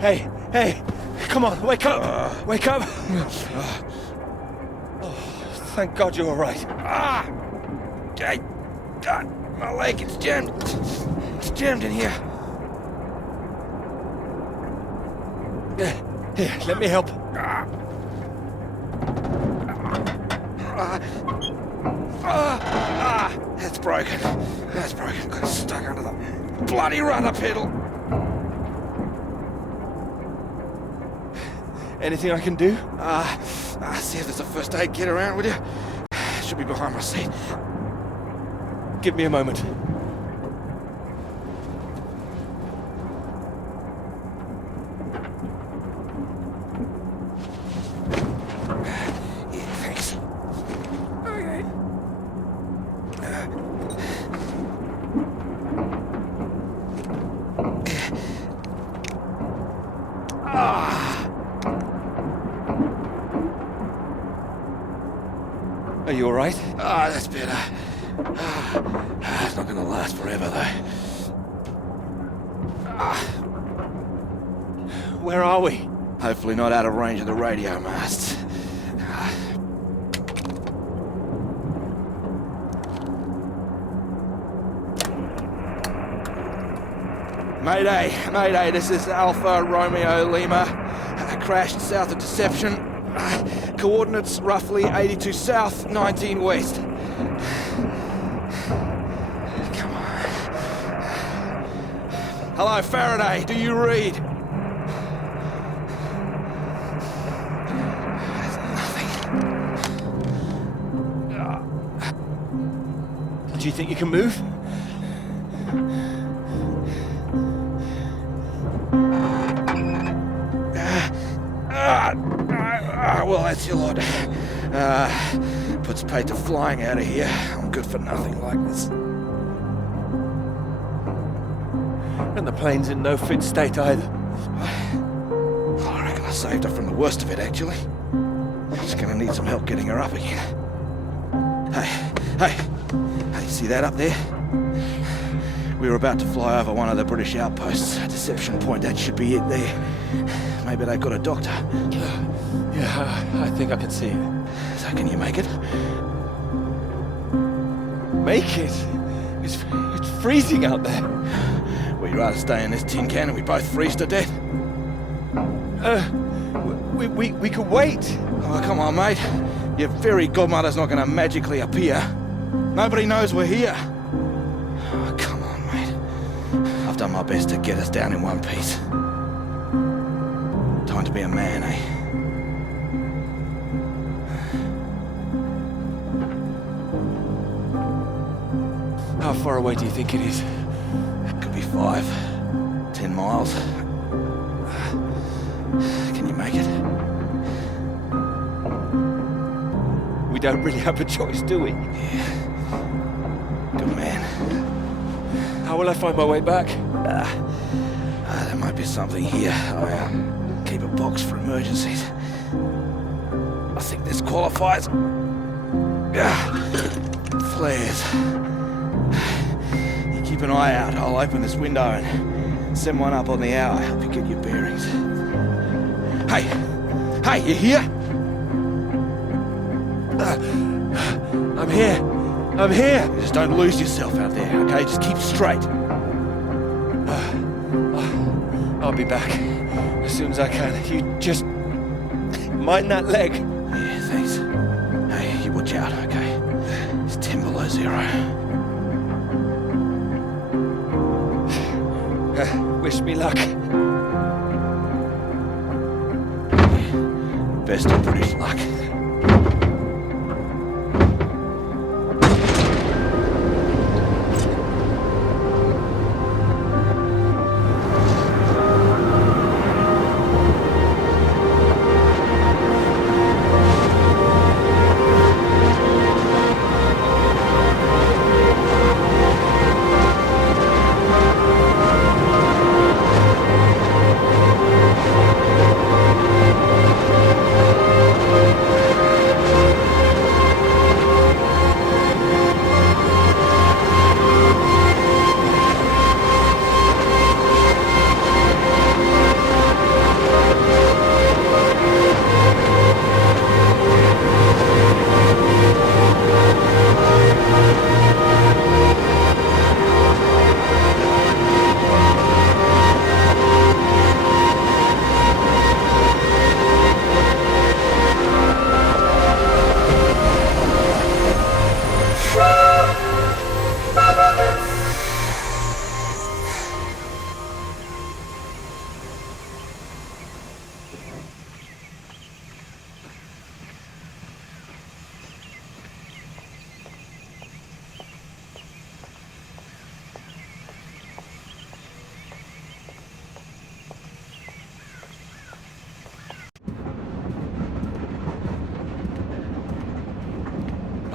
Hey, come on, wake up! Wake up! Oh, thank God you're all right. My leg, it's jammed. It's jammed in here. Here, let me help. That's broken. That's broken. Got it stuck under the bloody rudder pedal. Anything I can do? See if there's a first aid kit around, would you? Should be behind my seat. Give me a moment. Yeah, thanks. Okay. Are you all right? That's better. It's not gonna last forever, though. Where are we? Hopefully not out of range of the radio masts. Mayday, this is Alpha Romeo Lima. Crashed south of Deception. Coordinates roughly 82 south, 19 west. Come on. Hello, Faraday, do you read? Do you think you can move? Well, that's your lot. Puts paid to flying out of here. I'm good for nothing like this. And the plane's in no fit state either. I reckon I saved her from the worst of it, actually. Just gonna need some help getting her up again. Hey, see that up there? We were about to fly over one of the British outposts. Deception Point, that should be it there. Maybe they've got a doctor. Yeah, I think I can see it. So can you make it? Make it? It's freezing out there. Well, you'd rather stay in this tin can and we both freeze to death? We could wait. Oh, come on, mate. Your fairy godmother's not gonna magically appear. Nobody knows we're here. Oh, come on, mate. I've done my best to get us down in one piece. Time to be a man, eh? How far away do you think it is? Could be 5, 10 miles. Can you make it? We don't really have a choice, do we? Yeah. Good man. How will I find my way back? There might be something here. I keep a box for emergencies. I think this qualifies. Flares. You keep an eye out. I'll open this window and send one up on the hour. Help you get your bearings. Hey, you here? I'm here. Just don't lose yourself out there, okay? Just keep straight. I'll be back as soon as I can. You just mind that leg. Yeah, thanks. Hey, you watch out, okay? It's 10 below 0. Wish me luck. Best of British luck.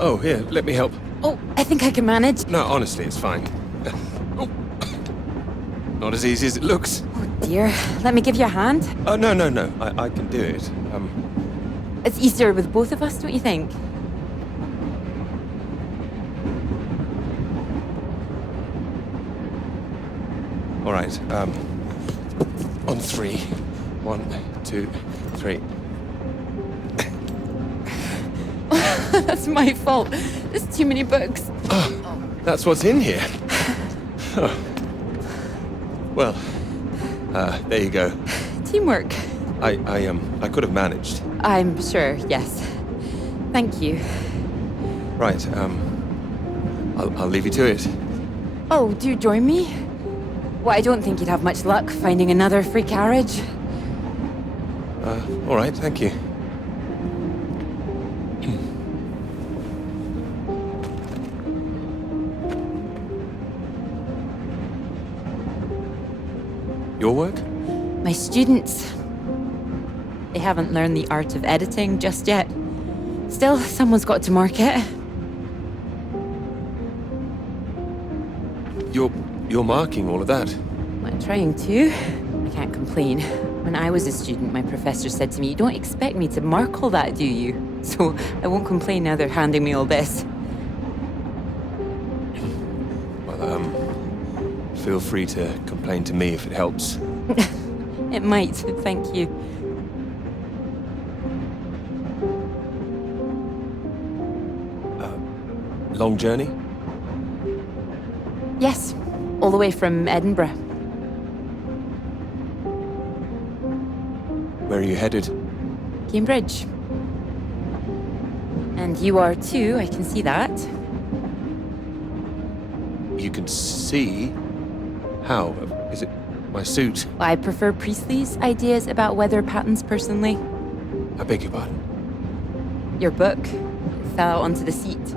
Oh, here, let me help. Oh, I think I can manage. No, honestly, it's fine. Oh. Not as easy as it looks. Oh dear. Let me give you a hand. Oh, no, no, no. I can do it. It's easier with both of us, don't you think? All right, on 3. 1, 2, 3. That's my fault. There's too many books. That's what's in here. Oh. Well, there you go. Teamwork. I could have managed. I'm sure, yes. Thank you. Right, I'll leave you to it. Oh, do you join me? Well, I don't think you'd have much luck finding another free carriage. All right, thank you. Your work? My students. They haven't learned the art of editing just yet. Still, someone's got to mark it. You're marking all of that? I'm trying to. I can't complain. When I was a student, my professor said to me, "You don't expect me to mark all that, do you?" So I won't complain now they're handing me all this. Well, feel free to complain to me if it helps. It might, thank you. Long journey? Yes, all the way from Edinburgh. Where are you headed? Cambridge. And you are too, I can see that. You can see? How? Is it my suit? I prefer Priestley's ideas about weather patterns personally. I beg your pardon? Your book fell out onto the seat.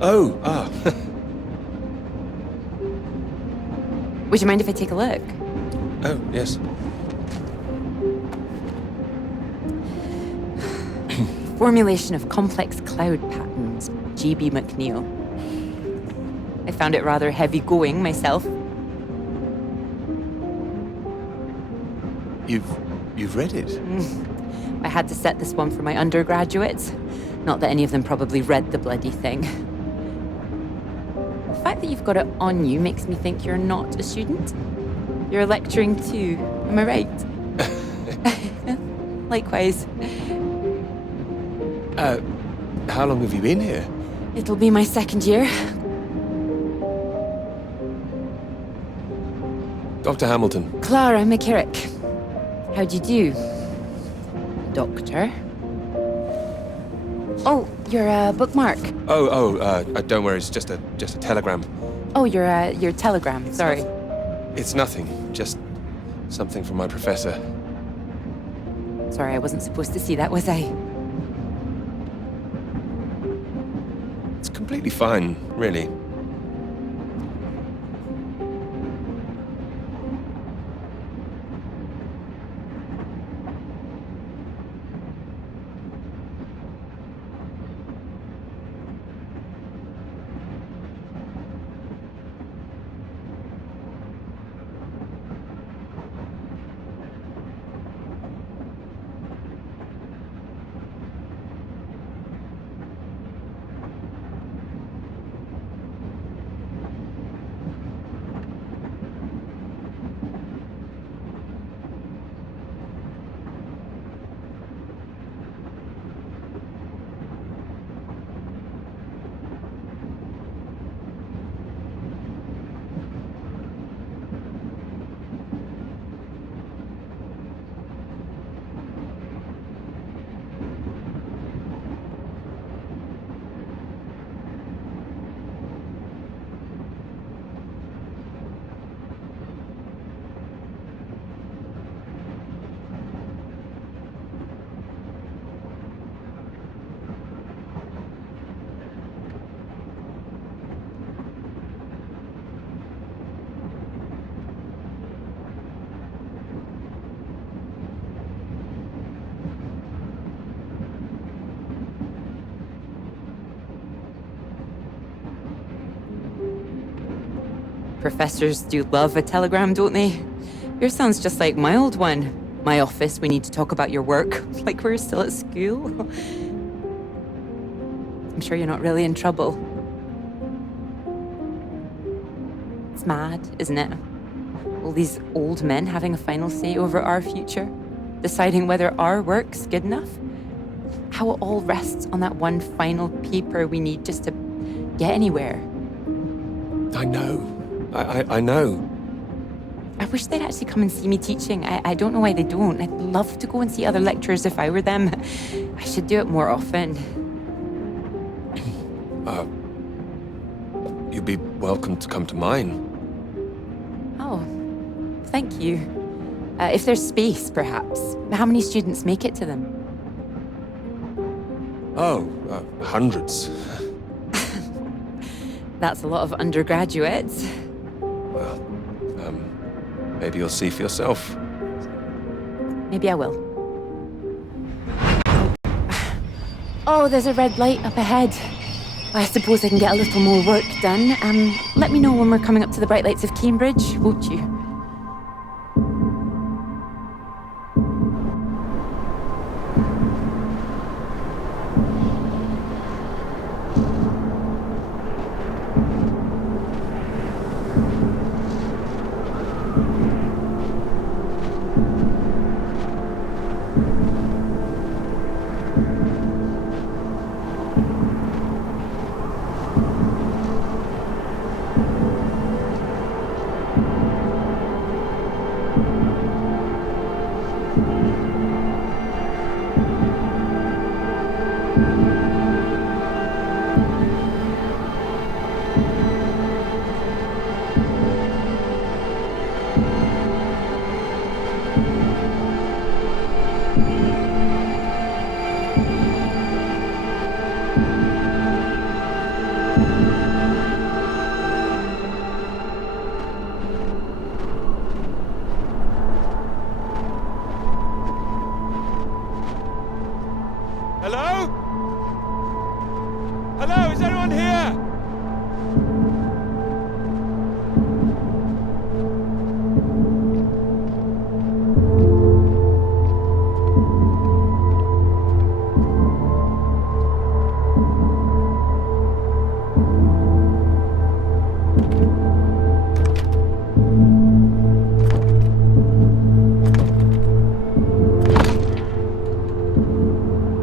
Oh, ah. Would you mind if I take a look? Oh, yes. Formulation of complex cloud patterns, G.B. McNeill. I found it rather heavy going myself. You've read it? I had to set this one for my undergraduates. Not that any of them probably read the bloody thing. The fact that you've got it on you makes me think you're not a student. You're lecturing too, am I right? Likewise. How long have you been here? It'll be my second year. Dr. Hamilton. Clara McKirrick. How'd you do, Doctor? Oh, you're a bookmark. Don't worry, it's just a telegram. Oh, your telegram, sorry. It's nothing, just something from my professor. Sorry, I wasn't supposed to see that, was I? It's completely fine, really. Professors do love a telegram, don't they? Yours sounds just like my old one. My office, we need to talk about your work. Like we're still at school. I'm sure you're not really in trouble. It's mad, isn't it? All these old men having a final say over our future, deciding whether our work's good enough. How it all rests on that one final paper we need just to get anywhere. I know. I know. I wish they'd actually come and see me teaching. I don't know why they don't. I'd love to go and see other lecturers if I were them. I should do it more often. You'd be welcome to come to mine. Oh, thank you. If there's space, perhaps. How many students make it to them? Oh, hundreds. That's a lot of undergraduates. Well, maybe you'll see for yourself. Maybe I will. Oh, there's a red light up ahead. I suppose I can get a little more work done. Let me know when we're coming up to the bright lights of Cambridge, won't you? Hello? Hello, is anyone here?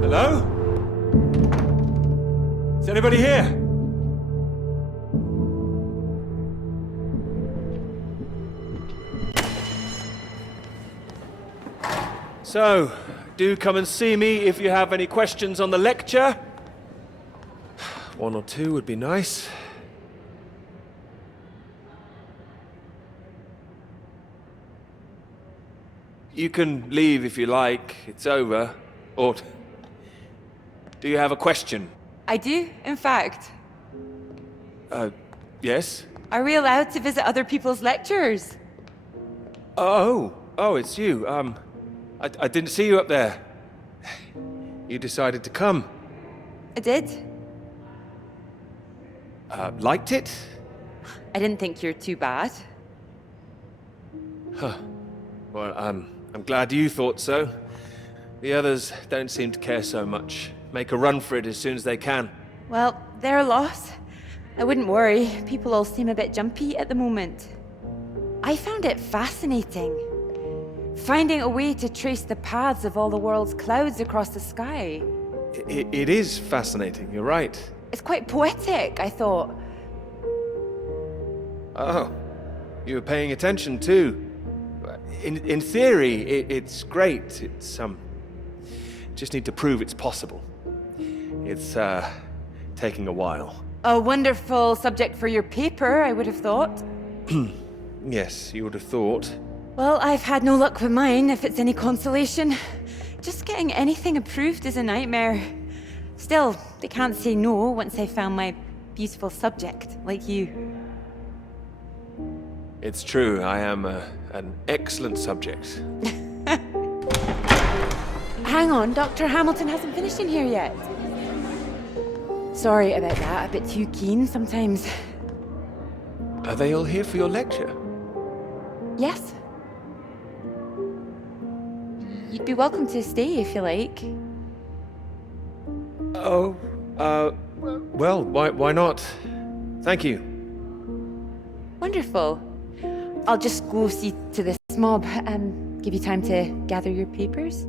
Hello? Is anybody here? So, do come and see me if you have any questions on the lecture. One or two would be nice. You can leave if you like. It's over. Or do you have a question? I do, in fact. Yes? Are we allowed to visit other people's lectures? Oh, it's you. I didn't see you up there. You decided to come. I did. Liked it? I didn't think you're too bad. Well, I'm glad you thought so. The others don't seem to care so much. Make a run for it as soon as they can. Well, their loss. I wouldn't worry. People all seem a bit jumpy at the moment. I found it fascinating. Finding a way to trace the paths of all the world's clouds across the sky. It is fascinating, you're right. It's quite poetic, I thought. Oh, you were paying attention too. In theory, it's great. It's, just need to prove it's possible. It's, taking a while. A wonderful subject for your paper, I would have thought. Yes, you would have thought. Well, I've had no luck with mine, if it's any consolation. Just getting anything approved is a nightmare. Still, they can't say no once they've found my beautiful subject, like you. It's true, I am an excellent subject. Hang on, Dr. Hamilton hasn't finished in here yet. Sorry about that, a bit too keen sometimes. Are they all here for your lecture? Yes. You'd be welcome to stay if you like. Oh, well, why not? Thank you. Wonderful. I'll just go see to this mob and give you time to gather your papers.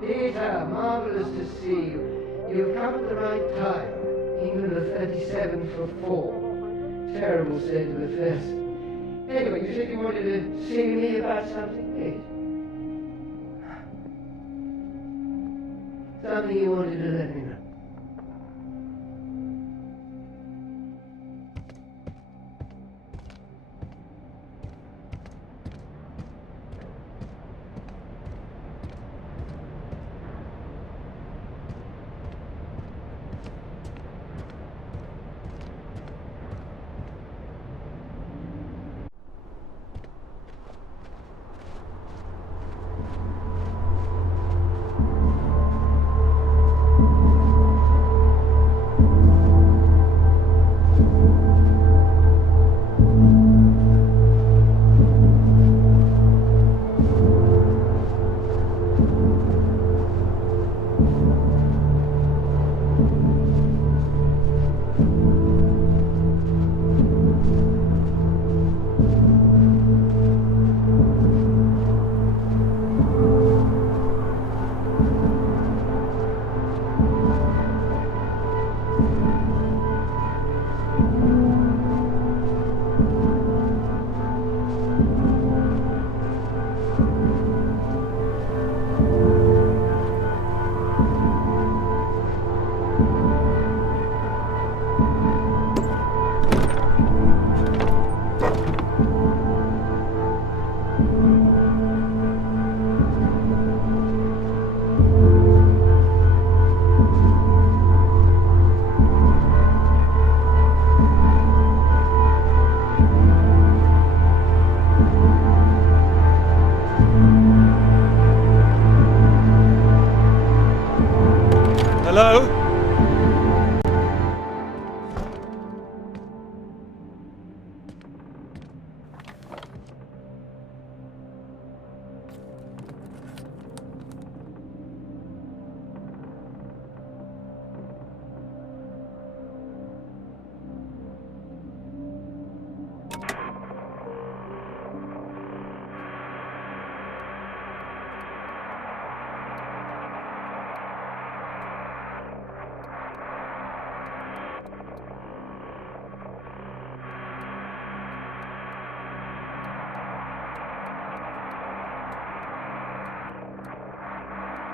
Peter, marvelous to see you. You've come at the right time. England are 37 for 4. Terrible state of affairs. Anyway, you said you wanted to see me about something, please. Something you wanted to let me know.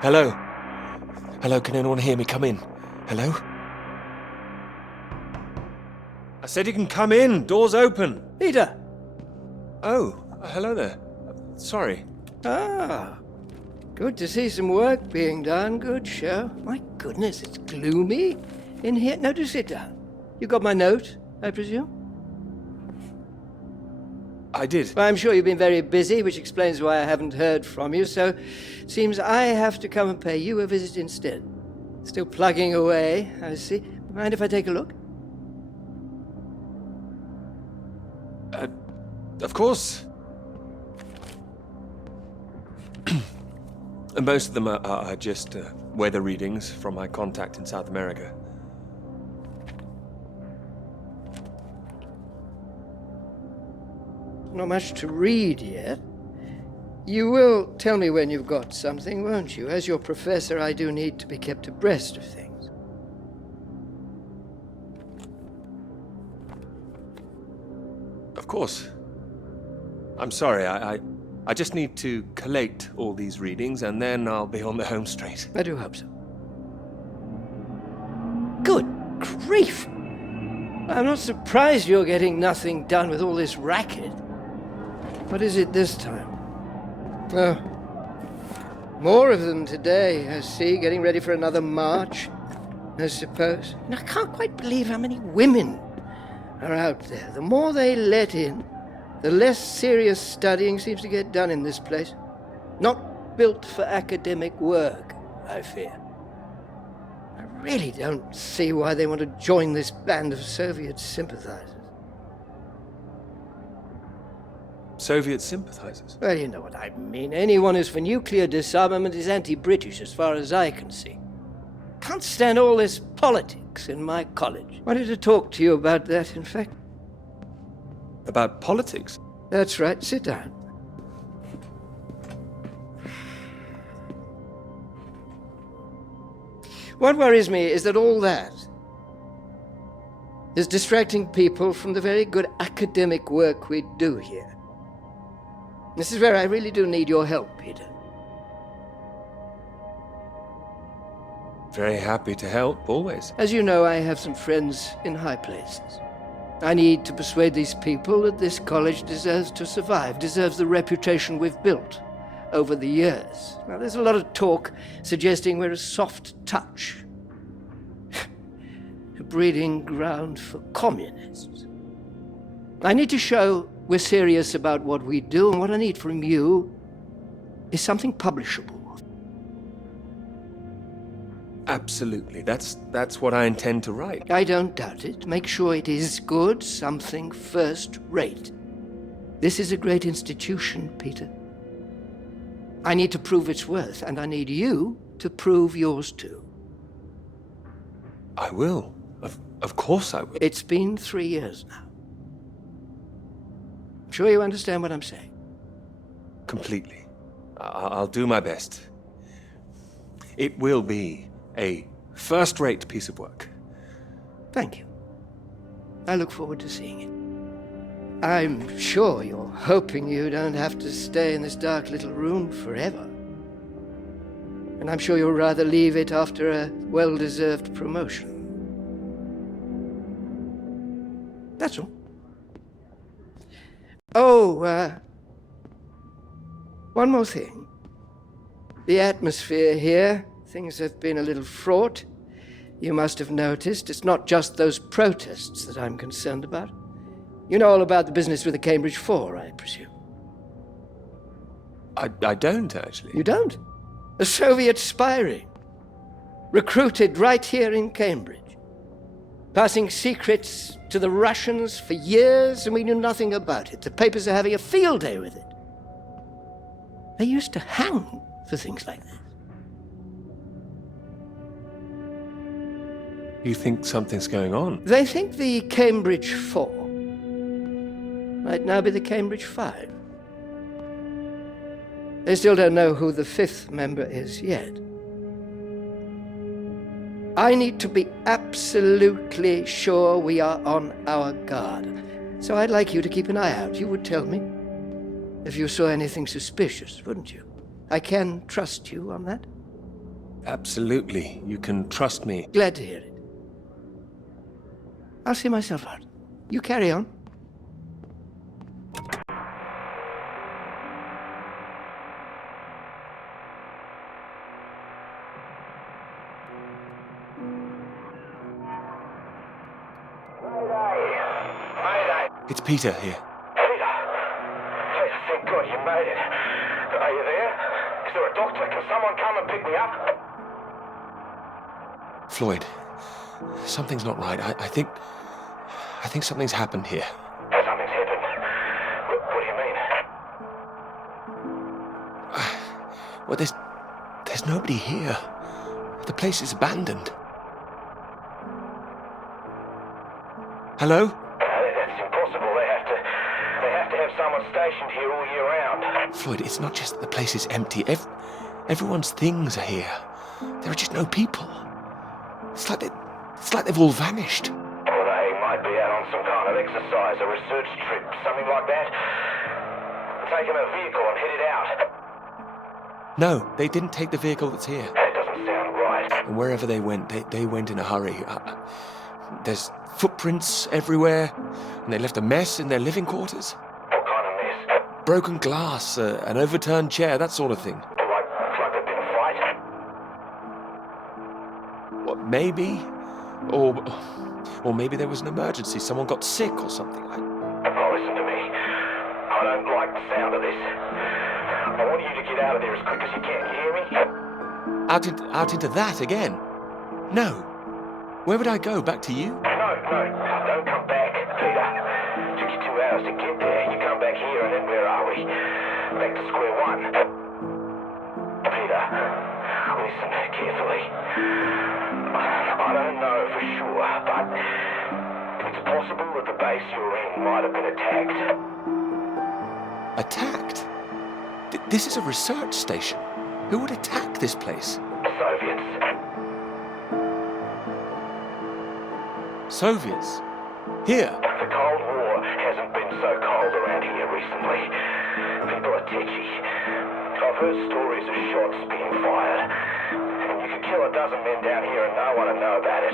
Hello? Hello, can anyone hear me? Come in. Hello? I said you can come in. Door's open. Peter! Oh, hello there. Sorry. Ah, good to see some work being done. Good show. My goodness, it's gloomy in here. No, do sit down. You got my note, I presume? I did. Well, I'm sure you've been very busy, which explains why I haven't heard from you, so it seems I have to come and pay you a visit instead. Still plugging away, I see. Mind if I take a look? Of course. And most of them are just weather readings from my contact in South America. Not much to read yet. You will tell me when you've got something, won't you? As your professor, I do need to be kept abreast of things. Of course. I'm sorry, I just need to collate all these readings and then I'll be on the home straight. I do hope so. Good grief! I'm not surprised you're getting nothing done with all this racket. What is it this time? Oh, more of them today, I see, getting ready for another march, I suppose. And I can't quite believe how many women are out there. The more they let in, the less serious studying seems to get done in this place. Not built for academic work, I fear. I really don't see why they want to join this band of Soviet sympathizers. Soviet sympathizers? Well, you know what I mean. Anyone who's for nuclear disarmament is anti-British, as far as I can see. Can't stand all this politics in my college. Wanted to talk to you about that, in fact. About politics? That's right. Sit down. What worries me is that all that is distracting people from the very good academic work we do here. This is where I really do need your help, Peter. Very happy to help, always. As you know, I have some friends in high places. I need to persuade these people that this college deserves to survive, deserves the reputation we've built over the years. Now, there's a lot of talk suggesting we're a soft touch, a breeding ground for communists. I need to show we're serious about what we do, and what I need from you is something publishable. Absolutely. That's what I intend to write. I don't doubt it. Make sure it is good, something first rate. This is a great institution, Peter. I need to prove its worth, and I need you to prove yours too. I will. Of course I will. It's been 3 years now. I'm sure you understand what I'm saying. Completely. I'll do my best. It will be a first-rate piece of work. Thank you. I look forward to seeing it. I'm sure you're hoping you don't have to stay in this dark little room forever. And I'm sure you'll rather leave it after a well-deserved promotion. That's all. Oh, one more thing. The atmosphere here, things have been a little fraught. You must have noticed. It's not just those protests that I'm concerned about. You know all about the business with the Cambridge Four, I presume. I don't, actually. You don't? A Soviet spy ring. Recruited right here in Cambridge. Passing secrets to the Russians for years, and we knew nothing about it. The papers are having a field day with it. They used to hang for things like this. You think something's going on? They think the Cambridge Four might now be the Cambridge Five. They still don't know who the fifth member is yet. I need to be absolutely sure we are on our guard. So I'd like you to keep an eye out. You would tell me if you saw anything suspicious, wouldn't you? I can trust you on that? Absolutely. You can trust me. Glad to hear it. I'll see myself out. You carry on. It's Peter here. Peter, thank God you made it. Are you there? Is there a doctor? Can someone come and pick me up? Floyd, something's not right. I think something's happened here. Something's happened. What do you mean? Well, there's nobody here. The place is abandoned. Hello? That's impossible. They have to have someone stationed here all year round. Floyd, it's not just that the place is empty. Everyone's things are here. There are just no people. It's like they've all vanished. Well, they might be out on some kind of exercise, a research trip, something like that. Taking a vehicle and headed out. No, they didn't take the vehicle that's here. That doesn't sound right. And wherever they went, they went in a hurry. There's footprints everywhere, and they left a mess in their living quarters. What kind of mess? Broken glass, an overturned chair, that sort of thing. Like there'd been a fight? What, maybe? Or maybe there was an emergency. Someone got sick or something. Oh, listen to me. I don't like the sound of this. I want you to get out of there as quick as you can. You hear me? Out into that again? No. Where would I go? Back to you? No, don't come back, Peter. Took you 2 hours to get there. You come back here and then where are we? Back to square one. Peter, listen carefully. I don't know for sure, but it's possible that the base you're in might have been attacked. Attacked? This is a research station. Who would attack this place? Soviets. Soviets? Here? The Cold War hasn't been so cold around here recently. People are tetchy. I've heard stories of shots being fired. And you could kill a dozen men down here and no one would know about it.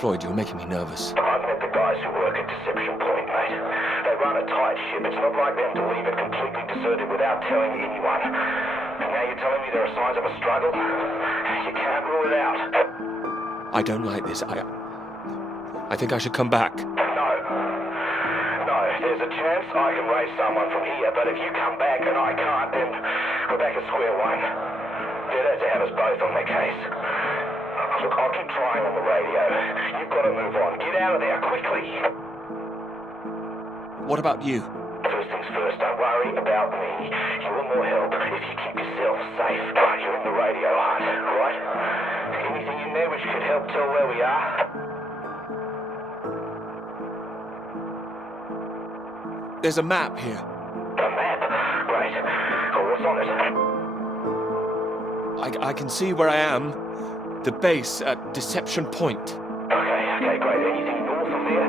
Floyd, you're making me nervous. I've met the guys who work at Deception Point, mate. They run a tight ship. It's not like them to leave it completely deserted without telling anyone. And now you're telling me there are signs of a struggle? You can't rule it out. I don't like this. I think I should come back. No, there's a chance I can raise someone from here, but if you come back and I can't, then we're back at square one. Better to have us both on the case. Look, I'll keep trying on the radio. You've got to move on. Get out of there, quickly. What about you? First things first, don't worry about me. You'll more help if you keep yourself safe. You're in the radio hunt, right? Anything in there which could help tell where we are? There's a map here. A map? Great. Oh, what's on it? I can see where I am. The base at Deception Point. Okay, great. Anything north of there?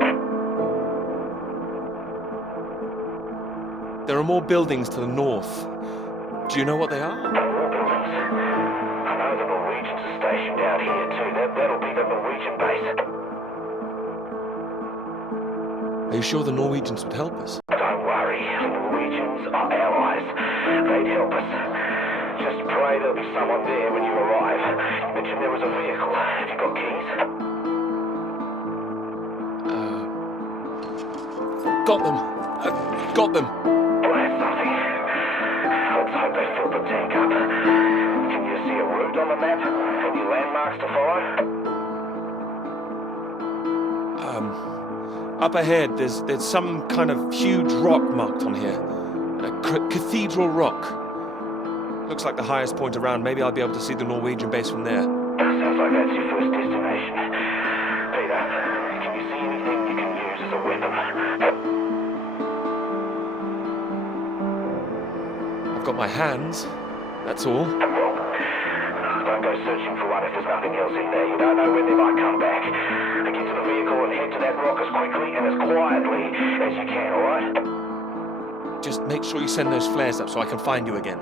There are more buildings to the north. Do you know what they are? More buildings. I know the Norwegians are stationed out here too. That'll be the Norwegian base. Are you sure the Norwegians would help us? Don't worry. The Norwegians are allies. They'd help us. Just pray there'll be someone there when you arrive. You mentioned there was a vehicle. Have you got keys? Got them. Got them. Well, that's nothing. Let's hope they filled the tank up. Can you see a route on the map? Any landmarks to follow? Up ahead, there's some kind of huge rock marked on here. A cathedral rock. Looks like the highest point around. Maybe I'll be able to see the Norwegian base from there. Sounds like that's your first destination. Peter, can you see anything you can use as a weapon? I've got my hands. That's all. Well, don't go searching for one if there's nothing else in there. You don't know when they might come back. Get to the vehicle and head to that rock as quickly and as quietly as you can, alright? Just make sure you send those flares up so I can find you again.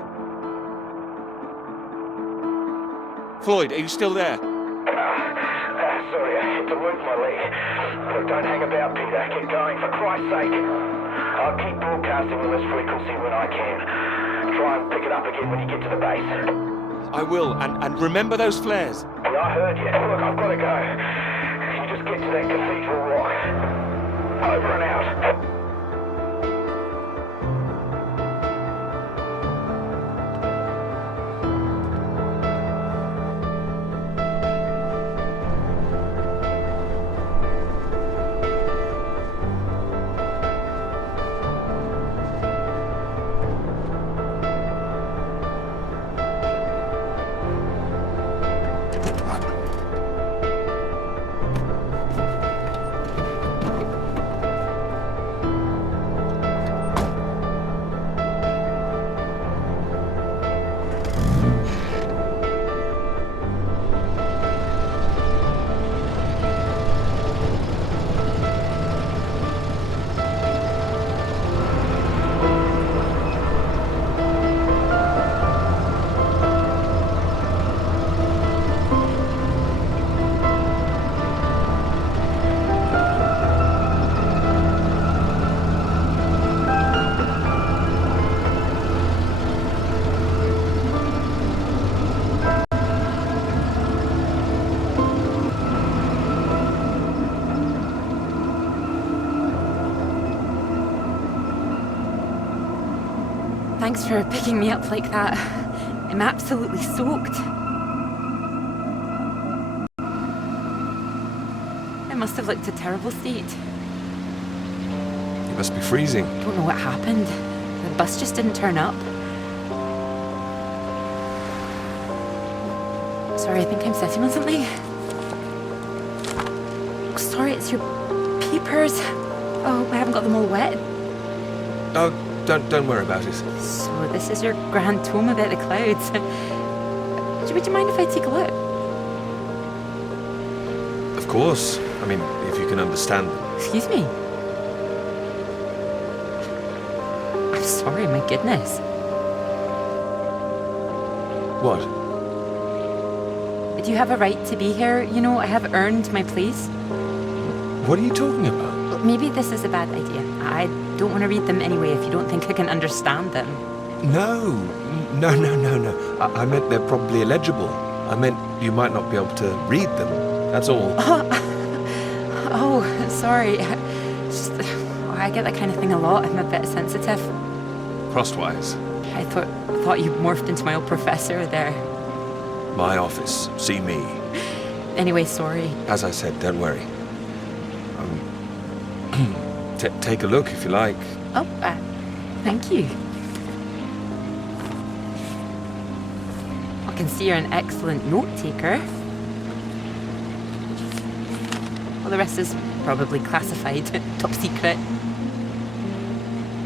Floyd, are you still there? Sorry, I had to work my leg. Look, don't hang about, Peter. Get going, for Christ's sake. I'll keep broadcasting on this frequency when I can. Try and pick it up again when you get to the base. I will, and remember those flares. Yeah, I heard you. Look, I've got to go. You just get to that cathedral rock. Over and out. Thanks for picking me up like that. I'm absolutely soaked. I must have looked a terrible state. You must be freezing. Don't know what happened. The bus just didn't turn up. Sorry, I think I'm sitting on something. Oh, sorry, it's your papers. Oh, I haven't got them all wet. Oh, don't worry about it. So this is your grand tome about the clouds. Would you mind if I take a look? Of course. I mean, if you can understand them. Excuse me? I'm sorry, my goodness. What? Do you have a right to be here? You know, I have earned my place. What are you talking about? Maybe this is a bad idea. I don't want to read them anyway if you don't think I can understand them. No. I meant they're probably illegible. I meant you might not be able to read them. That's all. Oh, sorry. I get that kind of thing a lot. I'm a bit sensitive. Crosswise. I thought you morphed into my old professor there. My office. See me. Anyway, sorry. As I said, don't worry. Take a look if you like. Oh, thank you. I can see you're an excellent note taker. Well, the rest is probably classified, top secret.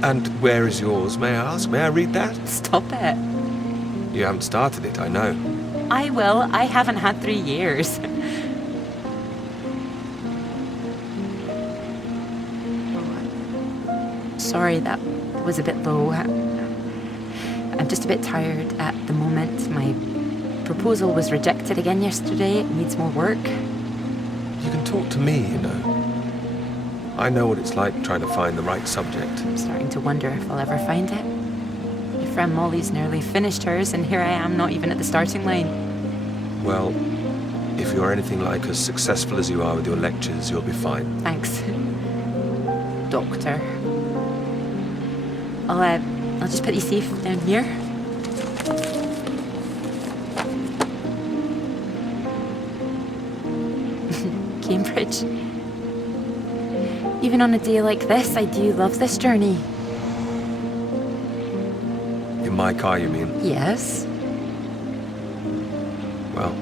And where is yours, may I ask? May I read that? Stop it. You haven't started it, I know. I will. I haven't had 3 years. Sorry, that was a bit low. I'm just a bit tired at the moment. My proposal was rejected again yesterday. It needs more work. You can talk to me, you know. I know what it's like trying to find the right subject. I'm starting to wonder if I'll ever find it. My friend Molly's nearly finished hers, and here I am, not even at the starting line. Well, if you're anything like as successful as you are with your lectures, you'll be fine. Thanks, Doctor. I'll just put you safe down here. Cambridge. Even on a day like this, I do love this journey. In my car, you mean? Yes. Well,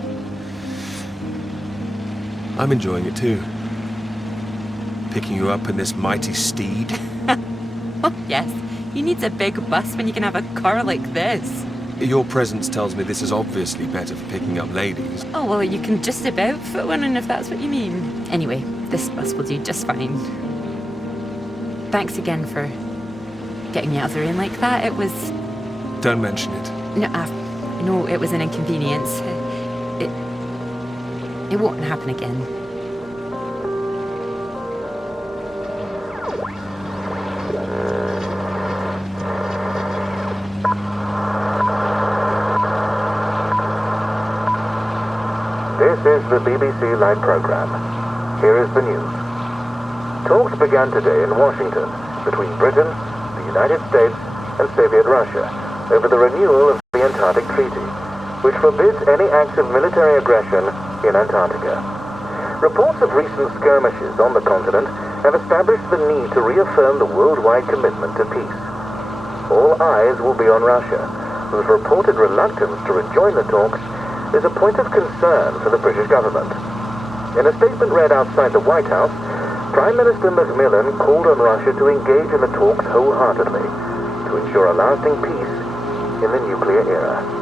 I'm enjoying it too. Picking you up in this mighty steed. Oh, yes. Who needs a big bus when you can have a car like this? Your presence tells me this is obviously better for picking up ladies. Oh, well, you can just about fit one in if that's what you mean. Anyway, this bus will do just fine. Thanks again for getting me out of the rain like that. It was... Don't mention it. No, I know it was an inconvenience. It won't happen again. This is the BBC Live program. Here is the news. Talks began today in Washington between Britain, the United States, and Soviet Russia over the renewal of the Antarctic Treaty, which forbids any acts of military aggression in Antarctica. Reports of recent skirmishes on the continent have established the need to reaffirm the worldwide commitment to peace. All eyes will be on Russia, whose reported reluctance to rejoin the talks is a point of concern for the British government. In a statement read outside the White House, Prime Minister Macmillan called on Russia to engage in the talks wholeheartedly to ensure a lasting peace in the nuclear era.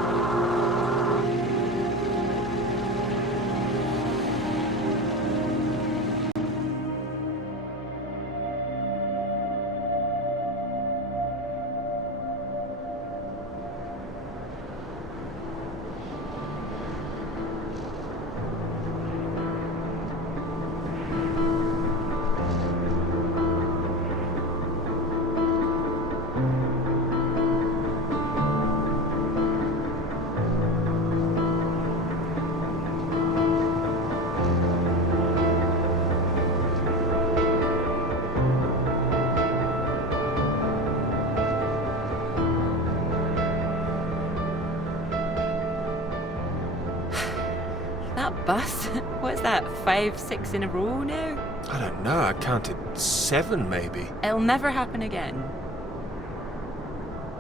That bus? What's that, 5, 6 in a row now? I don't know, I counted 7 maybe. It'll never happen again.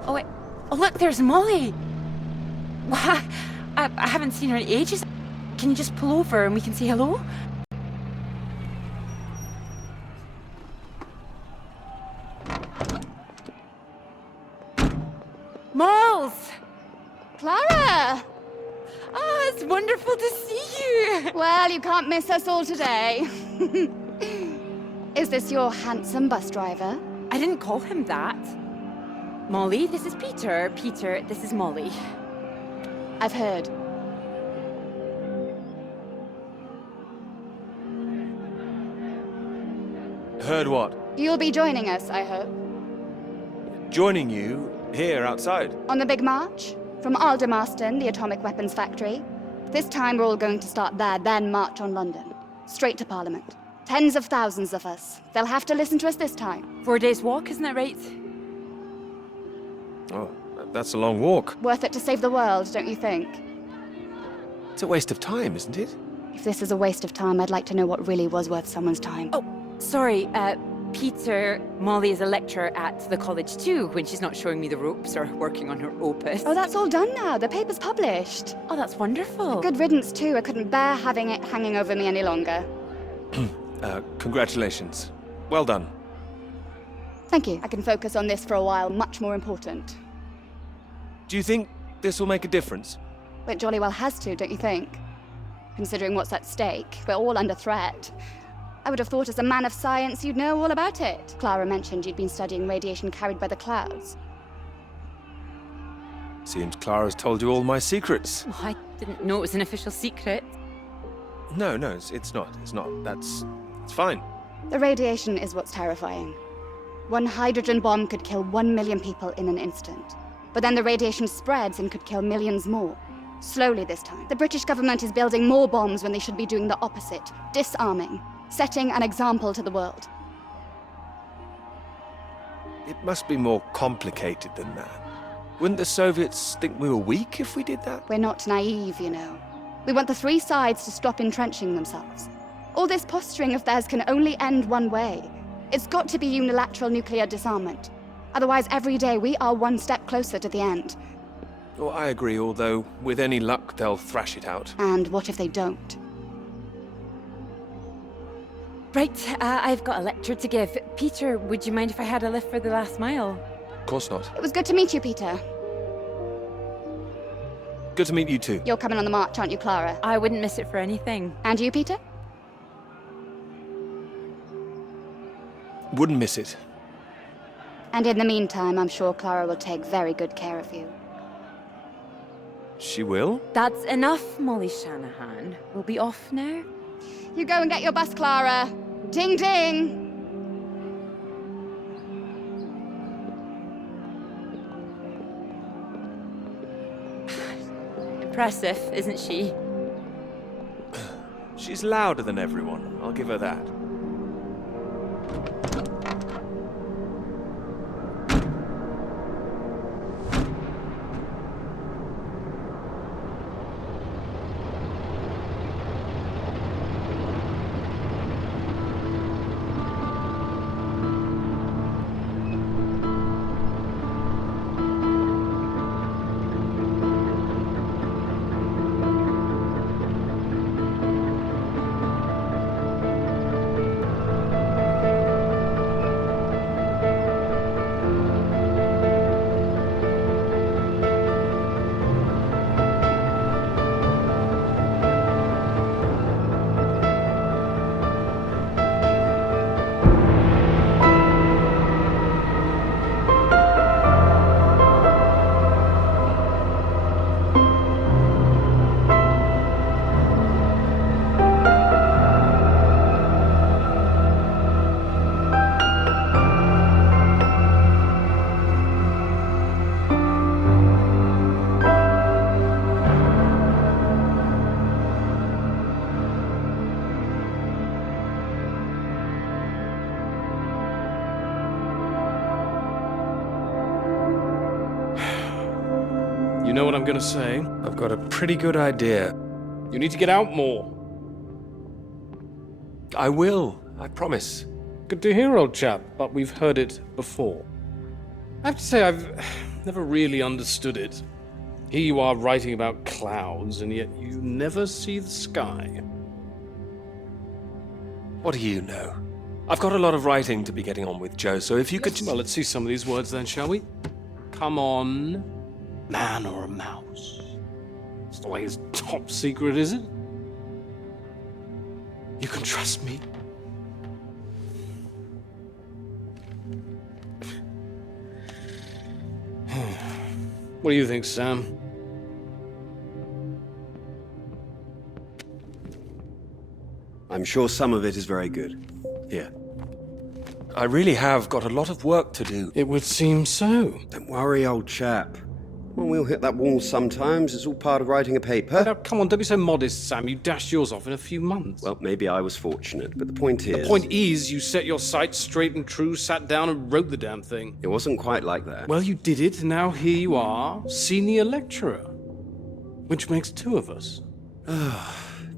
Oh, wait. Oh, look, there's Molly. Why? I haven't seen her in ages. Can you just pull over and we can say hello? Moles! Clara! Oh, it's wonderful to see you. Well, you can't miss us all today. Is this your handsome bus driver? I didn't call him that. Molly, this is Peter. Peter, this is Molly. I've heard. Heard what? You'll be joining us, I hope. Joining you here outside. On the big march? From Aldermaston, the atomic weapons factory. This time we're all going to start there, then march on London. Straight to Parliament. Tens of thousands of us. They'll have to listen to us this time. 4 days walk, isn't that right? Oh, that's a long walk. Worth it to save the world, don't you think? It's a waste of time, isn't it? If this is a waste of time, I'd like to know what really was worth someone's time. Oh, sorry, Peter, Molly is a lecturer at the college too, when she's not showing me the ropes or working on her opus. Oh, that's all done now. The paper's published. Oh, that's wonderful. Good riddance, too. I couldn't bear having it hanging over me any longer. Congratulations. Well done. Thank you. I can focus on this for a while. Much more important. Do you think this will make a difference? It jolly well has to, don't you think? Considering what's at stake, we're all under threat. I would have thought as a man of science you'd know all about it. Clara mentioned you'd been studying radiation carried by the clouds. Seems Clara's told you all my secrets. Oh, I didn't know it was an official secret. No, it's not. It's fine. The radiation is what's terrifying. One hydrogen bomb could kill 1 million people in an instant. But then the radiation spreads and could kill millions more. Slowly this time. The British government is building more bombs when they should be doing the opposite. Disarming. Setting an example to the world. It must be more complicated than that. Wouldn't the Soviets think we were weak if we did that? We're not naive, you know. We want the three sides to stop entrenching themselves. All this posturing of theirs can only end one way. It's got to be unilateral nuclear disarmament. Otherwise, every day we are one step closer to the end. Well, I agree, although with any luck they'll thrash it out. And what if they don't? Right, I've got a lecture to give. Peter, would you mind if I had a lift for the last mile? Of course not. It was good to meet you, Peter. Good to meet you too. You're coming on the march, aren't you, Clara? I wouldn't miss it for anything. And you, Peter? Wouldn't miss it. And in the meantime, I'm sure Clara will take very good care of you. She will? That's enough, Molly Shanahan. We'll be off now. You go and get your bus, Clara. Ding ding! Impressive, isn't she? She's louder than everyone, I'll give her that. You know what I'm gonna say? I've got a pretty good idea. You need to get out more. I will, I promise. Good to hear, old chap, but we've heard it before. I have to say, I've never really understood it. Here you are writing about clouds, and yet you never see the sky. What do you know? I've got a lot of writing to be getting on with, Joe, so if you could just... Well, let's see some of these words then, shall we? Come on. Man or a mouse? It's the way it's top secret, is it? You can trust me. What do you think, Sam? I'm sure some of it is very good. Here. I really have got a lot of work to do. It would seem so. Don't worry, old chap. Well, we'll hit that wall sometimes. It's all part of writing a paper. Now, come on, don't be so modest, Sam. You dashed yours off in a few months. Well, maybe I was fortunate, but the point is... The point is, you set your sights straight and true, sat down and wrote the damn thing. It wasn't quite like that. Well, you did it, and now here you are, senior lecturer. Which makes two of us.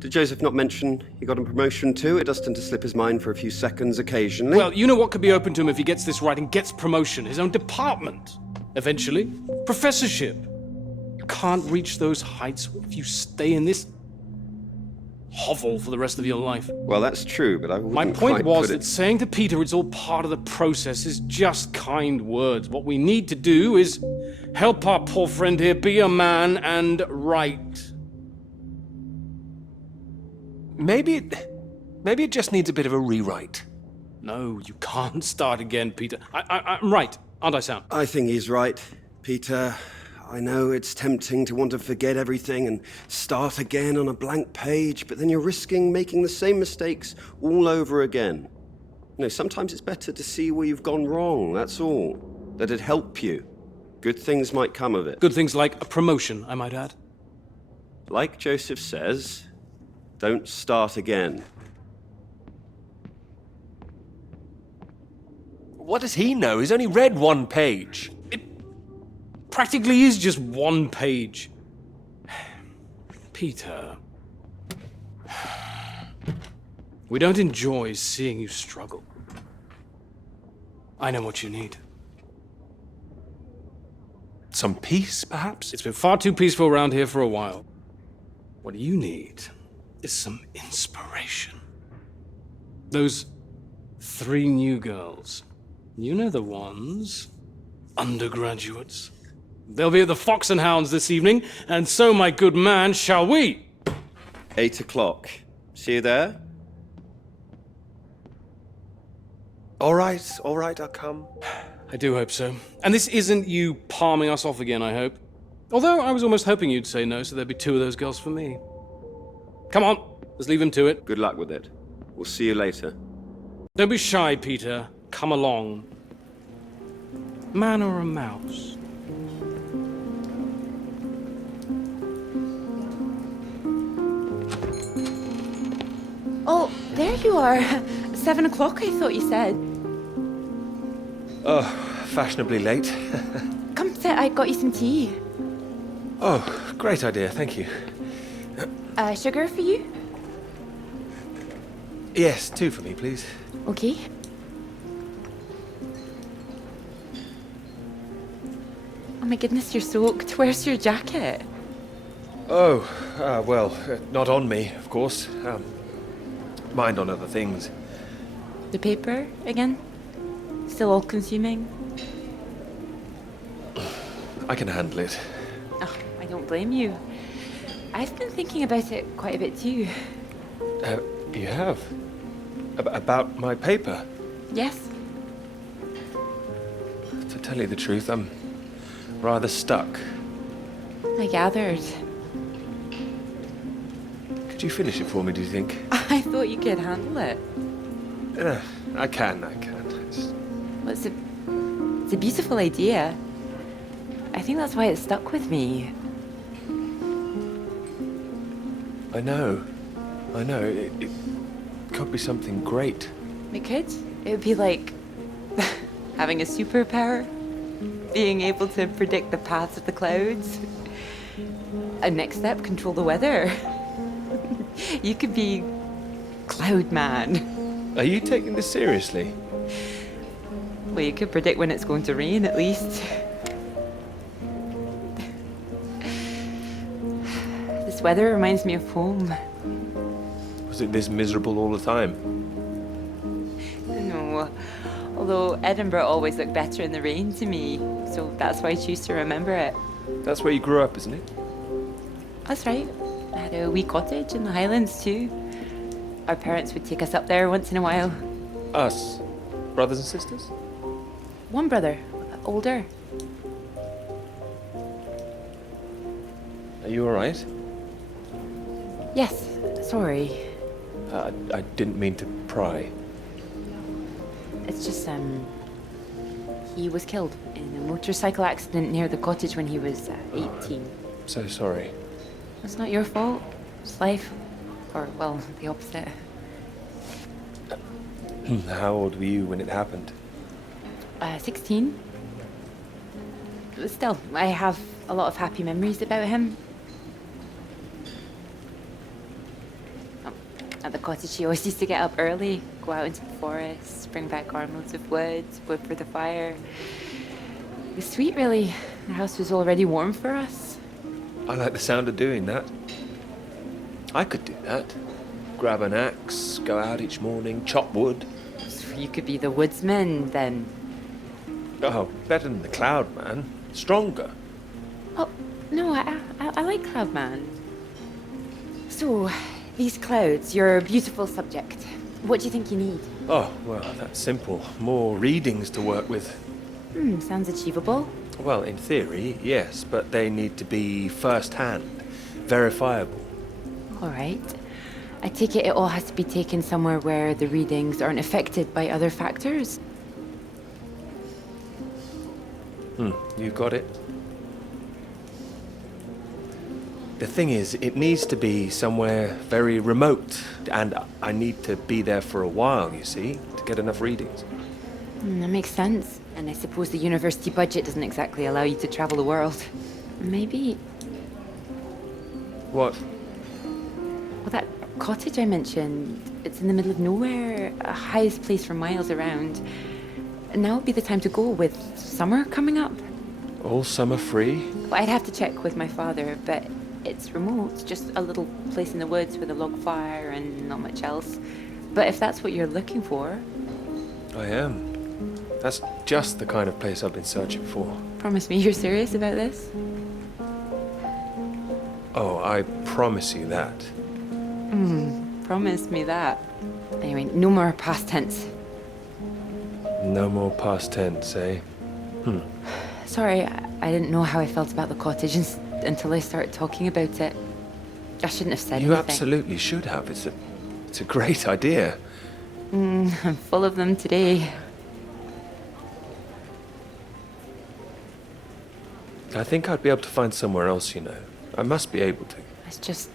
Did Joseph not mention he got a promotion too? It does tend to slip his mind for a few seconds occasionally. Well, you know what could be open to him if he gets this right and gets promotion? His own department. Eventually. Professorship. You can't reach those heights if you stay in this hovel for the rest of your life. Well, that's true, but I wouldn't My point quite was put it... that saying to Peter it's all part of the process is just kind words. What we need to do is help our poor friend here be a man and write. Maybe it just needs a bit of a rewrite. No, you can't start again, Peter. I'm right, aren't I, Sam? I think he's right, Peter. I know it's tempting to want to forget everything and start again on a blank page, but then you're risking making the same mistakes all over again. You know, sometimes it's better to see where you've gone wrong, that's all. That'd help you. Good things might come of it. Good things like a promotion, I might add. Like Joseph says, don't start again. What does he know? He's only read one page. Practically is just one page. Peter. We don't enjoy seeing you struggle. I know what you need. Some peace, perhaps? It's been far too peaceful around here for a while. What you need is some inspiration. Those 3 new girls. You know the ones. Undergraduates. They'll be at the Fox and Hounds this evening, and so, my good man, shall we? 8 o'clock. See you there? All right, I'll come. I do hope so. And this isn't you palming us off again, I hope. Although I was almost hoping you'd say no, so there'd be 2 of those girls for me. Come on, let's leave him to it. Good luck with it. We'll see you later. Don't be shy, Peter. Come along. Man or a mouse? Oh, there you are. 7 o'clock, I thought you said. Oh, fashionably late. Come sit, I got you some tea. Oh, great idea, thank you. Sugar for you? Yes, 2 for me, please. Okay. Oh my goodness, you're soaked. Where's your jacket? Oh, well, not on me, of course. Mind on other things. The paper again? Still all consuming? I can handle it. Oh, I don't blame you. I've been thinking about it quite a bit too. You have? About my paper? Yes? To tell you the truth, I'm rather stuck. I gathered. Could you finish it for me, do you think? I thought you could handle it. I can. Well, it's a beautiful idea. I think that's why it stuck with me. I know. It could be something great. It could. It would be like having a superpower. Being able to predict the paths of the clouds. A next step, control the weather. You could be Cloud Man. Are you taking this seriously? Well, you could predict when it's going to rain, at least. This weather reminds me of home. Was it this miserable all the time? No. Although Edinburgh always looked better in the rain to me, so that's why I choose to remember it. That's where you grew up, isn't it? That's right. I had a wee cottage in the Highlands too. Our parents would take us up there once in a while. Us? Brothers and sisters? One brother, older. Are you alright? Yes, sorry. I didn't mean to pry. It's just, he was killed in a motorcycle accident near the cottage when he was 18. So sorry. It's not your fault. It's life. Or, well, the opposite. How old were you when it happened? 16. But still, I have a lot of happy memories about him. At the cottage, he always used to get up early, go out into the forest, bring back armloads of wood, wood for the fire. It was sweet, really. The house was already warm for us. I like the sound of doing that. I could do that. Grab an axe, go out each morning, chop wood. So you could be the woodsman, then. Oh, better than the Cloud Man. Stronger. Oh, no, I like Cloudman. So, these clouds, your beautiful subject. What do you think you need? Oh, well, that's simple. More readings to work with. Sounds achievable. Well, in theory, yes, but they need to be first-hand, verifiable. All right. I take it all has to be taken somewhere where the readings aren't affected by other factors. You got it. The thing is, it needs to be somewhere very remote, and I need to be there for a while, you see, to get enough readings. That makes sense. And I suppose the university budget doesn't exactly allow you to travel the world. Maybe... What? Well, that cottage I mentioned, it's in the middle of nowhere, a highest place for miles around. And now would be the time to go with summer coming up. All summer free? Well, I'd have to check with my father, but it's remote, just a little place in the woods with a log fire and not much else. But if that's what you're looking for... I am. That's just the kind of place I've been searching for. Promise me you're serious about this? Oh, I promise you that. Promise me that. Anyway, no more past tense. No more past tense, eh? Sorry, I didn't know how I felt about the cottage until I started talking about it. I shouldn't have said You anything. absolutely should have. It's a great idea. I'm full of them today. I think I'd be able to find somewhere else, you know. I must be able to. It's just...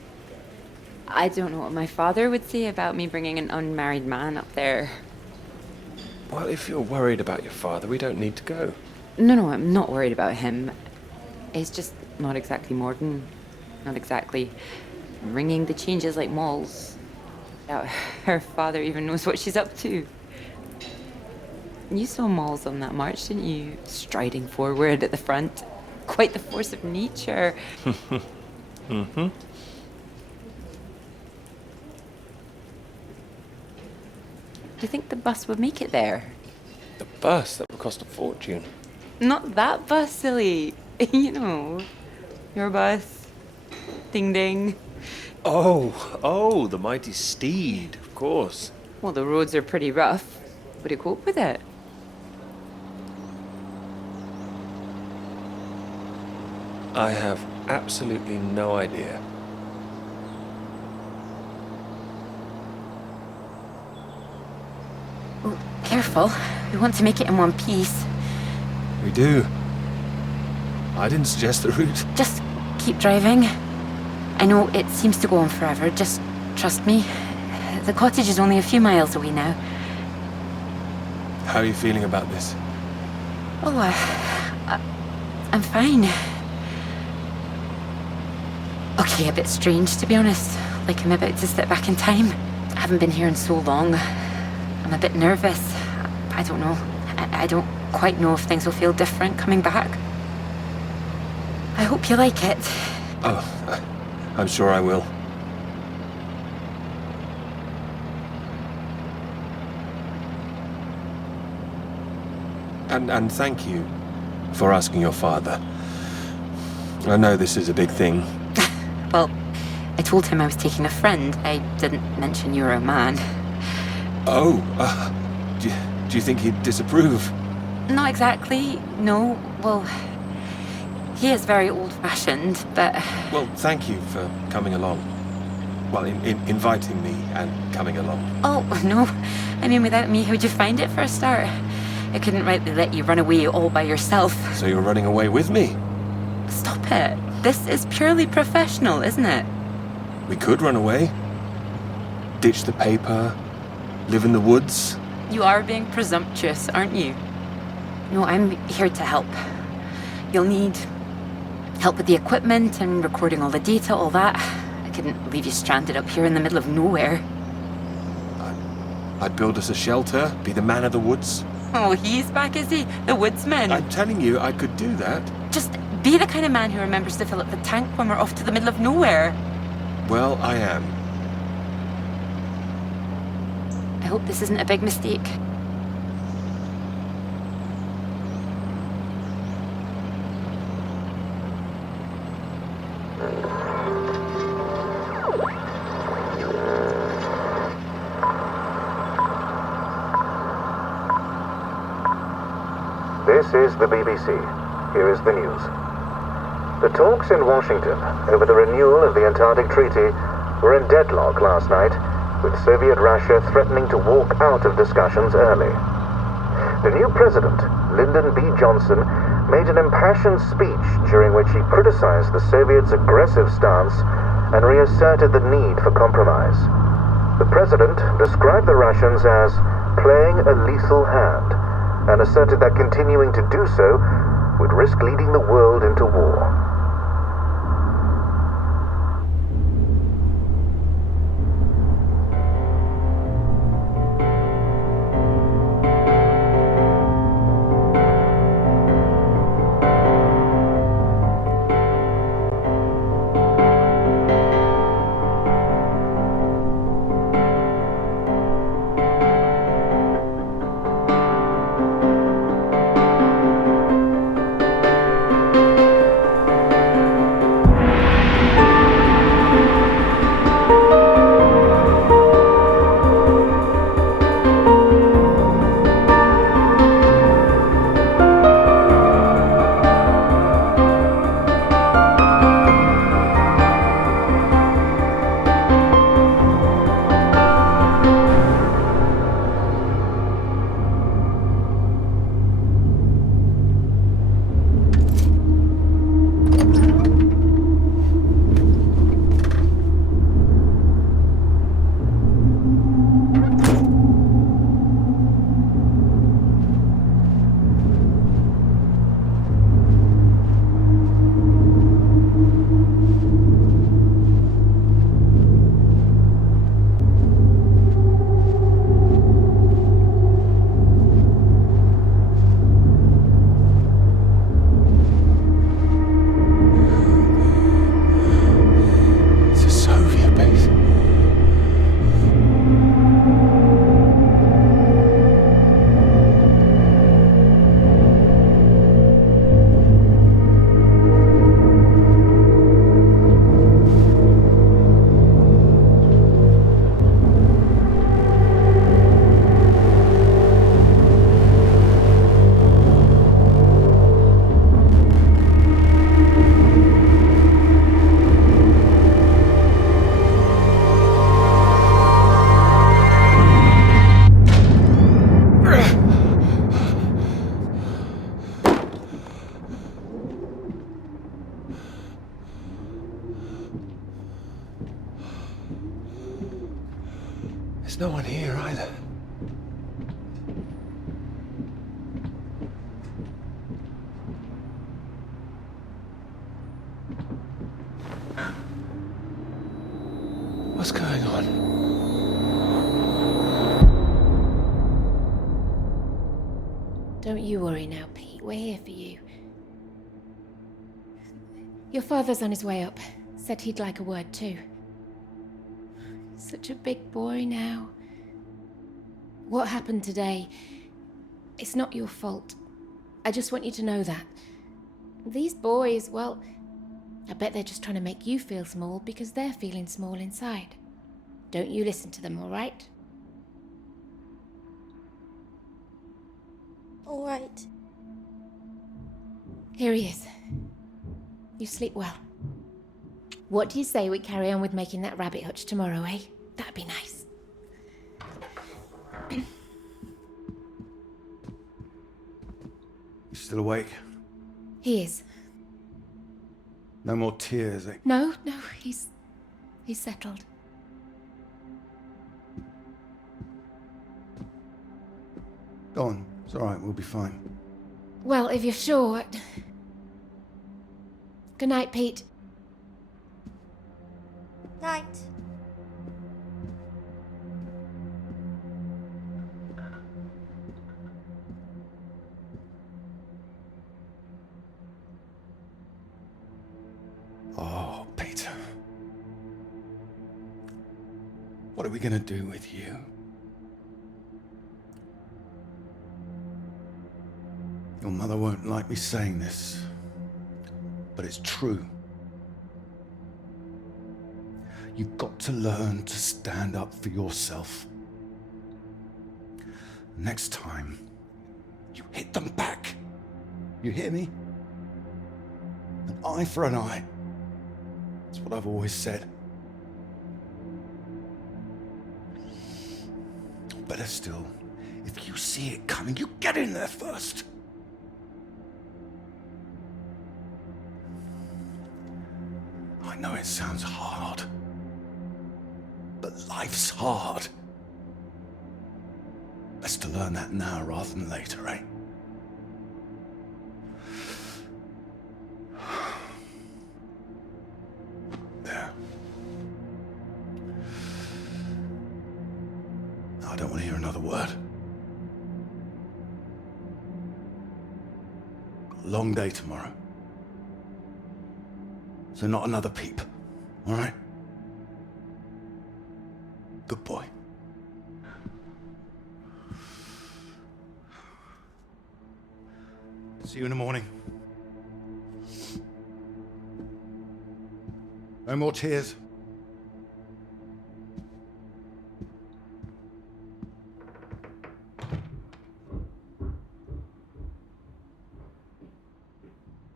I don't know what my father would say about me bringing an unmarried man up there. Well, if you're worried about your father, we don't need to go. No, I'm not worried about him. He's just not exactly modern. Not exactly ringing the changes like Moll's. Doubt her father even knows what she's up to. You saw Moll's on that march, didn't you? Striding forward at the front. Quite the force of nature. Mm-hmm. Do you think the bus would make it there? The bus, that would cost a fortune. Not that bus, silly. You know, your bus. Ding ding. Oh, the mighty steed, of course. Well, the roads are pretty rough. Would it cope with it? I have absolutely no idea. Oh, careful. We want to make it in one piece. We do. I didn't suggest the route. Just keep driving. I know it seems to go on forever. Just trust me. The cottage is only a few miles away now. How are you feeling about this? Oh, I'm fine. Okay, a bit strange, to be honest. Like I'm about to step back in time. I haven't been here in so long. I'm a bit nervous. I don't know. I don't quite know if things will feel different coming back. I hope you like it. Oh, I'm sure I will. And thank you for asking your father. I know this is a big thing. Well, I told him I was taking a friend. I didn't mention you were a man. Oh, do you think he'd disapprove? Not exactly, no. Well, he is very old-fashioned, but... Well, thank you for coming along. Well, inviting me and coming along. Oh, no. I mean, without me, how'd you find it for a start? I couldn't rightly let you run away all by yourself. So you're running away with me? Stop it. This is purely professional, isn't it? We could run away. Ditch the paper. Live in the woods. You are being presumptuous, aren't you? No, I'm here to help. You'll need help with the equipment and recording all the data, all that. I couldn't leave you stranded up here in the middle of nowhere. I'd build us a shelter, be the man of the woods. Oh, he's back, is he? The woodsman. I'm telling you, I could do that. Just be the kind of man who remembers to fill up the tank when we're off to the middle of nowhere. Well, I am. I hope this isn't a big mistake. This is the BBC. Here is the news. The talks in Washington over the renewal of the Antarctic Treaty were in deadlock last night, with Soviet Russia threatening to walk out of discussions early. The new president, Lyndon B. Johnson, made an impassioned speech during which he criticized the Soviets' aggressive stance and reasserted the need for compromise. The president described the Russians as playing a lethal hand and asserted that continuing to do so would risk leading the world into war. no one here either. What's going on? Don't you worry now, Pete. We're here for you. Your father's on his way up. Said he'd like a word too. Such a big boy now. What happened today, it's not your fault. I just want you to know that. These boys, well, I bet they're just trying to make you feel small because they're feeling small inside. Don't you listen to them, all right? All right. Here he is. You sleep well. What do you say we carry on with making that rabbit hutch tomorrow, eh? That'd be nice. You still awake? He is. No more tears, eh? No, he's settled. Go on. It's all right. We'll be fine. Well, if you're sure. Good night, Pete. Night. Oh, Peter. What are we gonna do with you? Your mother won't like me saying this, but it's true. You've got to learn to stand up for yourself. Next time, you hit them back. You hear me? An eye for an eye. That's what I've always said. Better still, if you see it coming, you get in there first. I know it sounds hard, but life's hard. Best to learn that now rather than later, eh? There. I don't want to hear another word. Got a long day tomorrow. So not another peep, all right? Good boy. See you in the morning. No more tears.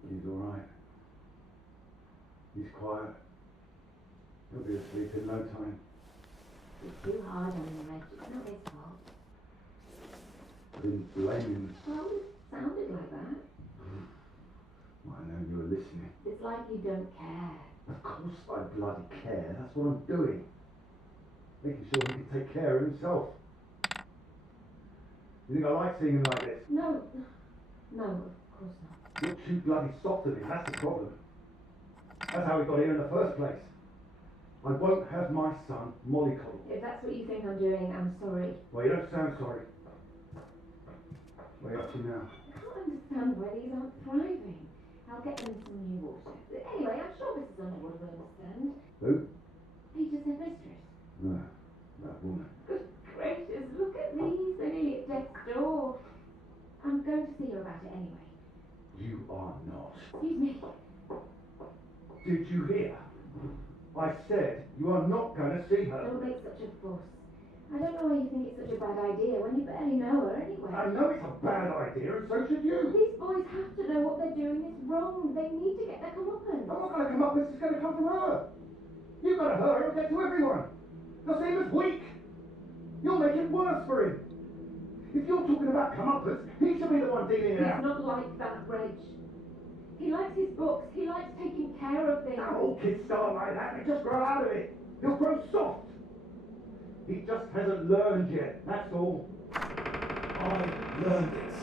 He's all right. He's quiet. He'll be asleep in no time. It's too hard on him, Reg. It's not his fault. I didn't blame him. Well, it sounded like that. I know you were listening. It's like you don't care. Of course I bloody care. That's what I'm doing. Making sure he can take care of himself. You think I like seeing him like this? No, of course not. You're too bloody soft of him. That's the problem. That's how we got here in the first place. I won't have my son mollycoddled. If that's what you think I'm doing, I'm sorry. Well, you don't sound sorry. What are you up to now? I can't understand why these aren't thriving. I'll get them some new water. Anyway, I'm sure Mrs. Underwood will understand. Who? Peter's headmistress. No, that woman. Good gracious, look at these. They're nearly at death's door. I'm going to see her about it anyway. You are not. Excuse me. Did you hear? I said you are not going to see her. Don't make such a fuss. I don't know why you think it's such a bad idea when you barely know her anyway. I know it's a bad idea, and so should you. These boys have to know what they're doing is wrong. They need to get their comeuppance. I'm not going to come up with this. It's going to come from her. You've got to her. It'll get to everyone. They'll see him as weak. You'll make it worse for him. If you're talking about comeuppance, he should be the one dealing it out. He's not like that, Reg. He likes his books. He likes taking care of things. Now, all kids start like that. They just grow out of it. He'll grow soft. He just hasn't learned yet, that's all. I learned it.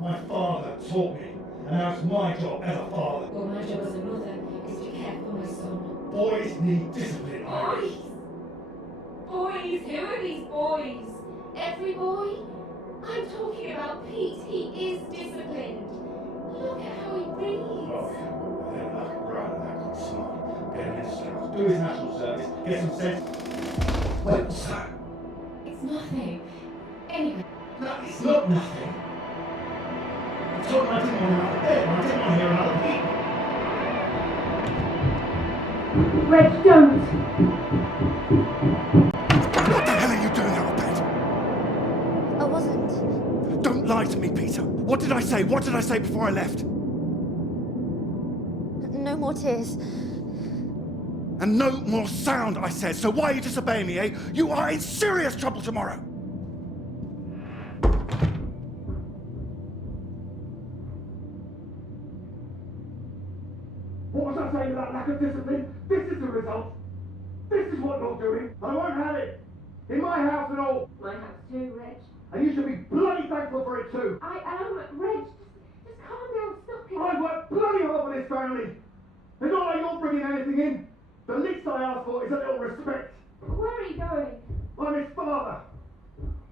My father taught me, and now it's my job as a father. Well, my job as a mother is to care for my son. Boys need discipline, Iris. Boys? Boys? Who are these boys? Every boy? I'm talking about Pete. He is disciplined. Look at how he breathes. Oh, then rather that got smart. Get him into scouts, do his national service, get some sense. Wait, what's that? It's nothing. Anyway, No, it's not nothing. I told him I didn't want another bed, and I didn't want to hear another peep. Reg, don't! What the hell are you doing out of bed? I wasn't. Don't lie to me, Peter. What did I say? What did I say before I left? No more tears. And no more sound, I said. So why are you disobeying me, eh? You are in serious trouble tomorrow. What was I saying about lack of discipline? This is the result. This is what you're doing. I won't have it. In my house and all. My house too, Reg. And you should be bloody thankful for it too. I am. Reg, just calm down. Stop it. I worked bloody hard for this family. It's not like you're bringing anything in. The least I ask for is a little respect. Where are you going? I'm his father.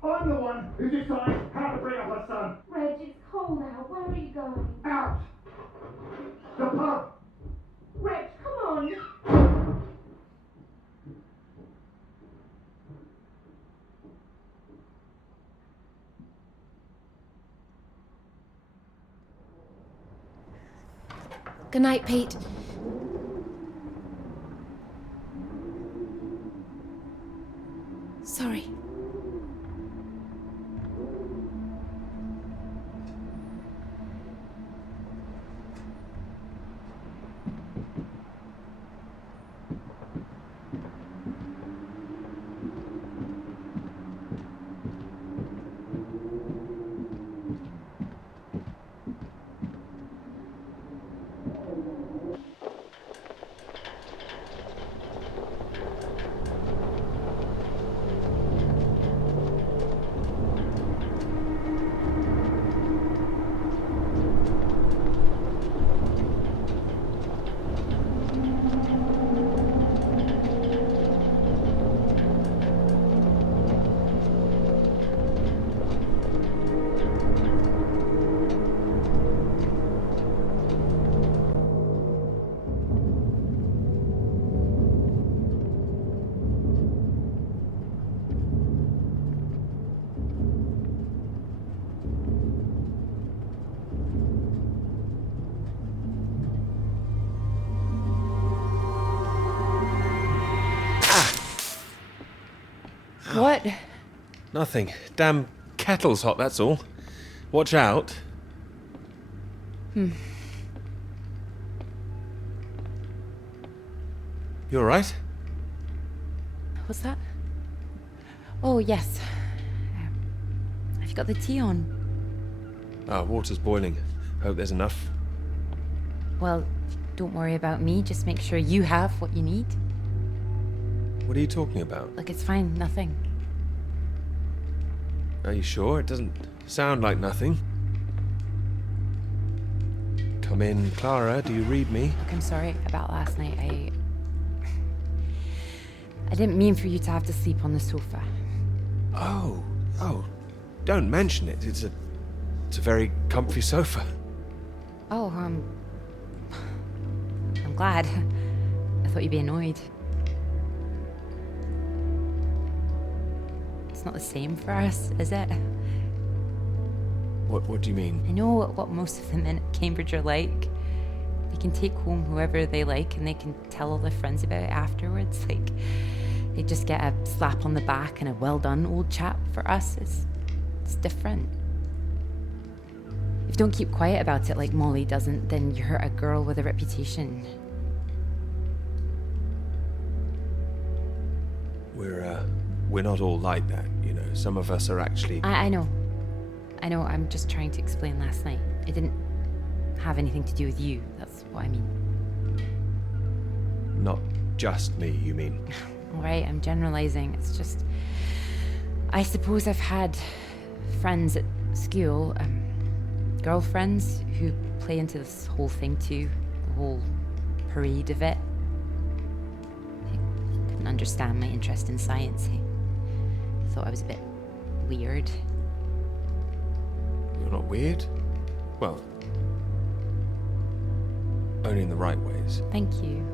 I'm the one who decides how to bring up a son. Reg, it's cold out. Where are you going? Out. The pub. Reg, come on. Good night, Pete. Sorry. What? Nothing. Damn kettle's hot, that's all. Watch out. You alright? What's that? Oh, yes. Have you got the tea on? Ah, water's boiling. Hope there's enough. Well, don't worry about me. Just make sure you have what you need. What are you talking about? Look, it's fine. Nothing. Are you sure? It doesn't sound like nothing. Come in, Clara. Do you read me? Look, I'm sorry about last night. I didn't mean for you to have to sleep on the sofa. Oh, don't mention it. It's a very comfy sofa. Oh, I'm glad. I thought you'd be annoyed. It's not the same for us, is it? What do you mean? I know what most of the men at Cambridge are like. They can take home whoever they like and they can tell all their friends about it afterwards. Like, they just get a slap on the back and a well done, old chap. For us, it's different. If you don't keep quiet about it like Molly doesn't, then you're a girl with a reputation. We're not all like that, you know. Some of us are actually... I know. I'm just trying to explain last night. It didn't have anything to do with you. That's what I mean. Not just me, you mean? Alright, I'm generalizing. It's just. I suppose I've had friends at school, girlfriends who play into this whole thing too. The whole parade of it. They couldn't understand my interest in science. They thought I was a bit weird. You're not weird? Well, only in the right ways. Thank you.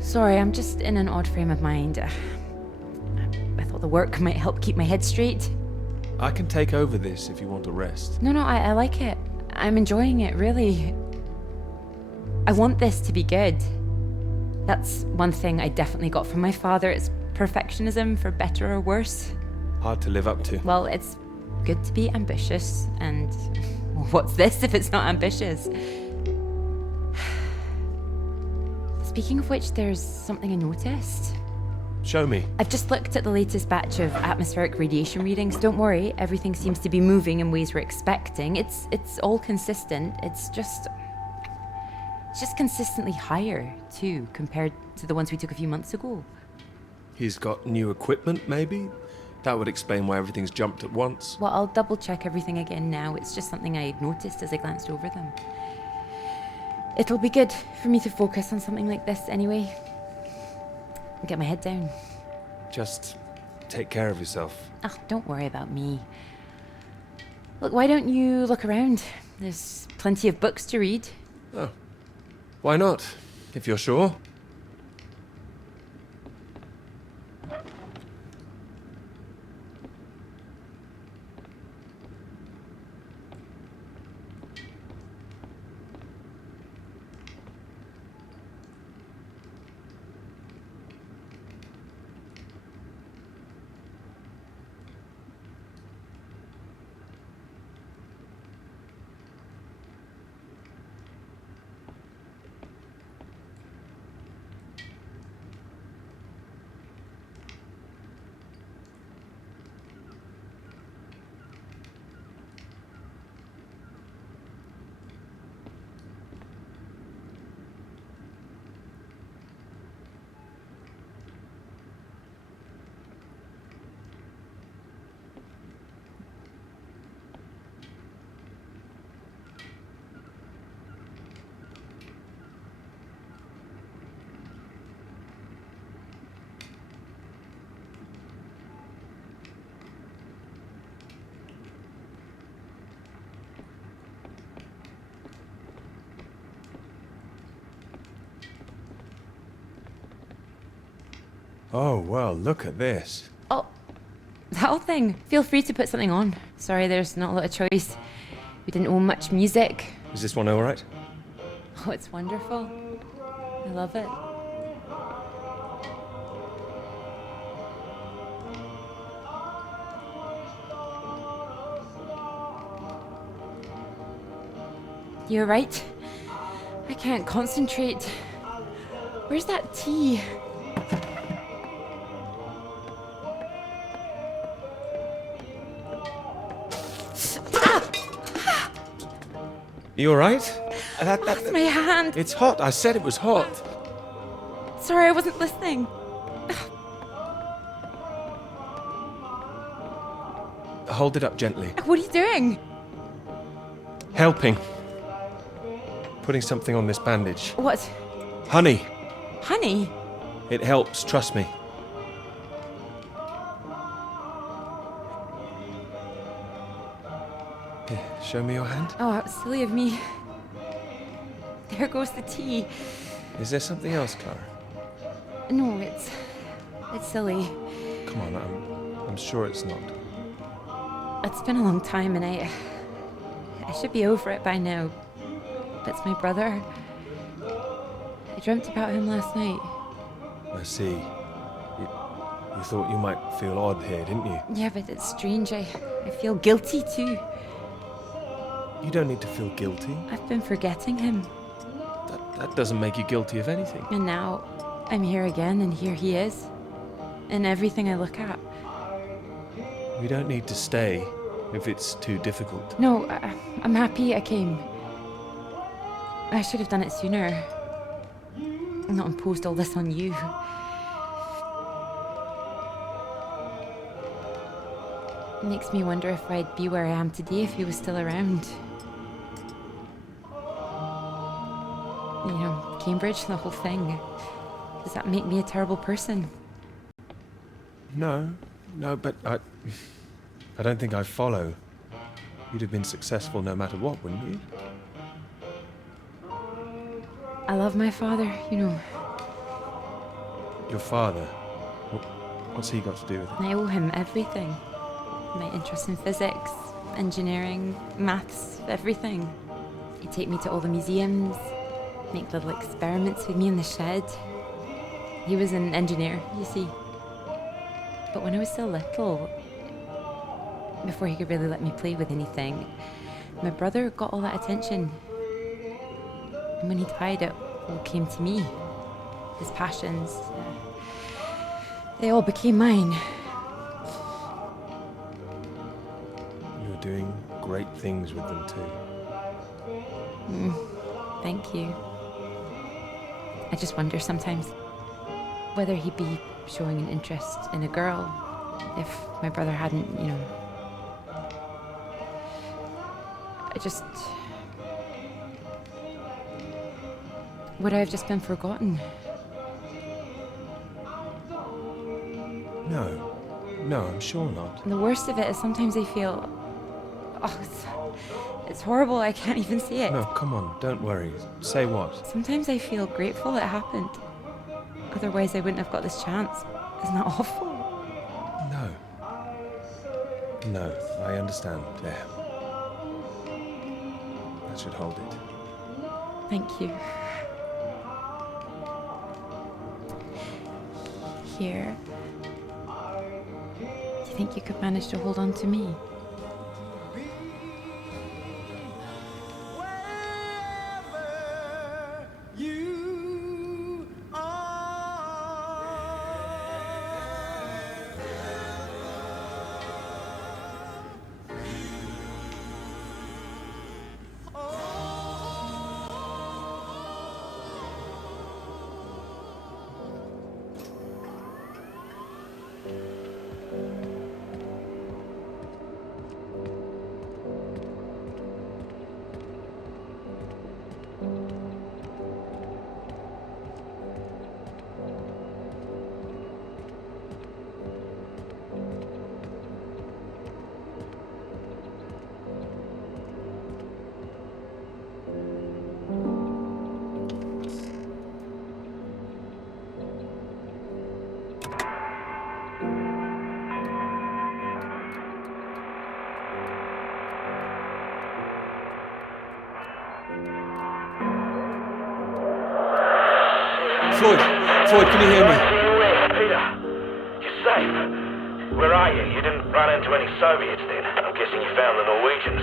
Sorry, I'm just in an odd frame of mind. I thought the work might help keep my head straight. I can take over this if you want to rest. No, I like it. I'm enjoying it, really. I want this to be good. That's one thing I definitely got from my father. It's perfectionism, for better or worse. Hard to live up to. Well, it's good to be ambitious, and what's this if it's not ambitious? Speaking of which, there's something I noticed. Show me. I've just looked at the latest batch of atmospheric radiation readings. Don't worry, everything seems to be moving in ways we're expecting. It's all consistent. It's just consistently higher too, compared to the ones we took a few months ago. He's got new equipment, maybe? That would explain why everything's jumped at once. Well, I'll double check everything again now. It's just something I noticed as I glanced over them. It'll be good for me to focus on something like this anyway. And get my head down. Just take care of yourself. Oh, don't worry about me. Look, why don't you look around? There's plenty of books to read. Oh. Why not? If you're sure. Oh, well, look at this. Oh, that whole thing. Feel free to put something on. Sorry, there's not a lot of choice. We didn't own much music. Is this one alright? Oh, it's wonderful. I love it. You're right. I can't concentrate. Where's that tea? You alright? That's my hand. It's hot. I said it was hot. Sorry, I wasn't listening. Hold it up gently. What are you doing? Helping. Putting something on this bandage. What? Honey. Honey? It helps, trust me. Here, show me your hand. Oh, how silly of me. There goes the tea. Is there something else, Clara? No, it's silly. Come on, I'm sure it's not. It's been a long time and I should be over it by now. That's my brother. I dreamt about him last night. I see. You thought you might feel odd here, didn't you? Yeah, but it's strange. I feel guilty too. You don't need to feel guilty. I've been forgetting him. That doesn't make you guilty of anything. And now I'm here again and here he is. In everything I look at. We don't need to stay if it's too difficult. No, I'm happy I came. I should have done it sooner. not imposed all this on you. It makes me wonder if I'd be where I am today if he was still around. You know, Cambridge, the whole thing. Does that make me a terrible person? No, but I don't think I follow. You'd have been successful no matter what, wouldn't you? I love my father, you know. Your father? What's he got to do with it? I owe him everything. My interest in physics, engineering, maths, everything. He'd take me to all the museums, make little experiments with me in the shed. He was an engineer, you see. But when I was still little, before he could really let me play with anything, my brother got all that attention. And when he died, it all came to me. His passions, they all became mine. You're doing great things with them too. Thank you. I just wonder sometimes whether he'd be showing an interest in a girl if my brother hadn't, you know. Would I have just been forgotten? No, I'm sure not. And the worst of it is sometimes I feel... Oh, it's horrible, I can't even say it. No, come on, don't worry. Say what? Sometimes I feel grateful it happened. Otherwise I wouldn't have got this chance. Isn't that awful? No, I understand. There. That should hold it. Thank you. Here. Do you think you could manage to hold on to me? Floyd, can you hear me? Peter, you're safe. Where are you? You didn't run into any Soviets then. I'm guessing you found the Norwegians.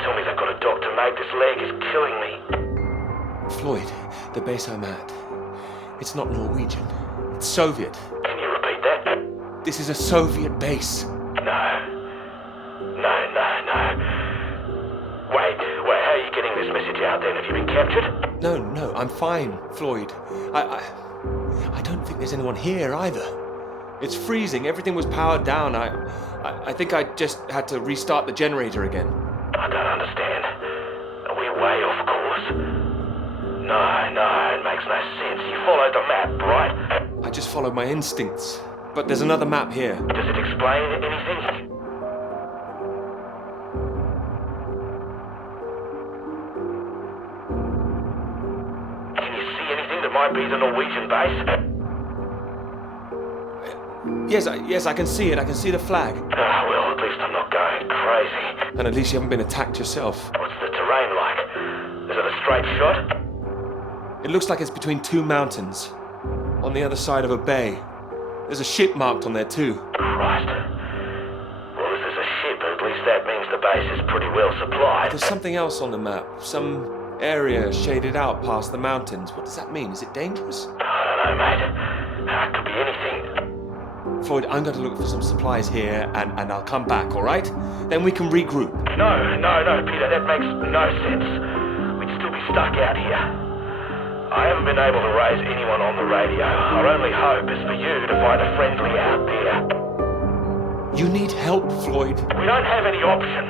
Tell me they've got a doctor, mate. This leg is killing me. Floyd, the base I'm at. It's not Norwegian. It's Soviet. Can you repeat that? This is a Soviet base. No. Wait, how are you getting this message out then? Have you been captured? No, I'm fine, Floyd. I don't think there's anyone here either. It's freezing. Everything was powered down. I think I just had to restart the generator again. I don't understand. We're way off course. No, it makes no sense. You followed the map, right? I just followed my instincts. But there's another map here. Does it explain anything? Might be the Norwegian base. Yes, I can see it. I can see the flag. Well, at least I'm not going crazy. And at least you haven't been attacked yourself. What's the terrain like? Is it a straight shot? It looks like it's between two mountains, on the other side of a bay. There's a ship marked on there too. Christ. Well, if there's a ship, at least that means the base is pretty well supplied. There's something else on the map. Some area shaded out past the mountains. What does that mean? Is it dangerous? I don't know, mate. It could be anything. Floyd, I'm going to look for some supplies here and I'll come back, all right? Then we can regroup. No, Peter, that makes no sense. We'd still be stuck out here. I haven't been able to raise anyone on the radio. Our only hope is for you to find a friendly out there. You need help, Floyd. We don't have any option.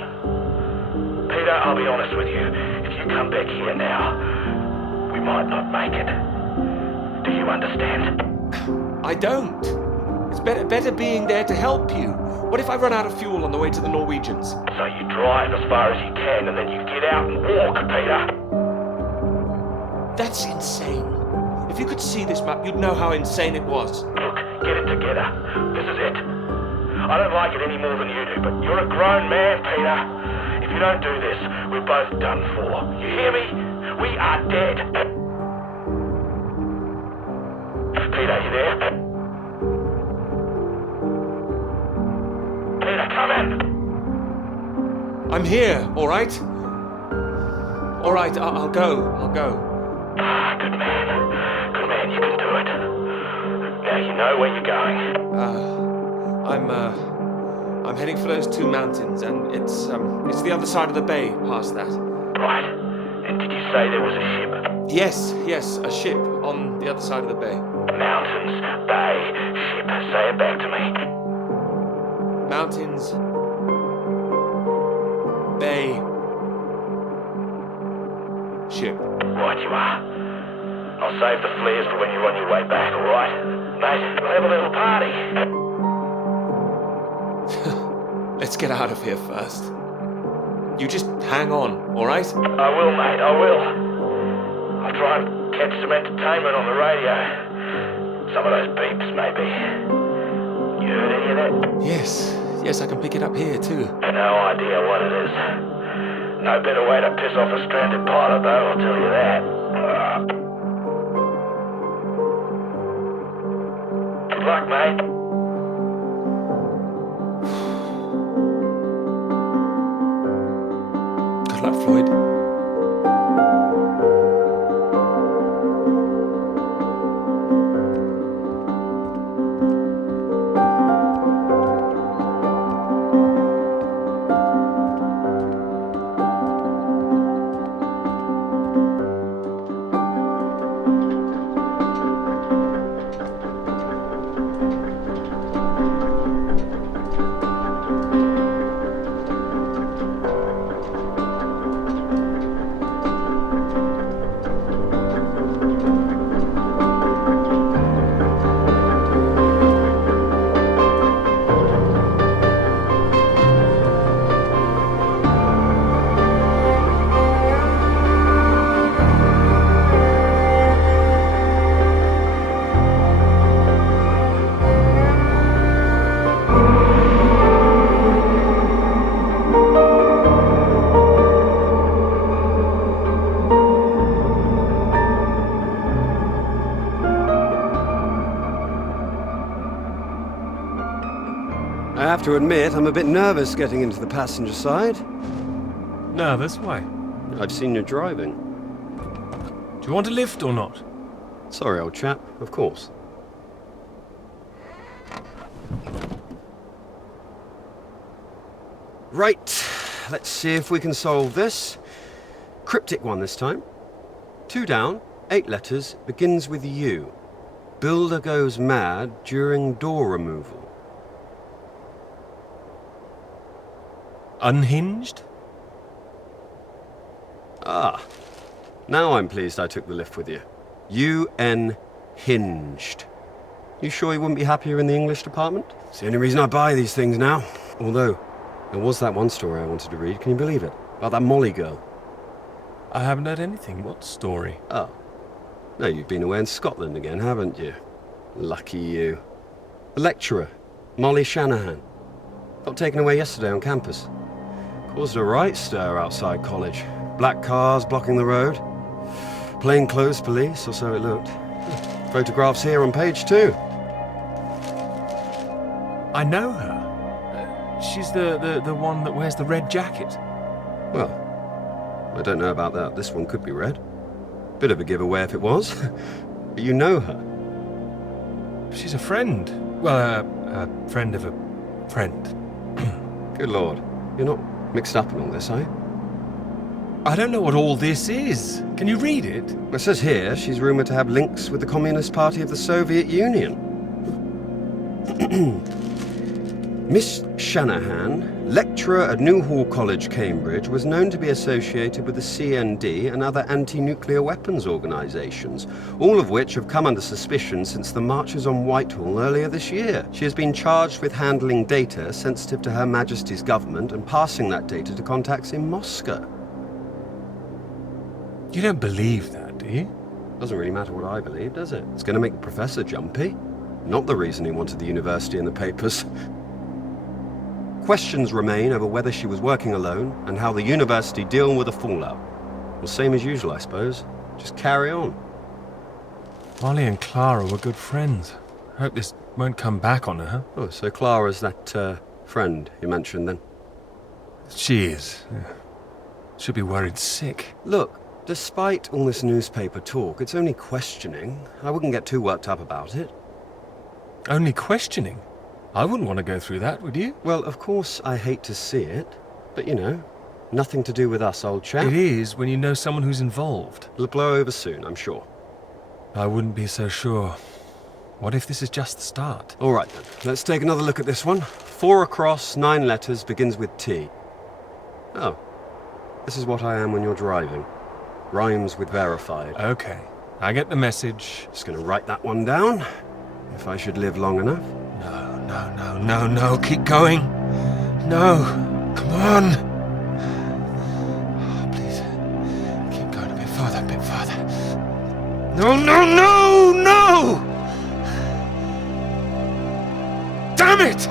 Peter, I'll be honest with you. If you come back here now, we might not make it. Do you understand? I don't. It's better being there to help you. What if I run out of fuel on the way to the Norwegians? So you drive as far as you can and then you get out and walk, Peter. That's insane. If you could see this map, you'd know how insane it was. Look, get it together. This is it. I don't like it any more than you do, but you're a grown man, Peter. If you don't do this, we're both done for. You hear me? We are dead. Peter, you there? Peter, come in. I'm here, all right? All right, I'll go. Good man. Good man, you can do it. Now you know where you're going. I'm heading for those two mountains, and it's the other side of the bay, past that. Right. And did you say there was a ship? Yes, a ship on the other side of the bay. Mountains, bay, ship. Say it back to me. Mountains, bay, ship. Right you are. I'll save the flares for when you're on your way back, alright? Mate, we'll have a little party. Let's get out of here first. You just hang on, alright? I will, mate, I will. I'll try and catch some entertainment on the radio. Some of those beeps, maybe. You heard any of that? Yes, I can pick it up here, too. No idea what it is. No better way to piss off a stranded pilot, though, I'll tell you that. Good luck, mate. Good luck, Floyd. I have to admit, I'm a bit nervous getting into the passenger side. Nervous? Why? I've seen you driving. Do you want a lift or not? Sorry, old chap. Of course. Right. Let's see if we can solve this. Cryptic one this time. 2 down, 8 letters, begins with U. Builder goes mad during door removal. Unhinged? Ah. Now I'm pleased I took the lift with you. UN hinged. You sure you wouldn't be happier in the English department? It's the only reason I buy these things now. Although, there was that one story I wanted to read. Can you believe it? About that Molly girl. I haven't heard anything. What story? Oh. No, you've been away in Scotland again, haven't you? Lucky you. The lecturer, Molly Shanahan. Got taken away yesterday on campus. Caused a right stir outside college. Black cars blocking the road. Plainclothes police, or so it looked. Photographs here on page 2. I know her. She's the one that wears the red jacket. Well, I don't know about that. This one could be red. Bit of a giveaway if it was. But you know her. She's a friend. Well, a friend of a friend. Good Lord. You're not mixed up in all this, are you? I don't know what all this is. Can you read it? It says here she's rumoured to have links with the Communist Party of the Soviet Union. Miss Shanahan, lecturer at Newhall College, Cambridge, was known to be associated with the CND and other anti-nuclear weapons organisations, all of which have come under suspicion since the marches on Whitehall earlier this year. She has been charged with handling data sensitive to Her Majesty's government and passing that data to contacts in Moscow. You don't believe that, do you? Doesn't really matter what I believe, does it? It's going to make the professor jumpy. Not the reason he wanted the university in the papers. Questions remain over whether she was working alone and how the university deal with the fallout. Well, same as usual, I suppose. Just carry on. Molly and Clara were good friends. I hope this won't come back on her. Oh, so Clara's that, friend you mentioned then? She is. Yeah. She'll be worried sick. Look, despite all this newspaper talk, it's only questioning. I wouldn't get too worked up about it. Only questioning? I wouldn't want to go through that, would you? Well, of course, I hate to see it. But, you know, nothing to do with us, old chap. It is when you know someone who's involved. It'll blow over soon, I'm sure. I wouldn't be so sure. What if this is just the start? All right, then. Let's take another look at this one. 4 across, 9 letters, begins with T. Oh. This is what I am when you're driving. Rhymes with verified. Okay. I get the message. Just gonna write that one down. If I should live long enough. No. Keep going. No. Come on. Oh, please. Keep going a bit further, No! Damn it!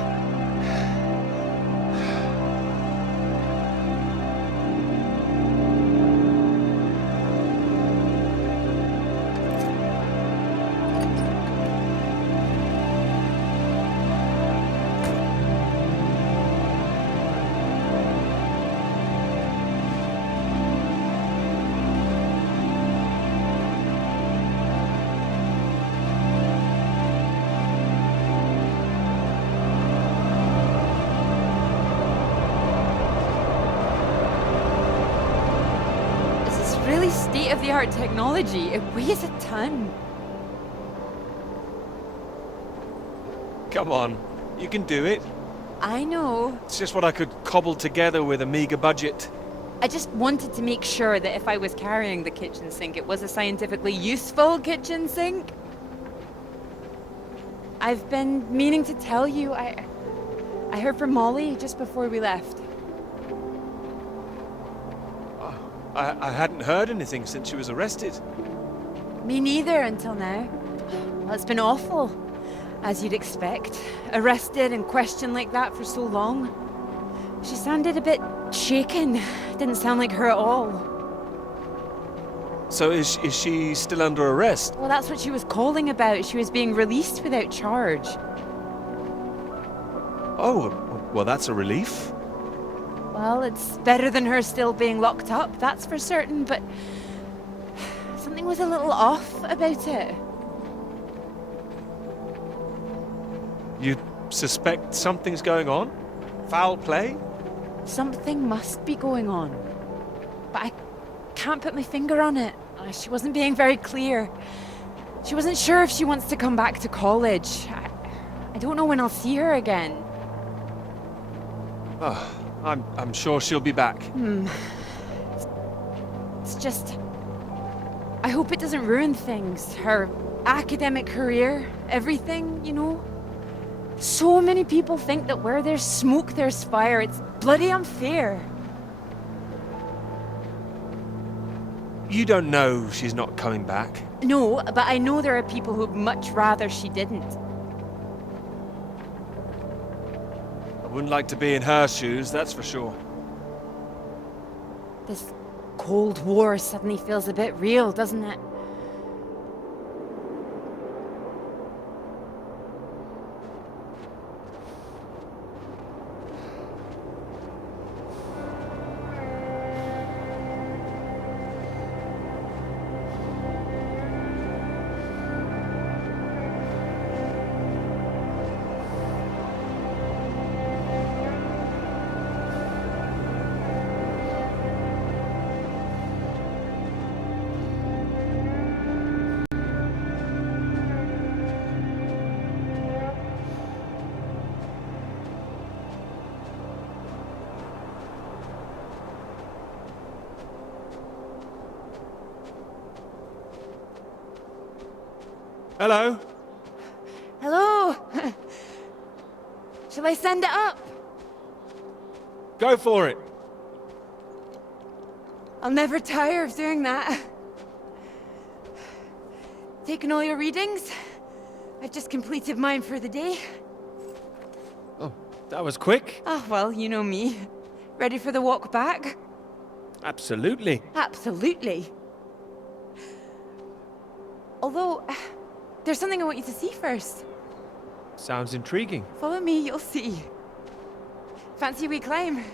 Really state-of-the-art technology. It weighs a ton. Come on, you can do it. I know. It's just what I could cobble together with a meager budget. I just wanted to make sure that if I was carrying the kitchen sink, it was a scientifically useful kitchen sink. I've been meaning to tell you, I heard from Molly just before we left. I hadn't heard anything since she was arrested. Me neither until now. Well, it's been awful, as you'd expect. Arrested and questioned like that for so long. She sounded a bit shaken. Didn't sound like her at all. So is she still under arrest? Well, that's what she was calling about. She was being released without charge. Oh, well, that's a relief. Well, it's better than her still being locked up, that's for certain, but something was a little off about it. You suspect something's going on? Foul play? Something must be going on. But I can't put my finger on it. She wasn't being very clear. She wasn't sure if she wants to come back to college. I don't know when I'll see her again. Oh, I'm sure she'll be back. It's just... I hope it doesn't ruin things. Her academic career, everything, you know? So many people think that where there's smoke, there's fire. It's bloody unfair. You don't know she's not coming back. No, but I know there are people who'd much rather she didn't. I wouldn't like to be in her shoes, that's for sure. This Cold War suddenly feels a bit real, doesn't it? Hello? Hello? Shall I send it up? Go for it. I'll never tire of doing that. Taken all your readings? I've just completed mine for the day. Oh, that was quick. Oh, well, you know me. Ready for the walk back? Absolutely. Absolutely. Although, there's something I want you to see first. Sounds intriguing. Follow me, you'll see. Fancy we climb?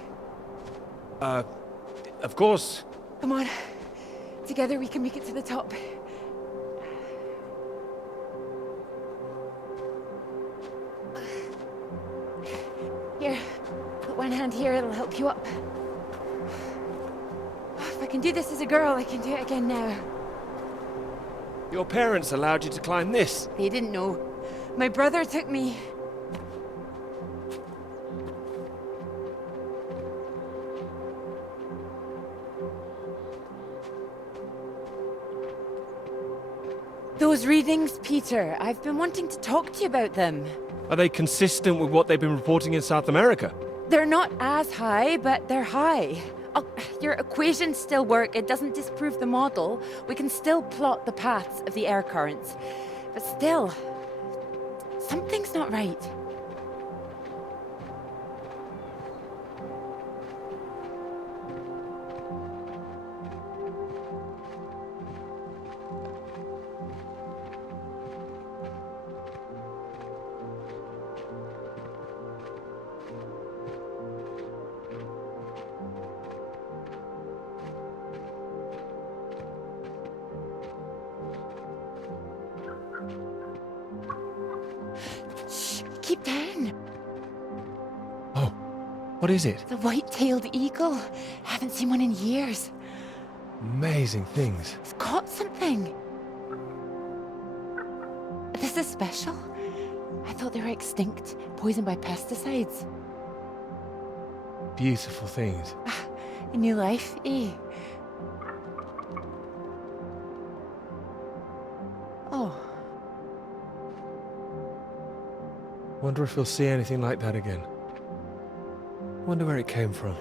Of course. Come on. Together we can make it to the top. Here, put one hand here, it'll help you up. If I can do this as a girl, I can do it again now. Your parents allowed you to climb this. They didn't know. My brother took me. Those readings, Peter, I've been wanting to talk to you about them. Are they consistent with what they've been reporting in South America? They're not as high, but they're high. Oh, your equations still work. It doesn't disprove the model. We can still plot the paths of the air currents. But still, something's not right. Shh, keep down. Oh, what is it? The white-tailed eagle. Haven't seen one in years. Amazing things. It's caught something. This is special. I thought they were extinct, poisoned by pesticides. Beautiful things. A new life, eh? Oh. Wonder if we'll see anything like that again. Wonder where it came from.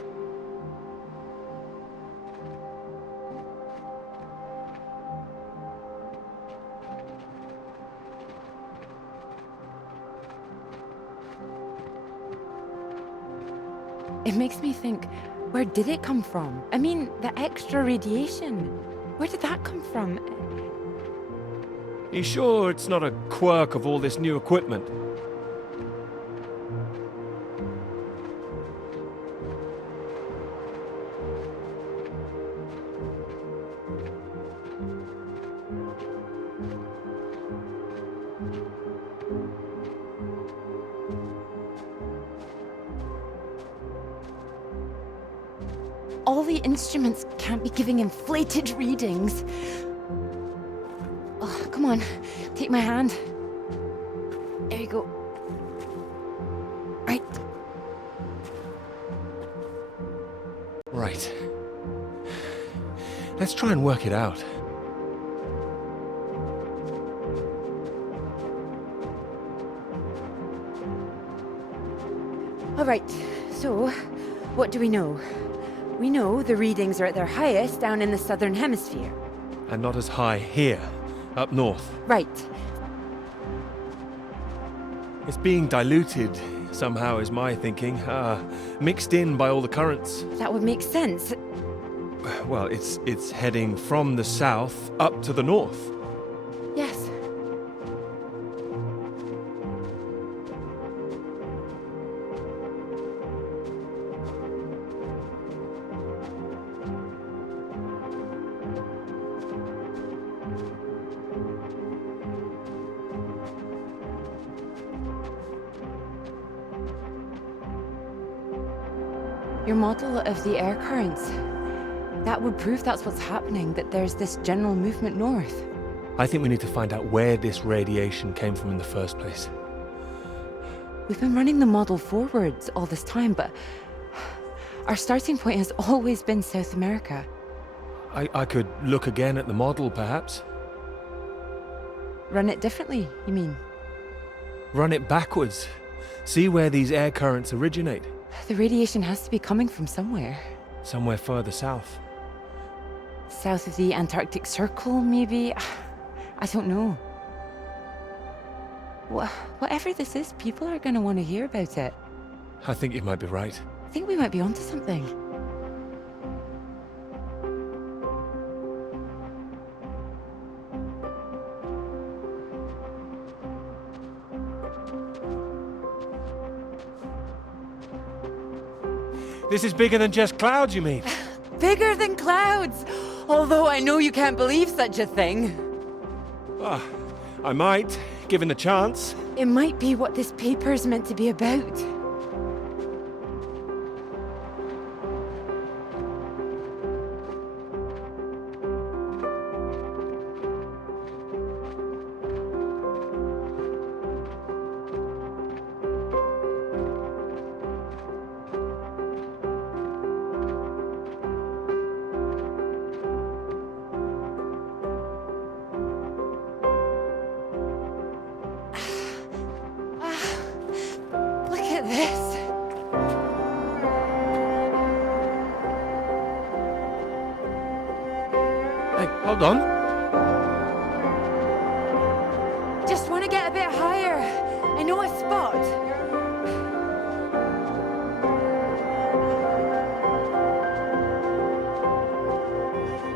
It makes me think, where did it come from? I mean, the extra radiation. Where did that come from? You sure it's not a quirk of all this new equipment? All the instruments can't be giving inflated readings. Oh, come on, take my hand. There you go. Right. Right. Let's try and work it out. All right, so what do we know? We know the readings are at their highest down in the southern hemisphere. And not as high here, up north. Right. It's being diluted somehow, is my thinking. Mixed in by all the currents. That would make sense. Well, it's heading from the south up to the north. Yes. Your model of the air currents. That would prove that's what's happening, that there's this general movement north. I think we need to find out where this radiation came from in the first place. We've been running the model forwards all this time, but our starting point has always been South America. I could look again at the model, perhaps. Run it differently, you mean? Run it backwards. See where these air currents originate. The radiation has to be coming from somewhere. Somewhere further south. South of the Antarctic Circle, maybe? I don't know. Whatever this is, people are going to want to hear about it. I think you might be right. I think we might be onto something. This is bigger than just clouds, you mean? Bigger than clouds! Although I know you can't believe such a thing. Ah, I might, given the chance. It might be what this paper's meant to be about. Look at this. Hey, hold on. Just want to get a bit higher. I know a spot.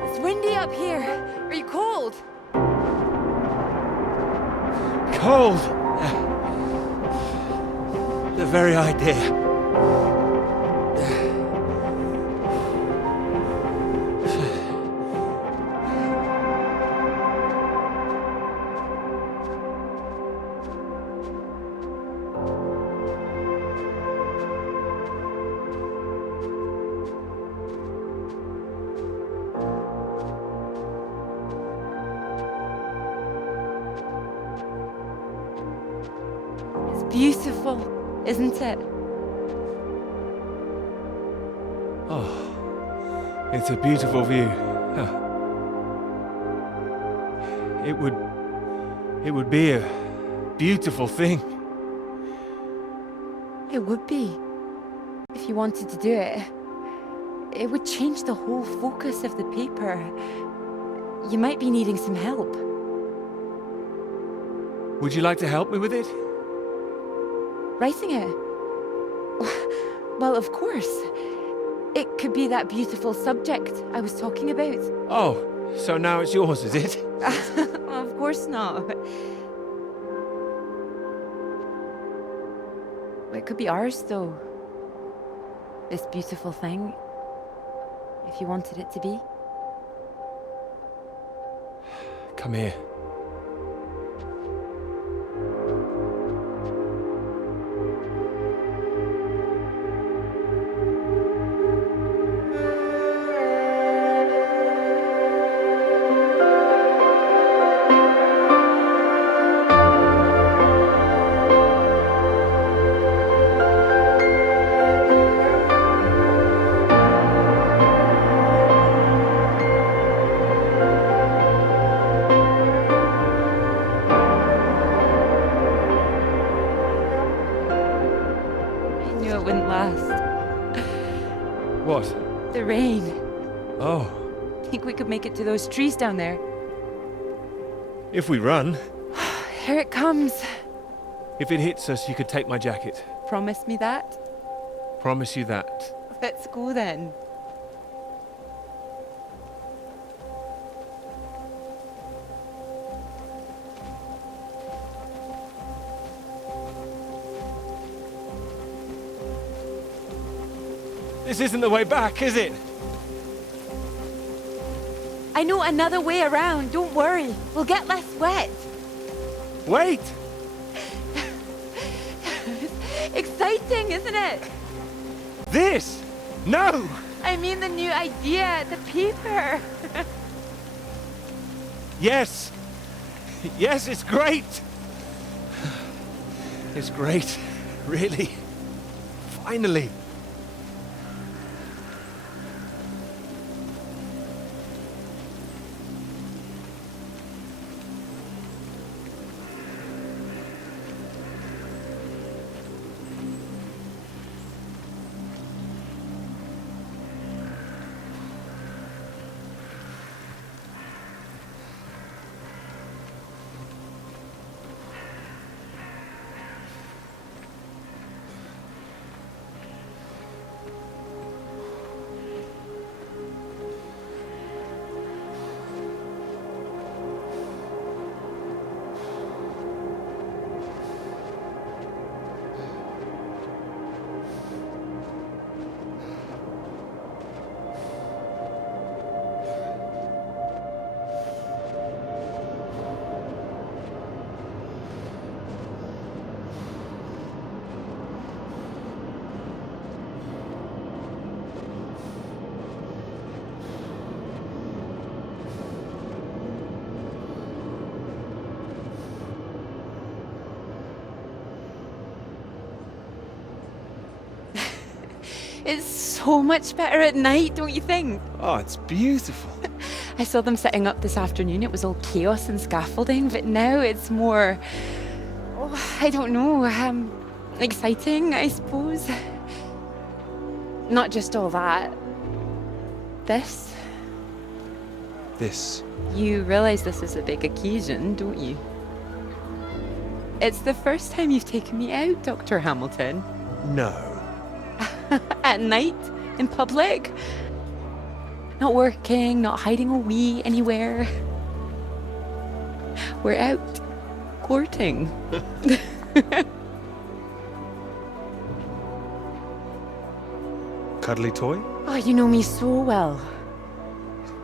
It's windy up here. Are you cold? Cold. The very idea. It's beautiful, isn't it? Oh, it's a beautiful view. Huh. It would be a beautiful thing. It would be. If you wanted to do it. It would change the whole focus of the paper. You might be needing some help. Would you like to help me with it? Writing it? Well, of course. It could be that beautiful subject I was talking about. Oh, so now it's yours, is it? Of course not. It could be ours, though. This beautiful thing. If you wanted it to be. Come here. It wouldn't last. What? The rain. Oh, Think we could make it to those trees down there? if we run. Here it comes. If it hits us, you could take my jacket. Promise me that? Promise you that. Let's go then. This isn't the way back, is it? I know another way around. Don't worry. We'll get less wet. Wait! Exciting, isn't it? This! No! I mean the new idea, the paper. Yes! Yes, it's great! It's great. Really. Finally. It's so much better at night, don't you think? Oh, it's beautiful. I saw them setting up this afternoon. It was all chaos and scaffolding, but now it's more, I don't know, exciting, I suppose. Not just all that. This. This. You realize this is a big occasion, don't you? It's the first time you've taken me out, Dr. Hamilton. No. At night? In public? Not working, not hiding a wee anywhere. We're out courting. Cuddly toy? Oh, you know me so well.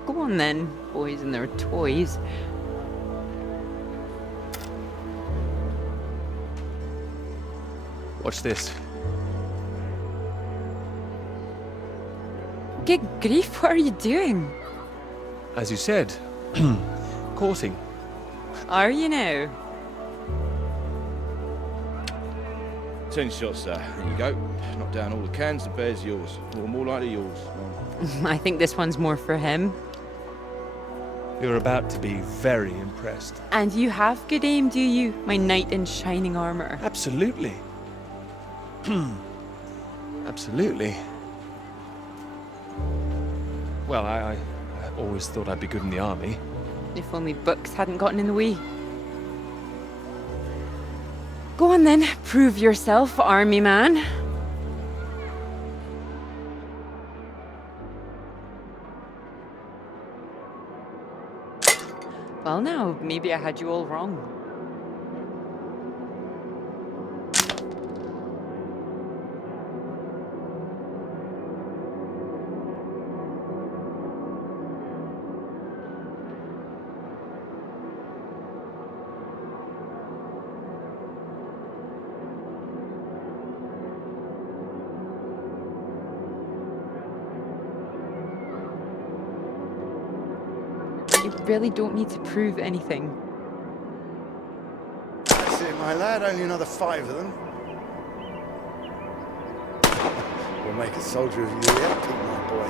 Go on then, boys and their toys. Watch this. Good grief, what are you doing? As you said, courting. Are you now? 10 shots, sir. There you go. Knock down all the cans, the bear's yours. Or more likely yours. I think this one's more for him. You're about to be very impressed. And you have good aim, do you? My knight in shining armor. Absolutely. Absolutely. Well, I always thought I'd be good in the army. If only books hadn't gotten in the way. Go on then, prove yourself, army man. Well now, maybe I had you all wrong. You really don't need to prove anything. That's it, my lad. Only another 5 of them. We'll make a soldier of you yet, my boy.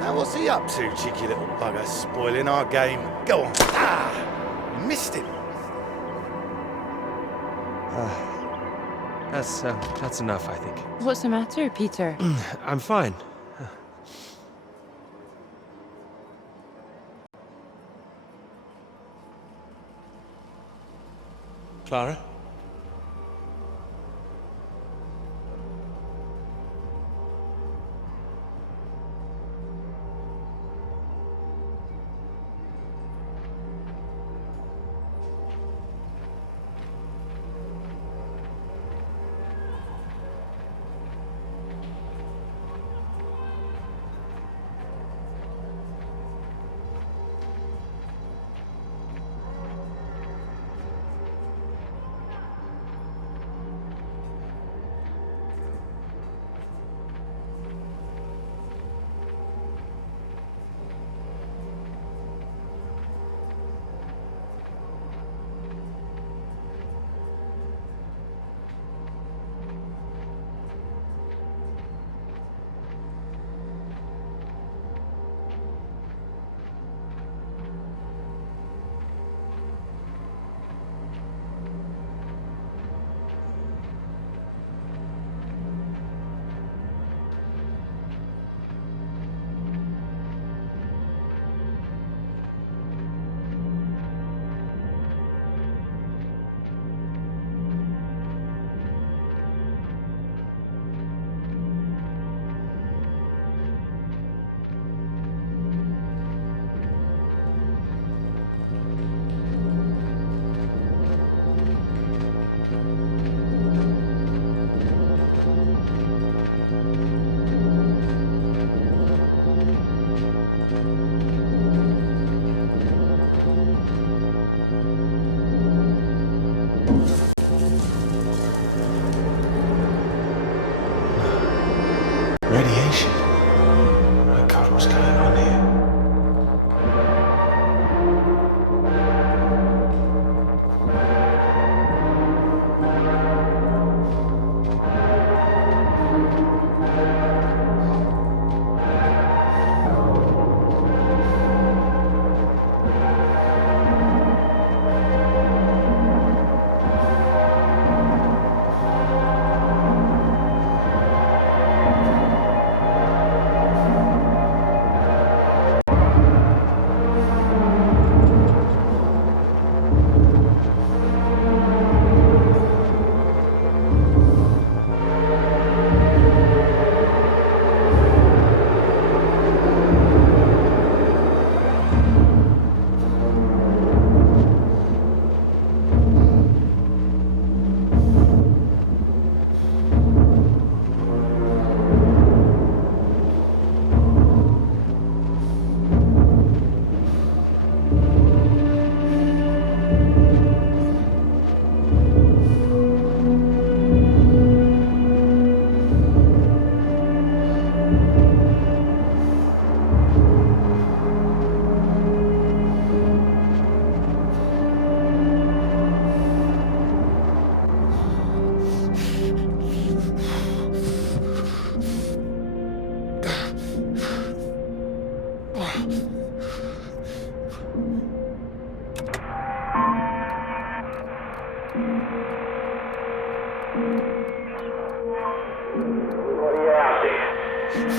Now, what's he up to, cheeky little bugger? Spoiling our game. Go on. Ah! You missed him. That's enough, I think. What's the matter, Peter? I'm fine. Clara?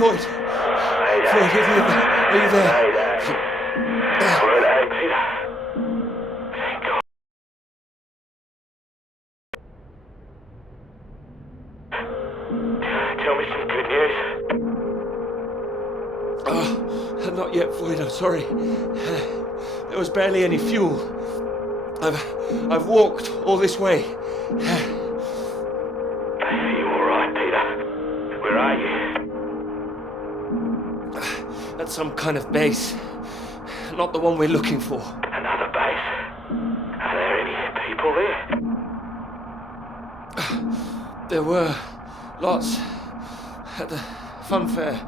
Floyd, are you there? Hey, Peter. Thank God. Tell me some good news. Oh, not yet, Floyd, I'm sorry. There was barely any fuel. I've walked all this way. Are you alright, Peter? Where are you? At some kind of base. Not the one we're looking for. Another base? Are there any people there? There were lots at the fun fair.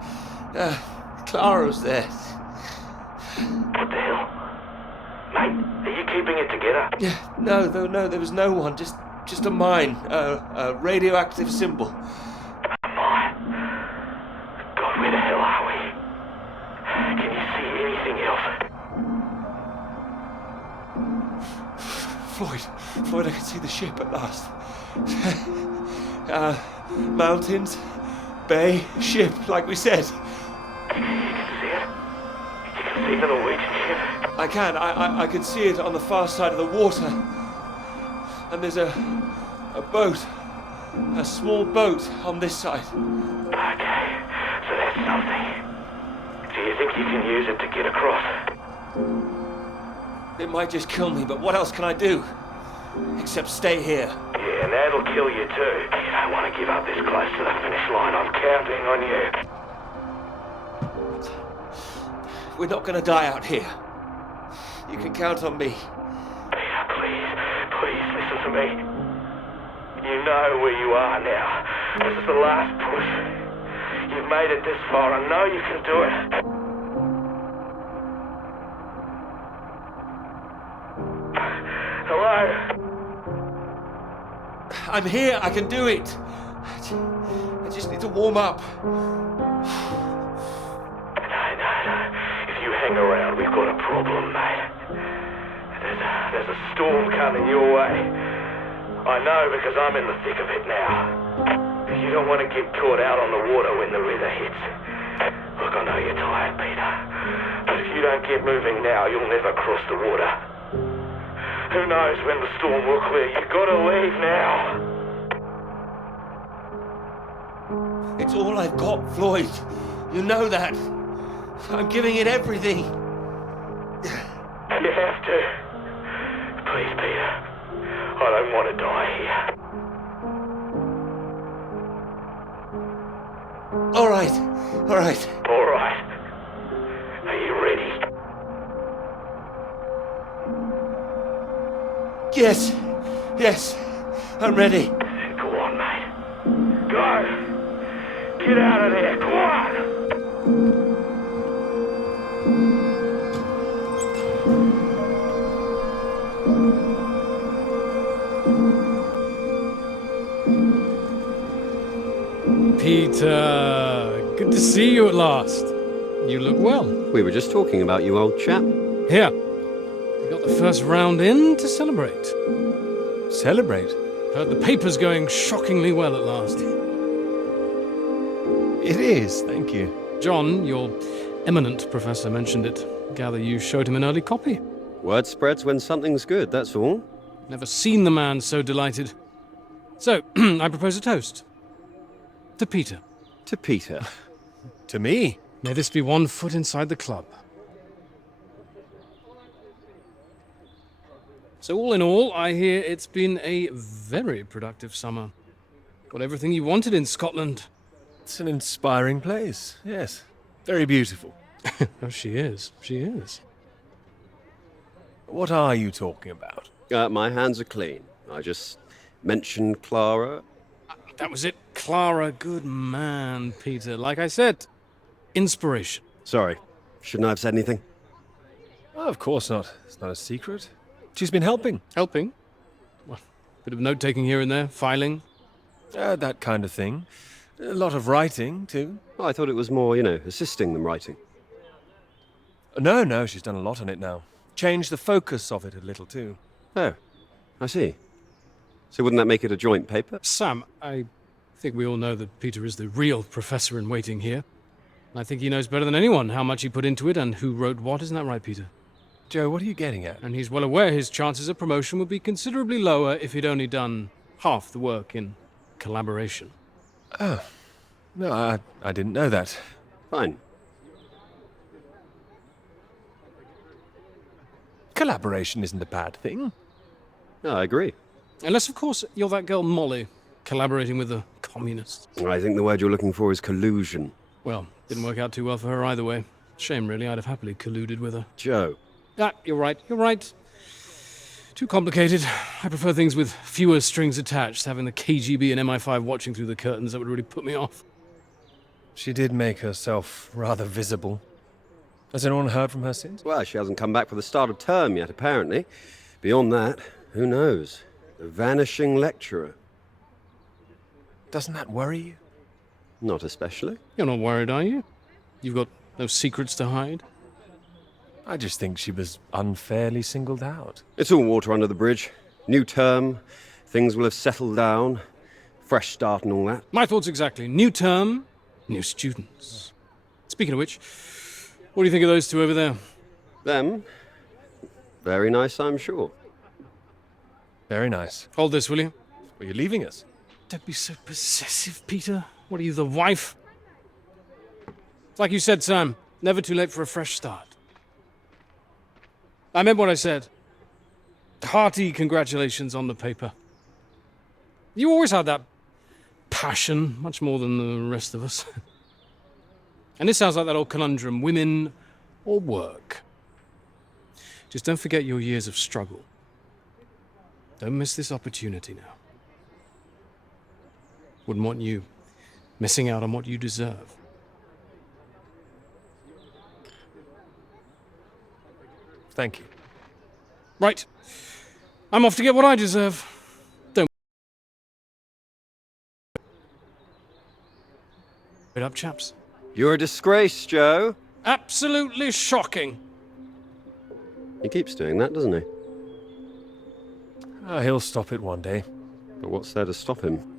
Clara was there. What the hell? Mate, are you keeping it together? Yeah, no, there was no one. Just a mine. A radioactive symbol. A mine? God, where the hell are we? Can you see anything else? Floyd, I can see the ship at last. Mountains, bay, ship, like we said. You can see it? You can see the Norwegian ship? I can. I can see it on the far side of the water. And there's a boat. A small boat on this side. Okay, so that's something. Do you think you can use it to get across? It might just kill me, but what else can I do? Except stay here. Yeah, and that'll kill you too. You don't want to give up this close to the finish line. I'm counting on you. We're not gonna die out here. You can count on me. Peter, please listen to me. You know where you are now. This is the last push. You've made it this far. I know you can do it. Hello? I'm here. I can do it. I just need to warm up. Hang around, we've got a problem, mate. There's a storm coming your way. I know because I'm in the thick of it now. You don't want to get caught out on the water when the river hits. Look, I know you're tired, Peter. But if you don't get moving now, you'll never cross the water. Who knows when the storm will clear? You've got to leave now. It's all I've got, Floyd. You know that. I'm giving it everything. You have to. Please, Peter. I don't want to die here. All right. All right. Are you ready? Yes. I'm ready. Go on, mate. Go. Get out of there. Go on. Peter, good to see you at last. You look well. We were just talking about you, old chap. Here, we got the first round in to celebrate. Celebrate? Heard the paper's going shockingly well at last. It is, thank you. John, your eminent professor, mentioned it. Gather you showed him an early copy. Word spreads when something's good, that's all. Never seen the man so delighted. So, I propose a toast. To Peter. To Peter. To me. May this be one foot inside the club. So all in all, I hear it's been a very productive summer. Got everything you wanted in Scotland. It's an inspiring place, yes. Very beautiful. Oh, she is. What are you talking about? My hands are clean. I just mentioned Clara. That was it. Clara, good man, Peter. Like I said, inspiration. Sorry, shouldn't I have said anything? Oh, of course not. It's not a secret. She's been helping. Helping? Well, bit of note-taking here and there, filing. That kind of thing. A lot of writing, too. Oh, I thought it was more, assisting them writing. No, she's done a lot on it now. Changed the focus of it a little, too. Oh, I see. So wouldn't that make it a joint paper? Sam, I think we all know that Peter is the real professor in waiting here. I think he knows better than anyone how much he put into it and who wrote what. Isn't that right, Peter? Joe, what are you getting at? And he's well aware his chances of promotion would be considerably lower if he'd only done half the work in collaboration. Oh. No, I didn't know that. Fine. Collaboration isn't a bad thing. No, I agree. Unless, of course, you're that girl Molly, collaborating with the communists. I think the word you're looking for is collusion. Well, didn't work out too well for her either way. Shame, really. I'd have happily colluded with her. Joe. Ah, you're right. Too complicated. I prefer things with fewer strings attached. Having the KGB and MI5 watching through the curtains, that would really put me off. She did make herself rather visible. Has anyone heard from her since? Well, she hasn't come back for the start of term yet, apparently. Beyond that, who knows? The vanishing lecturer. Doesn't that worry you? Not especially. You're not worried, are you? You've got no secrets to hide? I just think she was unfairly singled out. It's all water under the bridge. New term, things will have settled down, fresh start and all that. My thoughts exactly. New term, new students. Speaking of which, what do you think of those two over there? Them? Very nice, I'm sure. Very nice. Hold this, will you? Well, you're leaving us. Don't be so possessive, Peter. What are you, the wife? It's like you said, Sam. Never too late for a fresh start. I meant what I said. Hearty congratulations on the paper. You always had that passion, much more than the rest of us. And this sounds like that old conundrum, women or work. Just don't forget your years of struggle. Don't miss this opportunity now. Wouldn't want you missing out on what you deserve. Thank you. Right. I'm off to get what I deserve. Don't wait up, chaps. You're a disgrace, Joe. Absolutely shocking. He keeps doing that, doesn't he? He'll stop it one day. But what's there to stop him?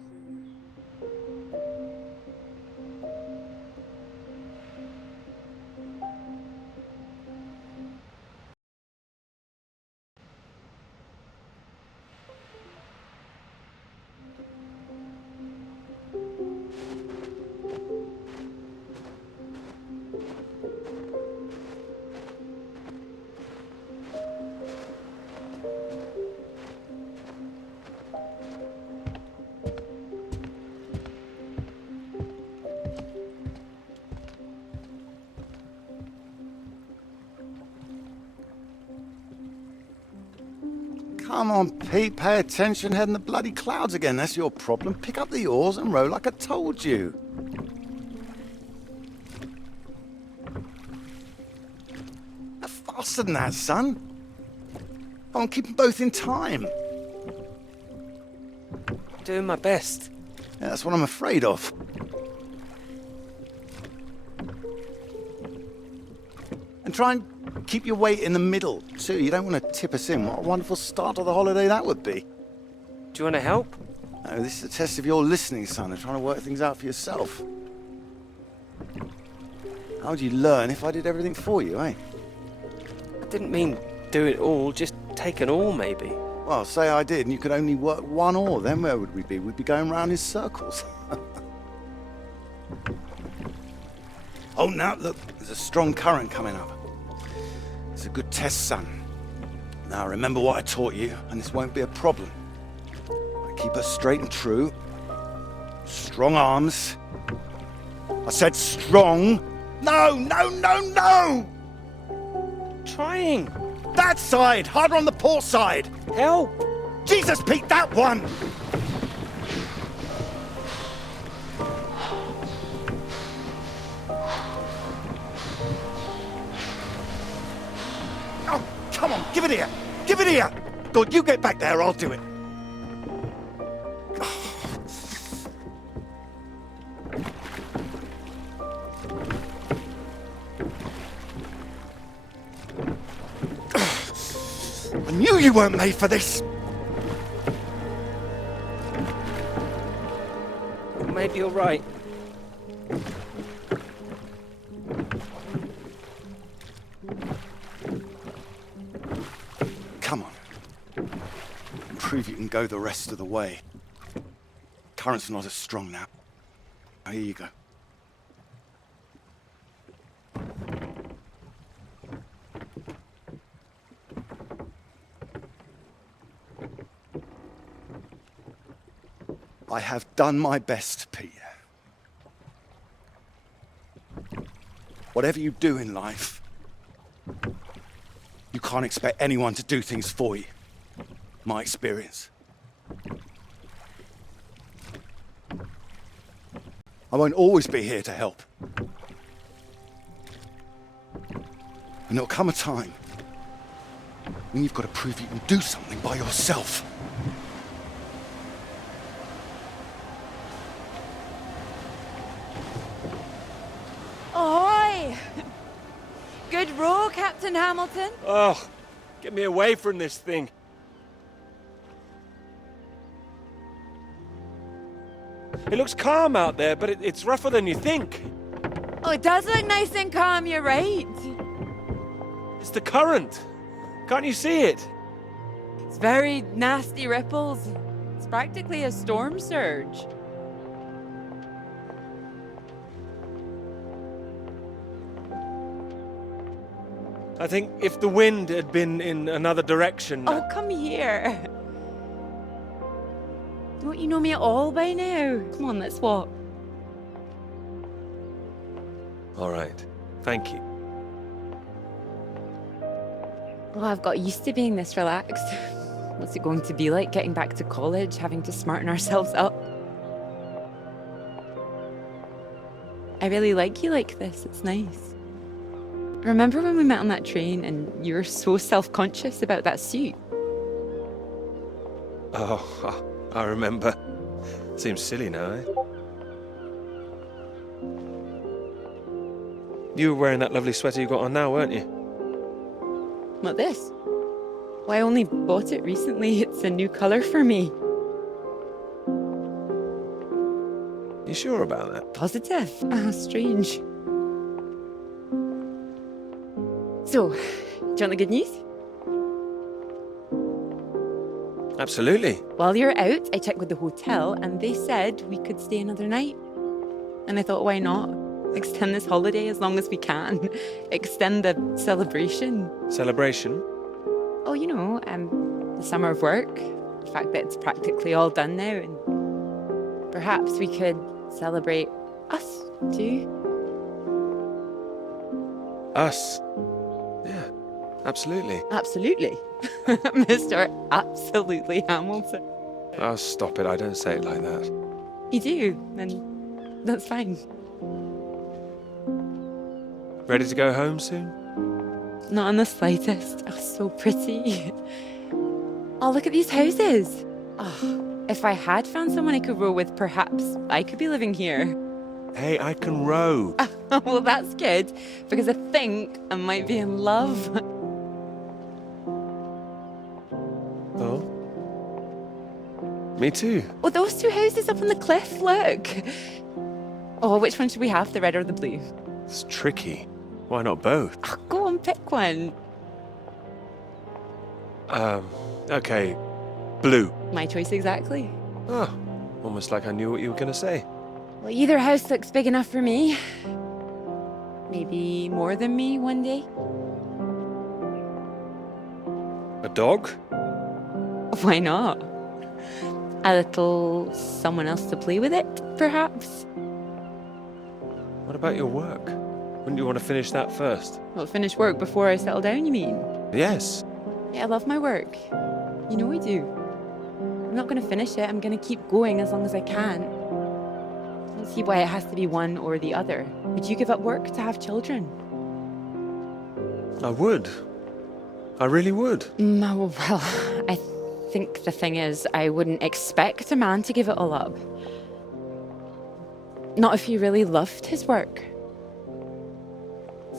Come on, Pete, pay attention, head in the bloody clouds again. That's your problem. Pick up the oars and row like I told you. Faster than that, son. Come on, keep them both in time. Doing my best. Yeah, that's what I'm afraid of. And try and keep your weight in the middle, too. You don't want to tip us in. What a wonderful start to the holiday that would be. Do you want to help? No, this is a test of your listening, son, and trying to work things out for yourself. How would you learn if I did everything for you, eh? I didn't mean do it all, just take an oar, maybe. Well, say I did, and you could only work one oar. Then where would we be? We'd be going round in circles. Oh, now, look, there's a strong current coming up. It's a good test, son. Now, remember what I taught you, and this won't be a problem. Keep her straight and true. Strong arms. I said strong. No, no, no, no! Trying. That side! Harder on the port side! Help! Jesus, Pete, that one! Oh, come on, give it here! Give it here! Good, you get back there, I'll do it. I knew you weren't made for this! Maybe you're right. Come on. Prove you can go the rest of the way. Current's not as strong now. Here you go. I have done my best, Peter. Whatever you do in life, you can't expect anyone to do things for you. My experience. I won't always be here to help. And there'll come a time when you've got to prove you can do something by yourself. Ahoy! Good row, Captain Hamilton. Oh, get me away from this thing. It looks calm out there, but it's rougher than you think. Oh, it does look nice and calm, you're right. It's the current. Can't you see it? It's very nasty ripples. It's practically a storm surge. I think if the wind had been in another direction... Oh, come here. Don't you know me at all by now? Come on, let's walk. All right. Thank you. Well, I've got used to being this relaxed. What's it going to be like getting back to college, having to smarten ourselves up? I really like you like this. It's nice. Remember when we met on that train and you were so self-conscious about that suit? Oh, I remember. Seems silly now, eh? You were wearing that lovely sweater you got on now, weren't you? Not this. Well, I only bought it recently. It's a new colour for me. You sure about that? Positive. Strange. So, do you want the good news? Absolutely. While you're out, I checked with the hotel and they said we could stay another night. And I thought, why not? Extend this holiday as long as we can. Extend the celebration. Celebration? Oh, you know, the summer of work. The fact that it's practically all done now. And perhaps we could celebrate us too. Us? Yeah, absolutely. Absolutely. Mr. Absolutely Hamilton. Oh, stop it. I don't say it like that. You do, and that's fine. Ready to go home soon? Not in the slightest. Oh, so pretty. Oh, look at these houses. Oh, if I had found someone I could row with, perhaps I could be living here. Hey, I can row. Well, that's good, because I think I might be in love. Oh? Me too. Oh, those two houses up on the cliff, look. Oh, which one should we have, the red or the blue? It's tricky. Why not both? Oh, go on, pick one. Okay. Blue. My choice exactly. Oh, almost like I knew what you were going to say. Well, either house looks big enough for me. Maybe more than me one day. A dog? Why not? A little someone else to play with it, perhaps? What about your work? Wouldn't you want to finish that first? Well, finish work before I settle down, you mean? Yes. Yeah, I love my work. You know I do. I'm not going to finish it. I'm going to keep going as long as I can. I don't see why it has to be one or the other. Would you give up work to have children? I would. I really would. No, well, I think the thing is, I wouldn't expect a man to give it all up. Not if he really loved his work.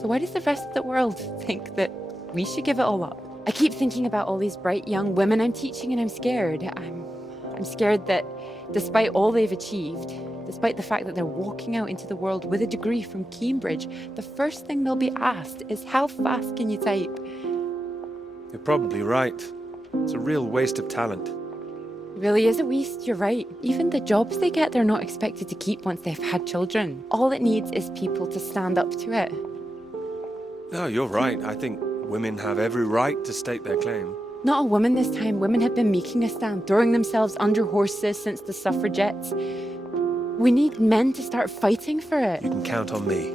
So why does the rest of the world think that we should give it all up? I keep thinking about all these bright young women I'm teaching and I'm scared. I'm scared that despite all they've achieved, despite the fact that they're walking out into the world with a degree from Cambridge, the first thing they'll be asked is, how fast can you type? You're probably right. It's a real waste of talent. It really is a waste, you're right. Even the jobs they get, they're not expected to keep once they've had children. All it needs is people to stand up to it. No, you're right. I think women have every right to state their claim. Not a woman this time. Women have been making a stand, throwing themselves under horses since the suffragettes. We need men to start fighting for it. You can count on me.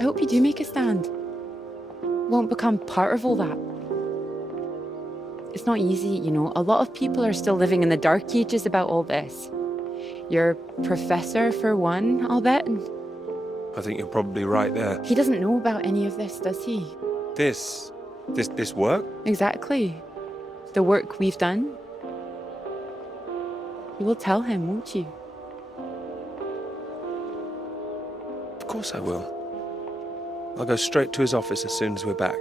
I hope you do make a stand. Won't become part of all that. It's not easy, you know. A lot of people are still living in the dark ages about all this. Your professor, for one, I'll bet. I think you're probably right there. He doesn't know about any of this, does he? This work? Exactly. The work we've done. You will tell him, won't you? Of course I will. I'll go straight to his office as soon as we're back.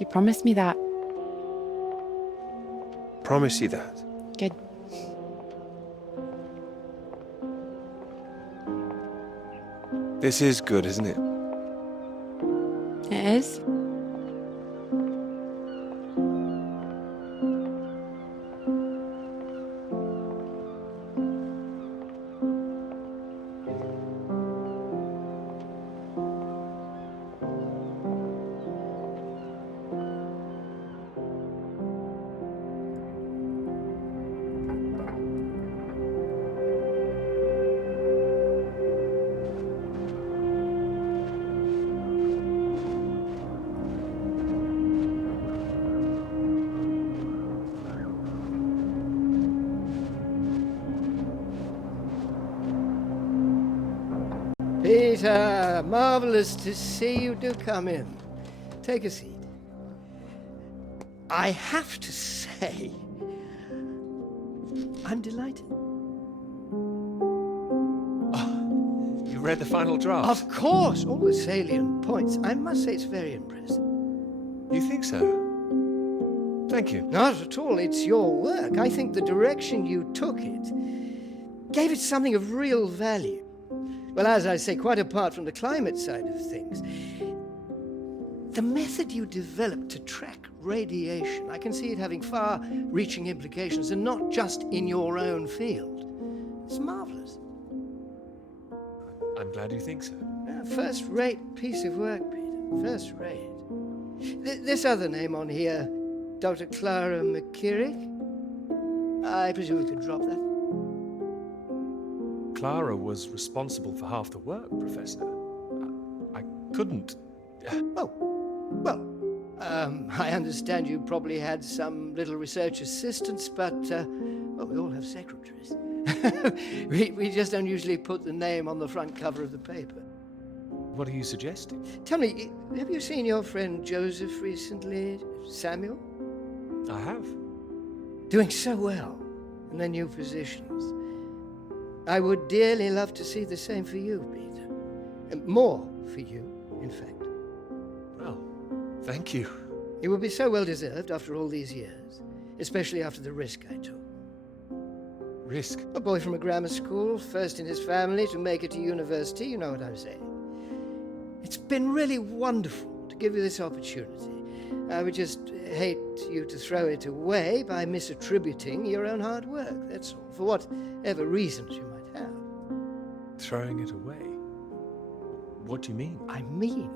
You promised me that. Promise you that. Good. This is good, isn't it? It is. Peter, marvelous to see you. Do come in. Take a seat. I have to say, I'm delighted. You read the final draft? Of course, all the salient points. I must say it's very impressive. You think so? Thank you. Not at all. It's your work. I think the direction you took it gave it something of real value. Well, as I say, quite apart from the climate side of things, the method you developed to track radiation, I can see it having far-reaching implications, and not just in your own field. It's marvelous. I'm glad you think so. First-rate piece of work, Peter. First-rate. This other name on here, Dr. Clara McKirrick, I presume we could drop that. Clara was responsible for half the work, Professor. I couldn't... Oh, well, I understand you probably had some little research assistants, but, well, we all have secretaries. we just don't usually put the name on the front cover of the paper. What are you suggesting? Tell me, have you seen your friend Joseph recently, Samuel? I have. Doing so well in their new positions. I would dearly love to see the same for you, Peter. And more for you, in fact. Well, thank you. It would be so well deserved after all these years, especially after the risk I took. Risk? A boy from a grammar school, first in his family to make it to university, you know what I'm saying. It's been really wonderful to give you this opportunity. I would just hate you to throw it away by misattributing your own hard work, that's all, for whatever reasons you might have. Throwing it away? What do you mean? I mean,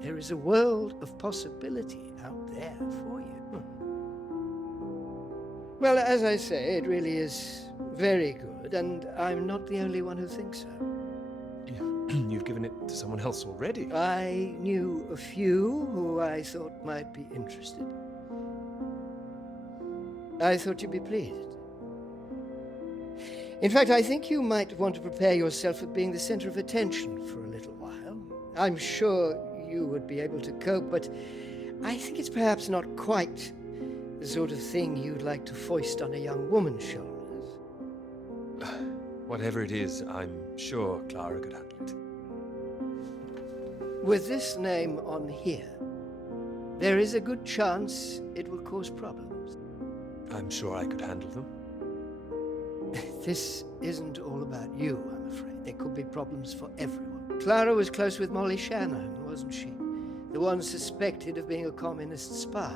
there is a world of possibility out there for you. Well, as I say, it really is very good, and I'm not the only one who thinks so. You've given it to someone else already. I knew a few who I thought might be interested. I thought you'd be pleased. In fact, I think you might want to prepare yourself for being the center of attention for a little while. I'm sure you would be able to cope, but I think it's perhaps not quite the sort of thing you'd like to foist on a young woman's shoulders. Whatever it is, I'm sure Clara could handle it. With this name on here, there is a good chance it will cause problems. I'm sure I could handle them. This isn't all about you, I'm afraid. There could be problems for everyone. Clara was close with Molly Shannon, wasn't she? The one suspected of being a communist spy.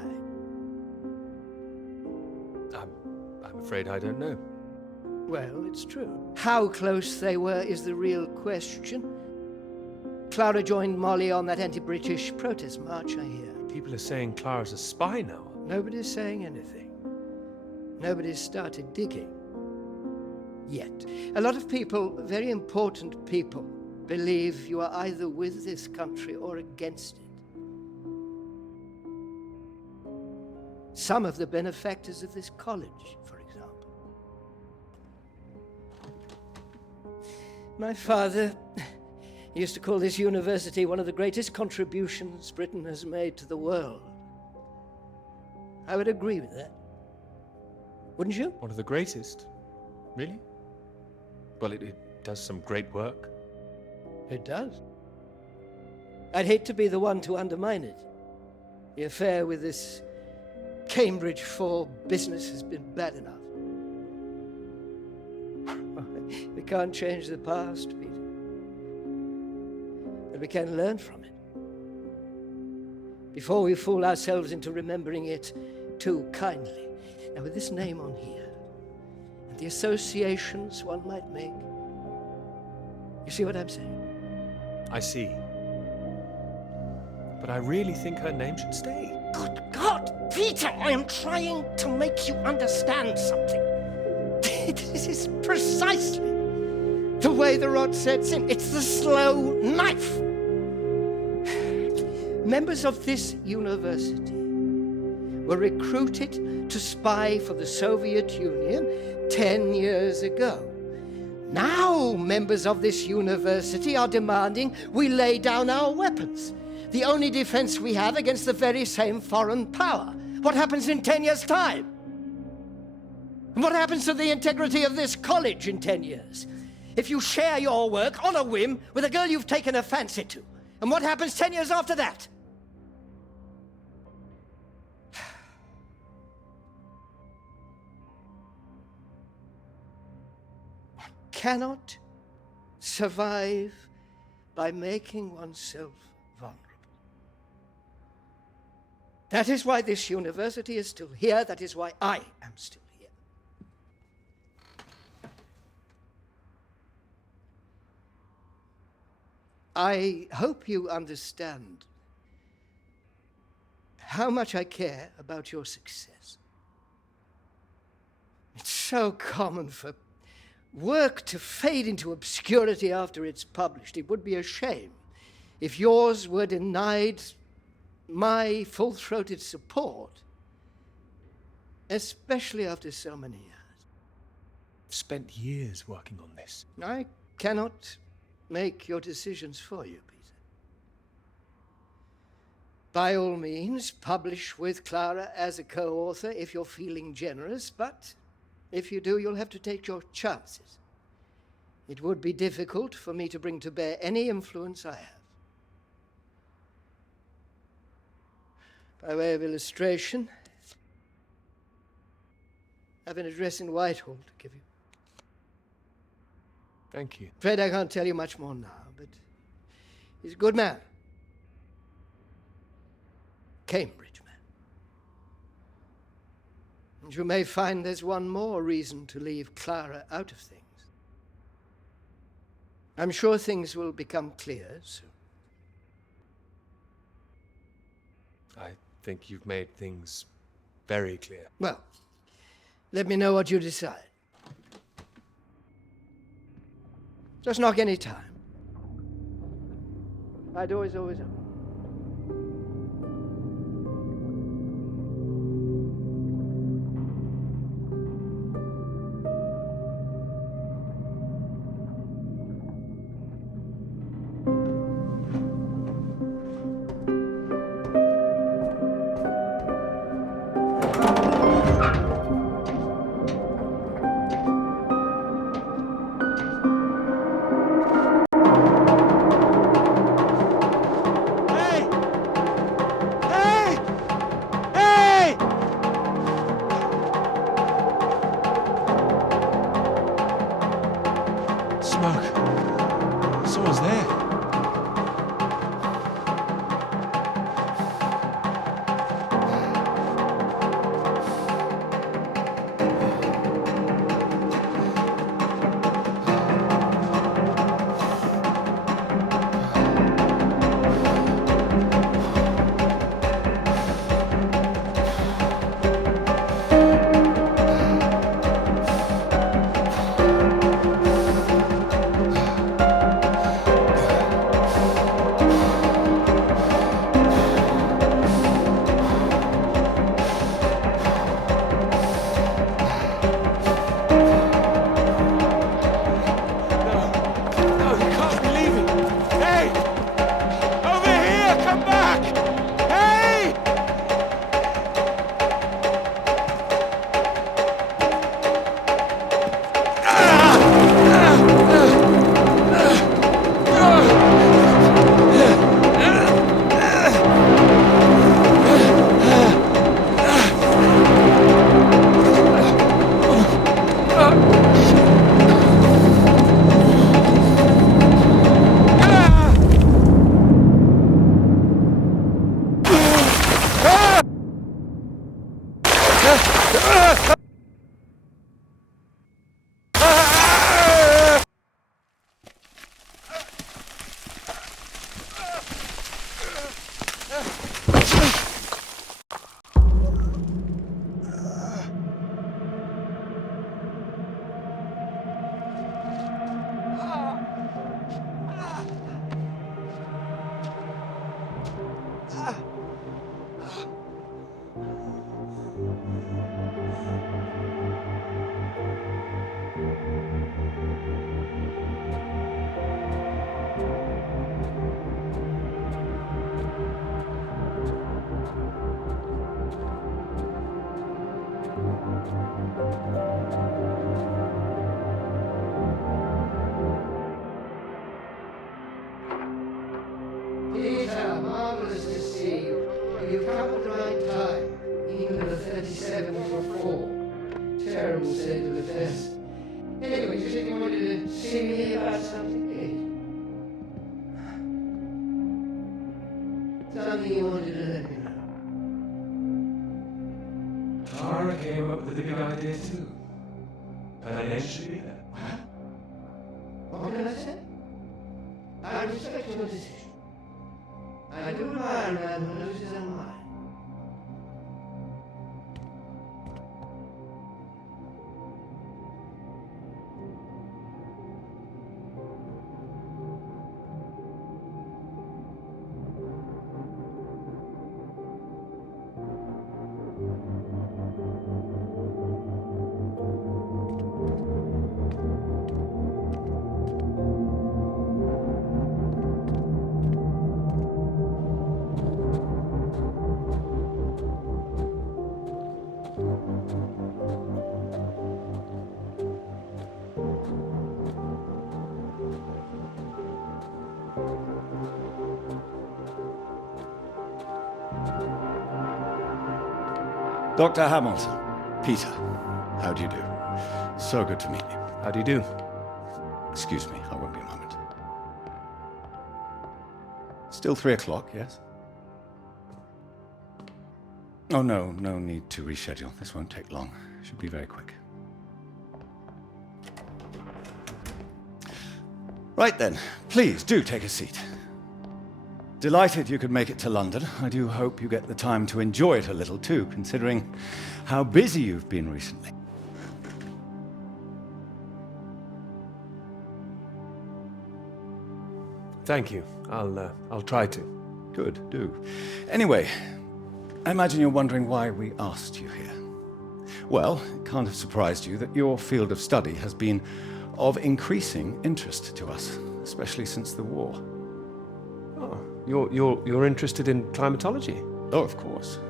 I'm afraid I don't know. Well, it's true. How close they were is the real question. Clara joined Molly on that anti-British protest march, I hear. People are saying Clara's a spy now. Nobody's saying anything. Nobody's started digging. Yet. A lot of people, very important people, believe you are either with this country or against it. Some of the benefactors of this college, for example. My father used to call this university one of the greatest contributions Britain has made to the world. I would agree with that. Wouldn't you? One of the greatest? Really? Well, it does some great work. It does. I'd hate to be the one to undermine it. The affair with this Cambridge 4 business has been bad enough. We can't change the past, Peter. But we can learn from it. Before we fool ourselves into remembering it too kindly. Now, with this name on here, and the associations one might make, you see what I'm saying? I see. But I really think her name should stay. Good God, Peter, I am trying to make you understand something. This is precisely the way the rot sets in. It's the slow knife. Members of this university were recruited to spy for the Soviet Union 10 years ago. Now members of this university are demanding we lay down our weapons. The only defense we have against the very same foreign power. What happens in 10 years' time? And what happens to the integrity of this college in 10 years? If you share your work on a whim with a girl you've taken a fancy to, and what happens 10 years after that? One cannot survive by making oneself vulnerable. That is why this university is still here. That is why I am still here. I hope you understand how much I care about your success. It's so common for work to fade into obscurity after it's published. It would be a shame if yours were denied my full-throated support, especially after so many years. I've spent years working on this. I cannot make your decisions for you, Peter. By all means, publish with Clara as a co-author if you're feeling generous, but if you do, you'll have to take your chances. It would be difficult for me to bring to bear any influence I have. By way of illustration, I have an address in Whitehall to give you. Thank you. Afraid I can't tell you much more now, but he's a good man. Cambridge man. And you may find there's one more reason to leave Clara out of things. I'm sure things will become clear soon. I think you've made things very clear. Well, let me know what you decide. Just knock any time. My door is always open. Peter, marvelous to see you. You've come at the right time. Even a 37 for 4. Terrible state of affairs. Anyway, you said you wanted to see me about something, eh? Something you wanted to let me know. Clara came up with the big idea too. Potentially. What can I say? I respect your decision. I do admire a man who knows his own mind. Dr. Hamilton. Peter, how do you do? So good to meet you. How do you do? Excuse me, I won't be a moment. Still 3 o'clock, yes? Oh, no need to reschedule. This won't take long. Should be very quick. Right then, please do take a seat. Delighted you could make it to London. I do hope you get the time to enjoy it a little too, considering how busy you've been recently. Thank you. I'll try to. Good, do. Anyway, I imagine you're wondering why we asked you here. Well, it can't have surprised you that your field of study has been of increasing interest to us, especially since the war. You're interested in climatology? Oh, of course.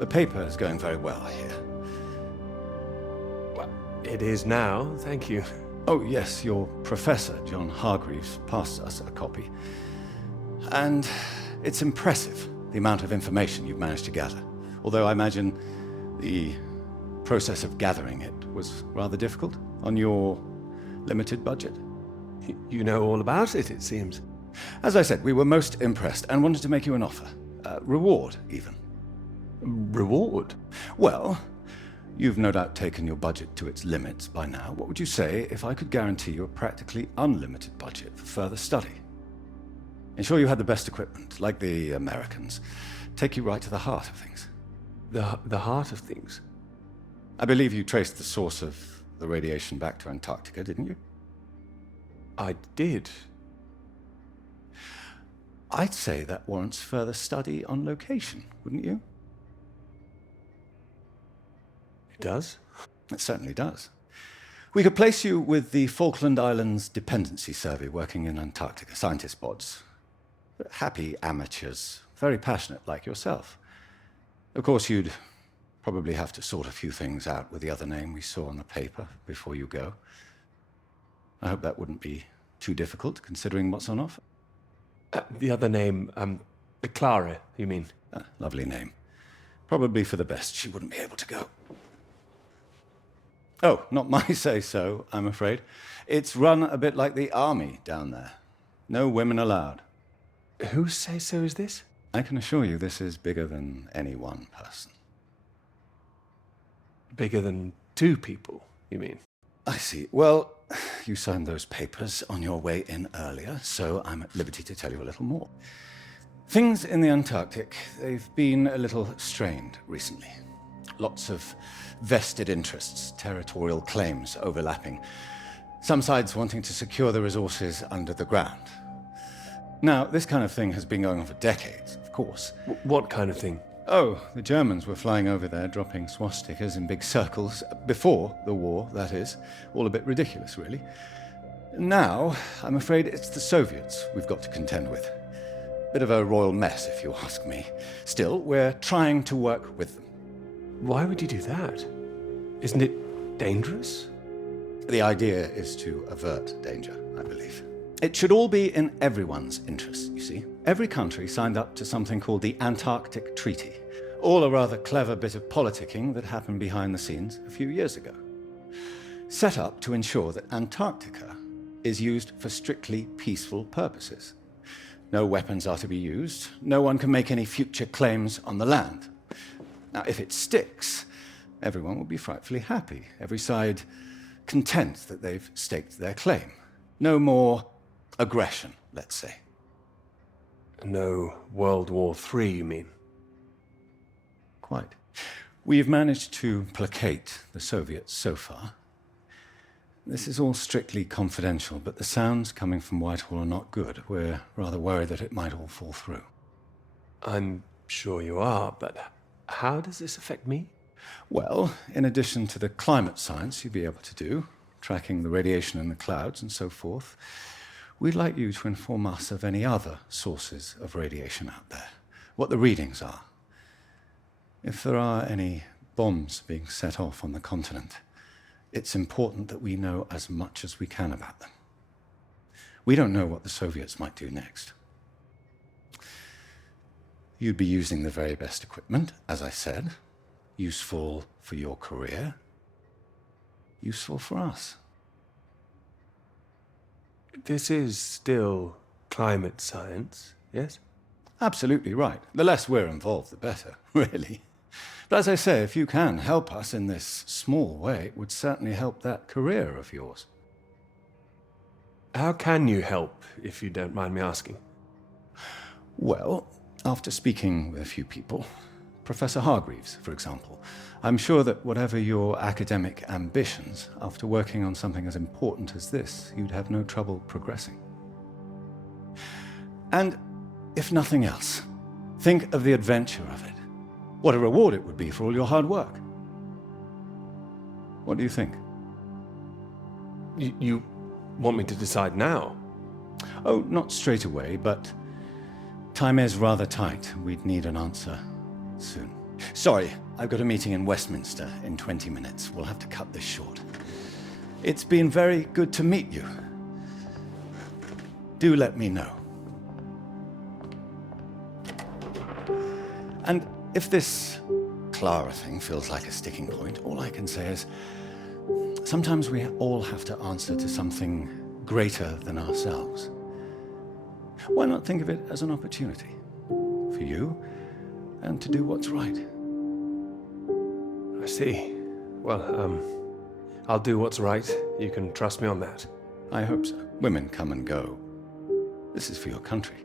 The paper is going very well, I hear. Well, it is now, thank you. Oh, yes, your professor, John Hargreaves, passed us a copy. And it's impressive, the amount of information you've managed to gather. Although I imagine the process of gathering it was rather difficult on your limited budget. You know all about it, it seems. As I said, we were most impressed and wanted to make you an offer. Reward, even. Reward? Well, you've no doubt taken your budget to its limits by now. What would you say if I could guarantee you a practically unlimited budget for further study? Ensure you had the best equipment, like the Americans. Take you right to the heart of things. The heart of things? I believe you traced the source of the radiation back to Antarctica, didn't you? I did. I'd say that warrants further study on location, wouldn't you? It does? It certainly does. We could place you with the Falkland Islands Dependency Survey working in Antarctica, scientist bods. Happy amateurs, very passionate like yourself. Of course, you'd probably have to sort a few things out with the other name we saw on the paper before you go. I hope that wouldn't be too difficult, considering what's on offer. The other name, Clara, you mean? Lovely name. Probably for the best she wouldn't be able to go. Oh, not my say-so, I'm afraid. It's run a bit like the army down there. No women allowed. Whose say-so is this? I can assure you this is bigger than any one person. Bigger than 2 people, you mean? I see. Well, you signed those papers on your way in earlier, so I'm at liberty to tell you a little more. Things in the Antarctic, they've been a little strained recently. Lots of vested interests, territorial claims overlapping. Some sides wanting to secure the resources under the ground. Now, this kind of thing has been going on for decades, of course. What kind of thing? Oh, the Germans were flying over there, dropping swastikas in big circles. Before the war, that is. All a bit ridiculous, really. Now, I'm afraid it's the Soviets we've got to contend with. Bit of a royal mess, if you ask me. Still, we're trying to work with them. Why would you do that? Isn't it dangerous? The idea is to avert danger, I believe. It should all be in everyone's interest, you see. Every country signed up to something called the Antarctic Treaty. All a rather clever bit of politicking that happened behind the scenes a few years ago. Set up to ensure that Antarctica is used for strictly peaceful purposes. No weapons are to be used. No one can make any future claims on the land. Now, if it sticks, everyone will be frightfully happy. Every side content that they've staked their claim. No more aggression, let's say. No World War III, you mean? Quite. We've managed to placate the Soviets so far. This is all strictly confidential, but the sounds coming from Whitehall are not good. We're rather worried that it might all fall through. I'm sure you are, but how does this affect me? Well, in addition to the climate science you'd be able to do, tracking the radiation in the clouds and so forth, we'd like you to inform us of any other sources of radiation out there, what the readings are. If there are any bombs being set off on the continent, it's important that we know as much as we can about them. We don't know what the Soviets might do next. You'd be using the very best equipment, as I said. Useful for your career. Useful for us. This is still climate science, yes? Absolutely right. The less we're involved, the better, really. But as I say, if you can help us in this small way, it would certainly help that career of yours. How can you help, if you don't mind me asking? Well, after speaking with a few people, Professor Hargreaves, for example, I'm sure that whatever your academic ambitions, after working on something as important as this, you'd have no trouble progressing. And if nothing else, think of the adventure of it. What a reward it would be for all your hard work. What do you think? You want me to decide now? Oh, not straight away, but time is rather tight. We'd need an answer soon. Sorry, I've got a meeting in Westminster in 20 minutes. We'll have to cut this short. It's been very good to meet you. Do let me know. And if this Clara thing feels like a sticking point, all I can say is sometimes we all have to answer to something greater than ourselves. Why not think of it as an opportunity for you and to do what's right? I see. Well, I'll do what's right. You can trust me on that. I hope so. Women come and go. This is for your country.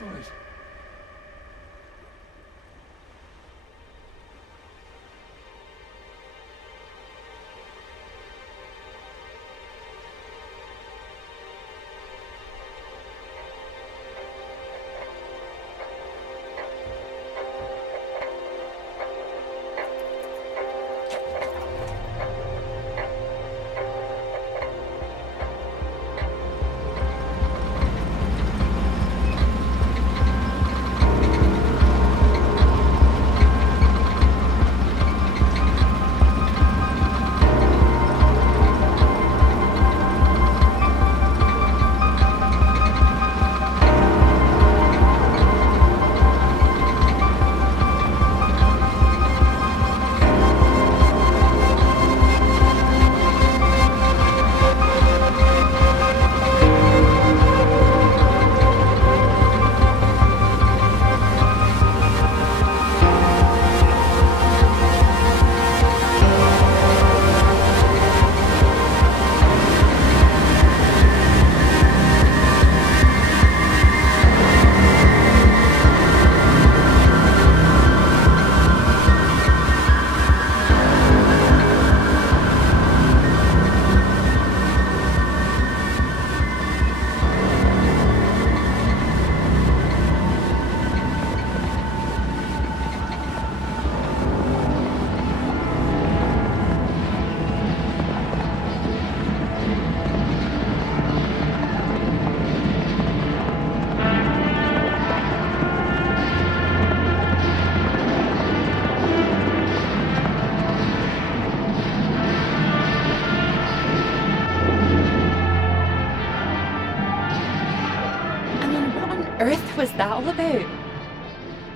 Christ. Earth was that all about?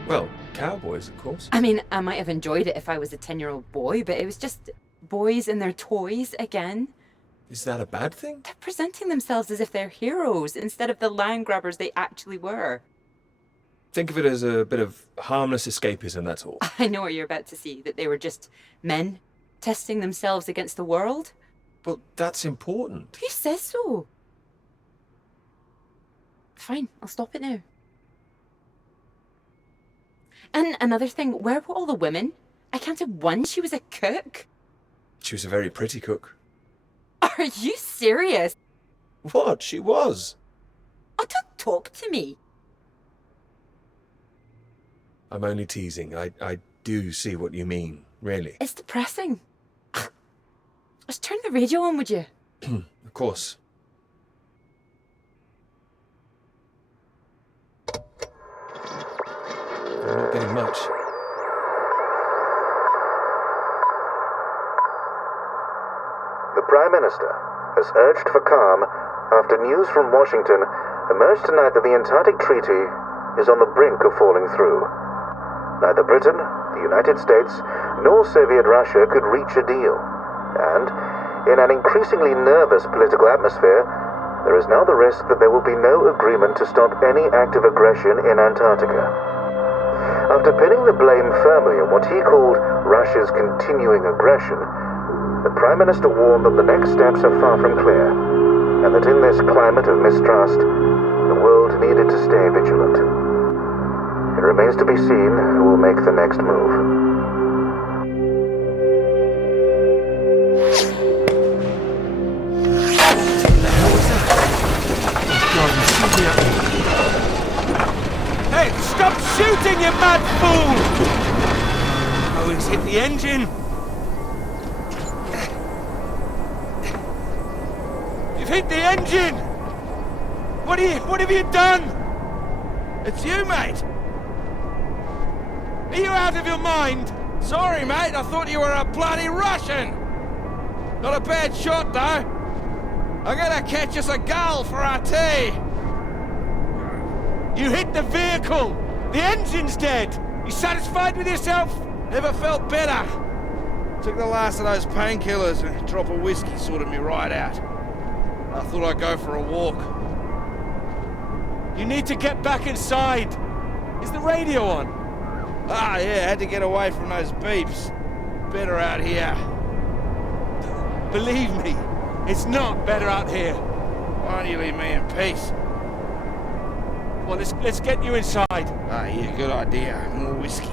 Well, cowboys, of course. I mean, I might have enjoyed it if I was a 10-year-old boy, but it was just boys and their toys again. Is that a bad thing? They're presenting themselves as if they're heroes instead of the land grabbers they actually were. Think of it as a bit of harmless escapism, that's all. I know what you're about to see, that they were just men testing themselves against the world. Well, that's important. Who says so? Fine, I'll stop it now. And another thing, where were all the women? I counted one, she was a cook. She was a very pretty cook. Are you serious? What? She was. Oh, don't talk to me. I'm only teasing. I do see what you mean, really. It's depressing. Just turn the radio on, would you? Of course. I'm not getting much. The Prime Minister has urged for calm after news from Washington emerged tonight that the Antarctic Treaty is on the brink of falling through. Neither Britain, the United States, nor Soviet Russia could reach a deal. And, in an increasingly nervous political atmosphere, there is now the risk that there will be no agreement to stop any active aggression in Antarctica. After pinning the blame firmly on what he called Russia's continuing aggression, the Prime Minister warned that the next steps are far from clear, and that in this climate of mistrust, the world needed to stay vigilant. It remains to be seen who will make the next move. Hey, stop shooting, you mad fool! Oh, he's hit the engine. You've hit the engine! What have you done? It's you, mate! Are you out of your mind? Sorry, mate, I thought you were a bloody Russian! Not a bad shot, though. I'm gonna catch us a gull for our tea! You hit the vehicle! The engine's dead! You satisfied with yourself? Never felt better. Took the last of those painkillers and a drop of whiskey sorted me right out. I thought I'd go for a walk. You need to get back inside. Is the radio on? Ah, yeah, had to get away from those beeps. Better out here. Believe me, it's not better out here. Why don't you leave me in peace? Well, let's get you inside. Ah, yeah, good idea. More whiskey.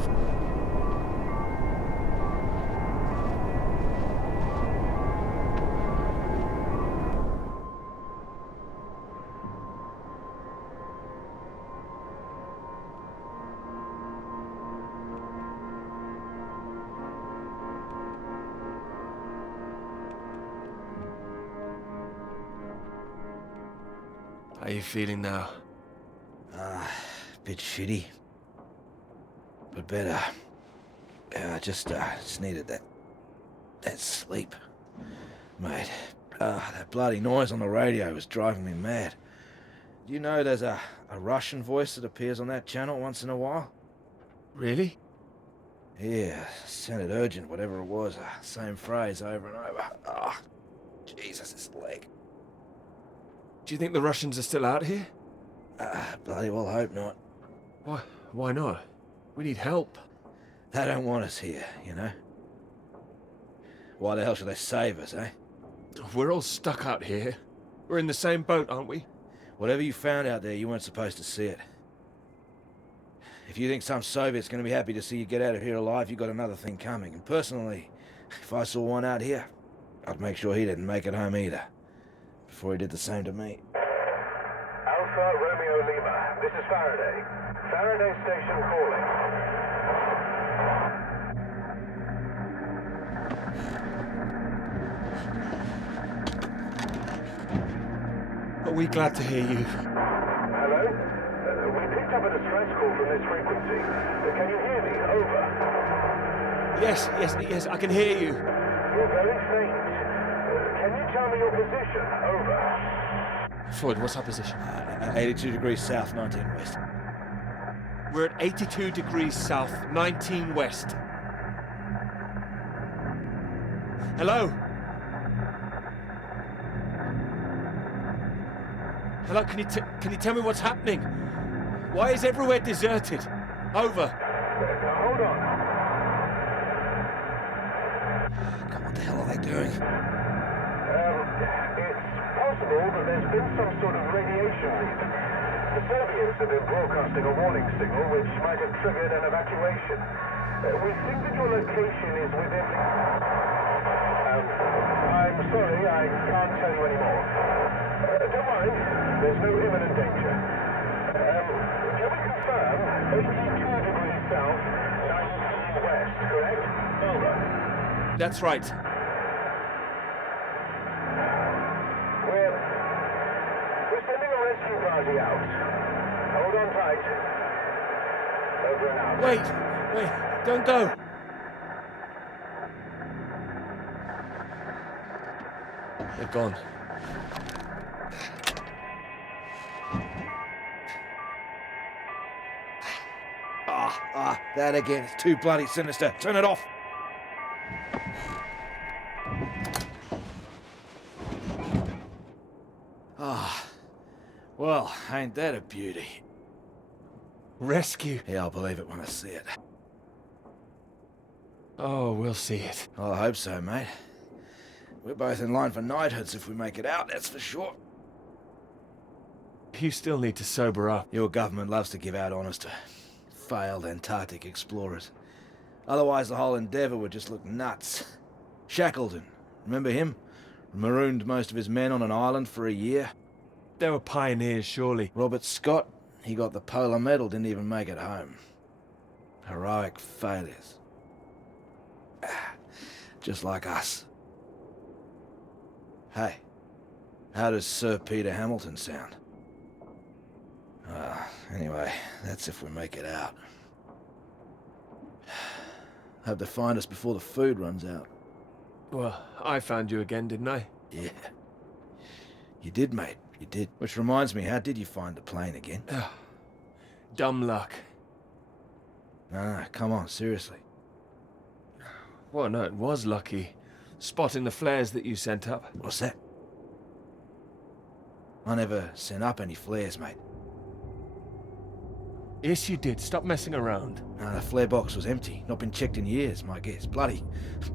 How you feeling now? Bit shitty. But better. I just needed that sleep. Mate, that bloody noise on the radio was driving me mad. Do you know there's a Russian voice that appears on that channel once in a while? Really? Yeah, sounded urgent, whatever it was. Same phrase over and over. Ah, Jesus, this leg. Do you think the Russians are still out here? Bloody well hope not. Why not? We need help. They don't want us here, you know? Why the hell should they save us, eh? We're all stuck out here. We're in the same boat, aren't we? Whatever you found out there, you weren't supposed to see it. If you think some Soviet's gonna be happy to see you get out of here alive, you got another thing coming. And personally, if I saw one out here, I'd make sure he didn't make it home either. Before he did the same to me. Alpha Romeo Lima, this is Faraday. Faraday Station calling. Are we glad to hear you? Hello? We picked up a distress call from this frequency. Can you hear me? Over. Yes, I can hear you. You're very faint. Can you tell me your position? Over. Floyd, what's our position? 82 degrees south, 19 west. We're at 82 degrees south, 19 west. Hello? Hello, can you tell me what's happening? Why is everywhere deserted? Over. Hold on. God, what the hell are they doing? It's possible that there's been some sort of radiation leak. The Soviets have been broadcasting a warning signal which might have triggered an evacuation. We think that your location is within... I'm sorry, I can't tell you anymore. Don't worry, there's no imminent danger. Can we confirm 82 degrees south, 19 west, correct? Over. That's right. We're sending a rescue party out. Hold on tight. Over and out. Wait, don't go. They're gone. That again. It's too bloody sinister. Turn it off. Well, ain't that a beauty? Rescue. Yeah, I'll believe it when I see it. Oh, we'll see it. Well, I hope so, mate. We're both in line for knighthoods if we make it out, that's for sure. You still need to sober up. Your government loves to give out honours to failed Antarctic explorers. Otherwise, the whole endeavour would just look nuts. Shackleton, remember him? Marooned most of his men on an island for a year. They were pioneers, surely. Robert Scott, he got the polar medal, didn't even make it home. Heroic failures. Just like us. Hey, how does Sir Peter Hamilton sound? Anyway, that's if we make it out. Hope they find us before the food runs out. Well, I found you again, didn't I? Yeah. You did, mate. You did. Which reminds me, how did you find the plane again? Dumb luck. Nah, come on, seriously. Well, no, it was lucky. Spotting the flares that you sent up. What's that? I never sent up any flares, mate. Yes, you did. Stop messing around. Nah, the flare box was empty. Not been checked in years, my guess. Bloody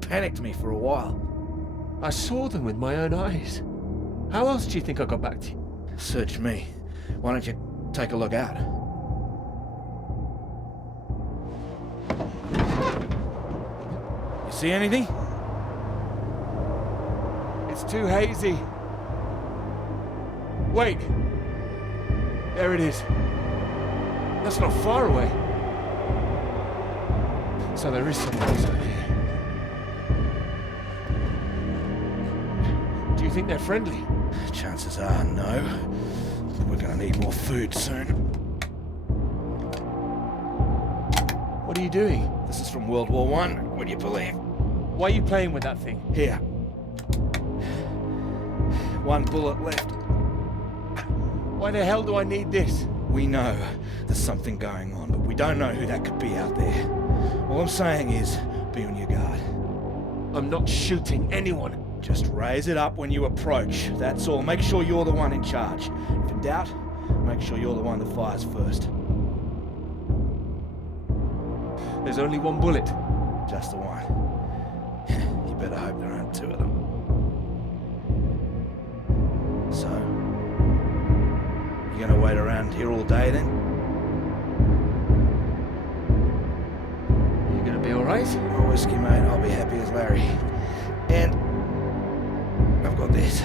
panicked me for a while. I saw them with my own eyes. How else do you think I got back to you? Search me. Why don't you take a look out. You see anything? It's too hazy. Wait. There it is. That's not far away. So there is someone else out here. Do you think they're friendly? Chances are no. We're gonna need more food soon. What are you doing? This is from World War I. Would you believe? Why are you playing with that thing? Here. One bullet left. Why the hell do I need this? We know there's something going on, but we don't know who that could be out there. All I'm saying is, be on your guard. I'm not shooting anyone. Just raise it up when you approach. That's all. Make sure you're the one in charge. If in doubt, make sure you're the one that fires first. There's only one bullet. Just the one. You better hope there aren't two of them. So, you gonna wait around here all day then? You gonna be alright? More whiskey, mate. I'll be happy as Larry. And I've got this.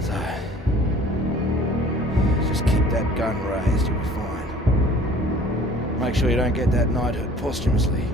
So, just keep that gun raised, you'll be fine. Make sure you don't get that knighthood posthumously.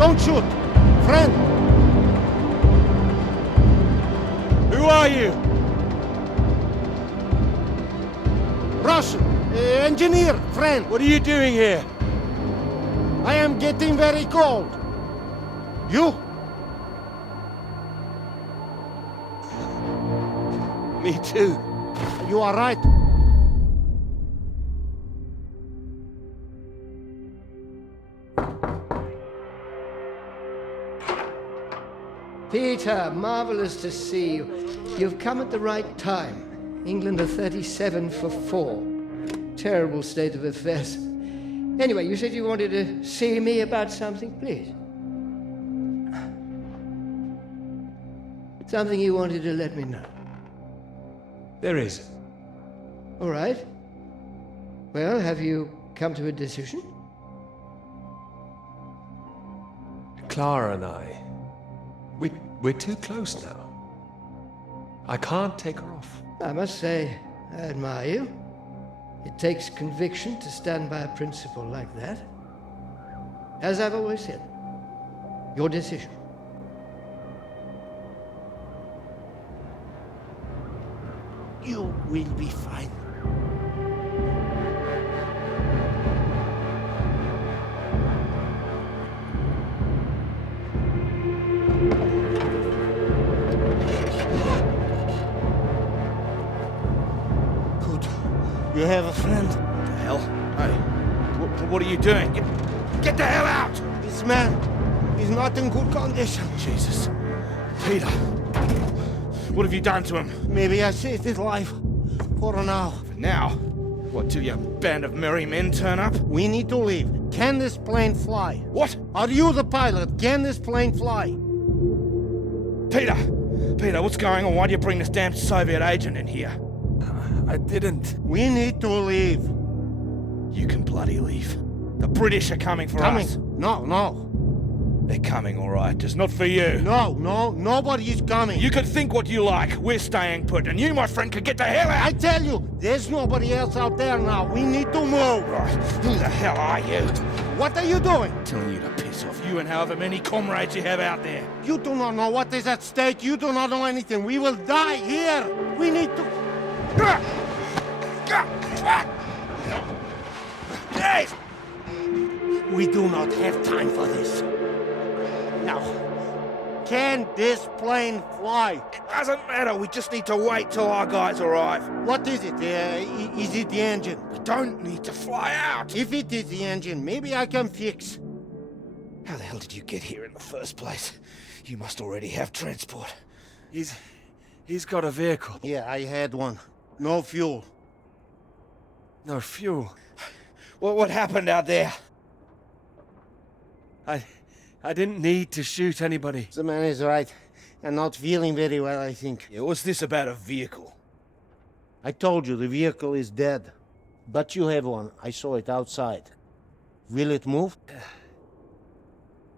Don't shoot! Friend! Who are you? Russian! Engineer! Friend! What are you doing here? I am getting very cold. You? Me too. You are right. Peter, marvelous to see you. You've come at the right time. England are 37 for 4. Terrible state of affairs. Anyway, you said you wanted to see me about something, please. Something you wanted to let me know. There is. All right. Well, have you come to a decision? Clara and I, we're too close now. I can't take her off. I must say, I admire you. It takes conviction to stand by a principle like that. As I've always said, your decision. You will be fine. Good. You have a friend? The hell? Hey, what are you doing? Get the hell out! This man is not in good condition. Jesus. Peter. What have you done to him? Maybe I saved his life. For now. For now? What, till your band of merry men turn up? We need to leave. Can this plane fly? What? Are you the pilot? Can this plane fly? Peter! Peter, what's going on? Why do you bring this damn Soviet agent in here? I didn't. We need to leave. You can bloody leave. The British are coming for us. No. They're coming, all right. Just not for you. No, nobody is coming. You can think what you like. We're staying put, and you, my friend, can get the hell out. I tell you, there's nobody else out there now. We need to move. Right. Who the hell are you? What are you doing? Telling you to piss off. You and however many comrades you have out there. You do not know what is at stake. You do not know anything. We will die here. We need to... We do not have time for this. Now, can this plane fly? It doesn't matter. We just need to wait till our guys arrive. What is it? Is it the engine? We don't need to fly out. If it is the engine, maybe I can fix. How the hell did you get here in the first place? You must already have transport. He's got a vehicle. Yeah, I had one. No fuel. No fuel. Well, what happened out there? I didn't need to shoot anybody. The man is right. I'm not feeling very well, I think. Yeah, what's this about a vehicle? I told you, the vehicle is dead. But you have one. I saw it outside. Will it move?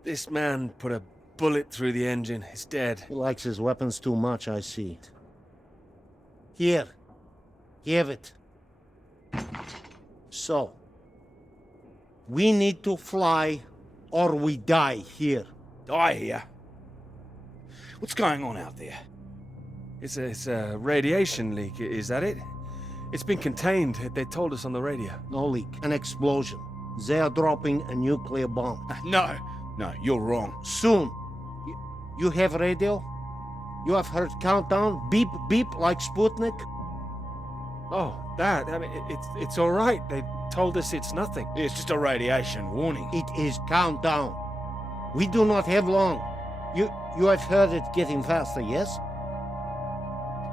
This man put a bullet through the engine. It's dead. He likes his weapons too much, I see. Here. Have it. So, we need to fly or we die here. Die here? What's going on out there? It's a radiation leak, is that it? It's been contained. They told us on the radio. No leak. An explosion. They are dropping a nuclear bomb. No, you're wrong. Soon. You have radio? You have heard countdown? Beep, beep, like Sputnik? Oh, that. I mean, it's all right. They told us it's nothing. It's just a radiation warning. It is countdown. We do not have long. You have heard it getting faster, yes?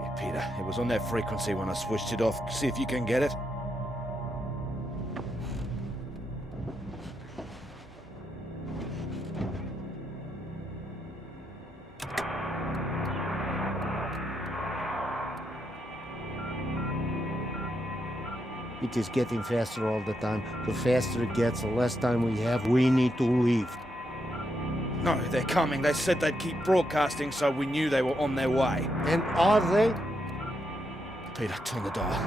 Yeah, Peter, it was on that frequency when I switched it off. See if you can get it. It is getting faster all the time. The faster it gets, the less time we have. We need to leave. No, they're coming. They said they'd keep broadcasting, so we knew they were on their way. And are they? Peter, turn the dial.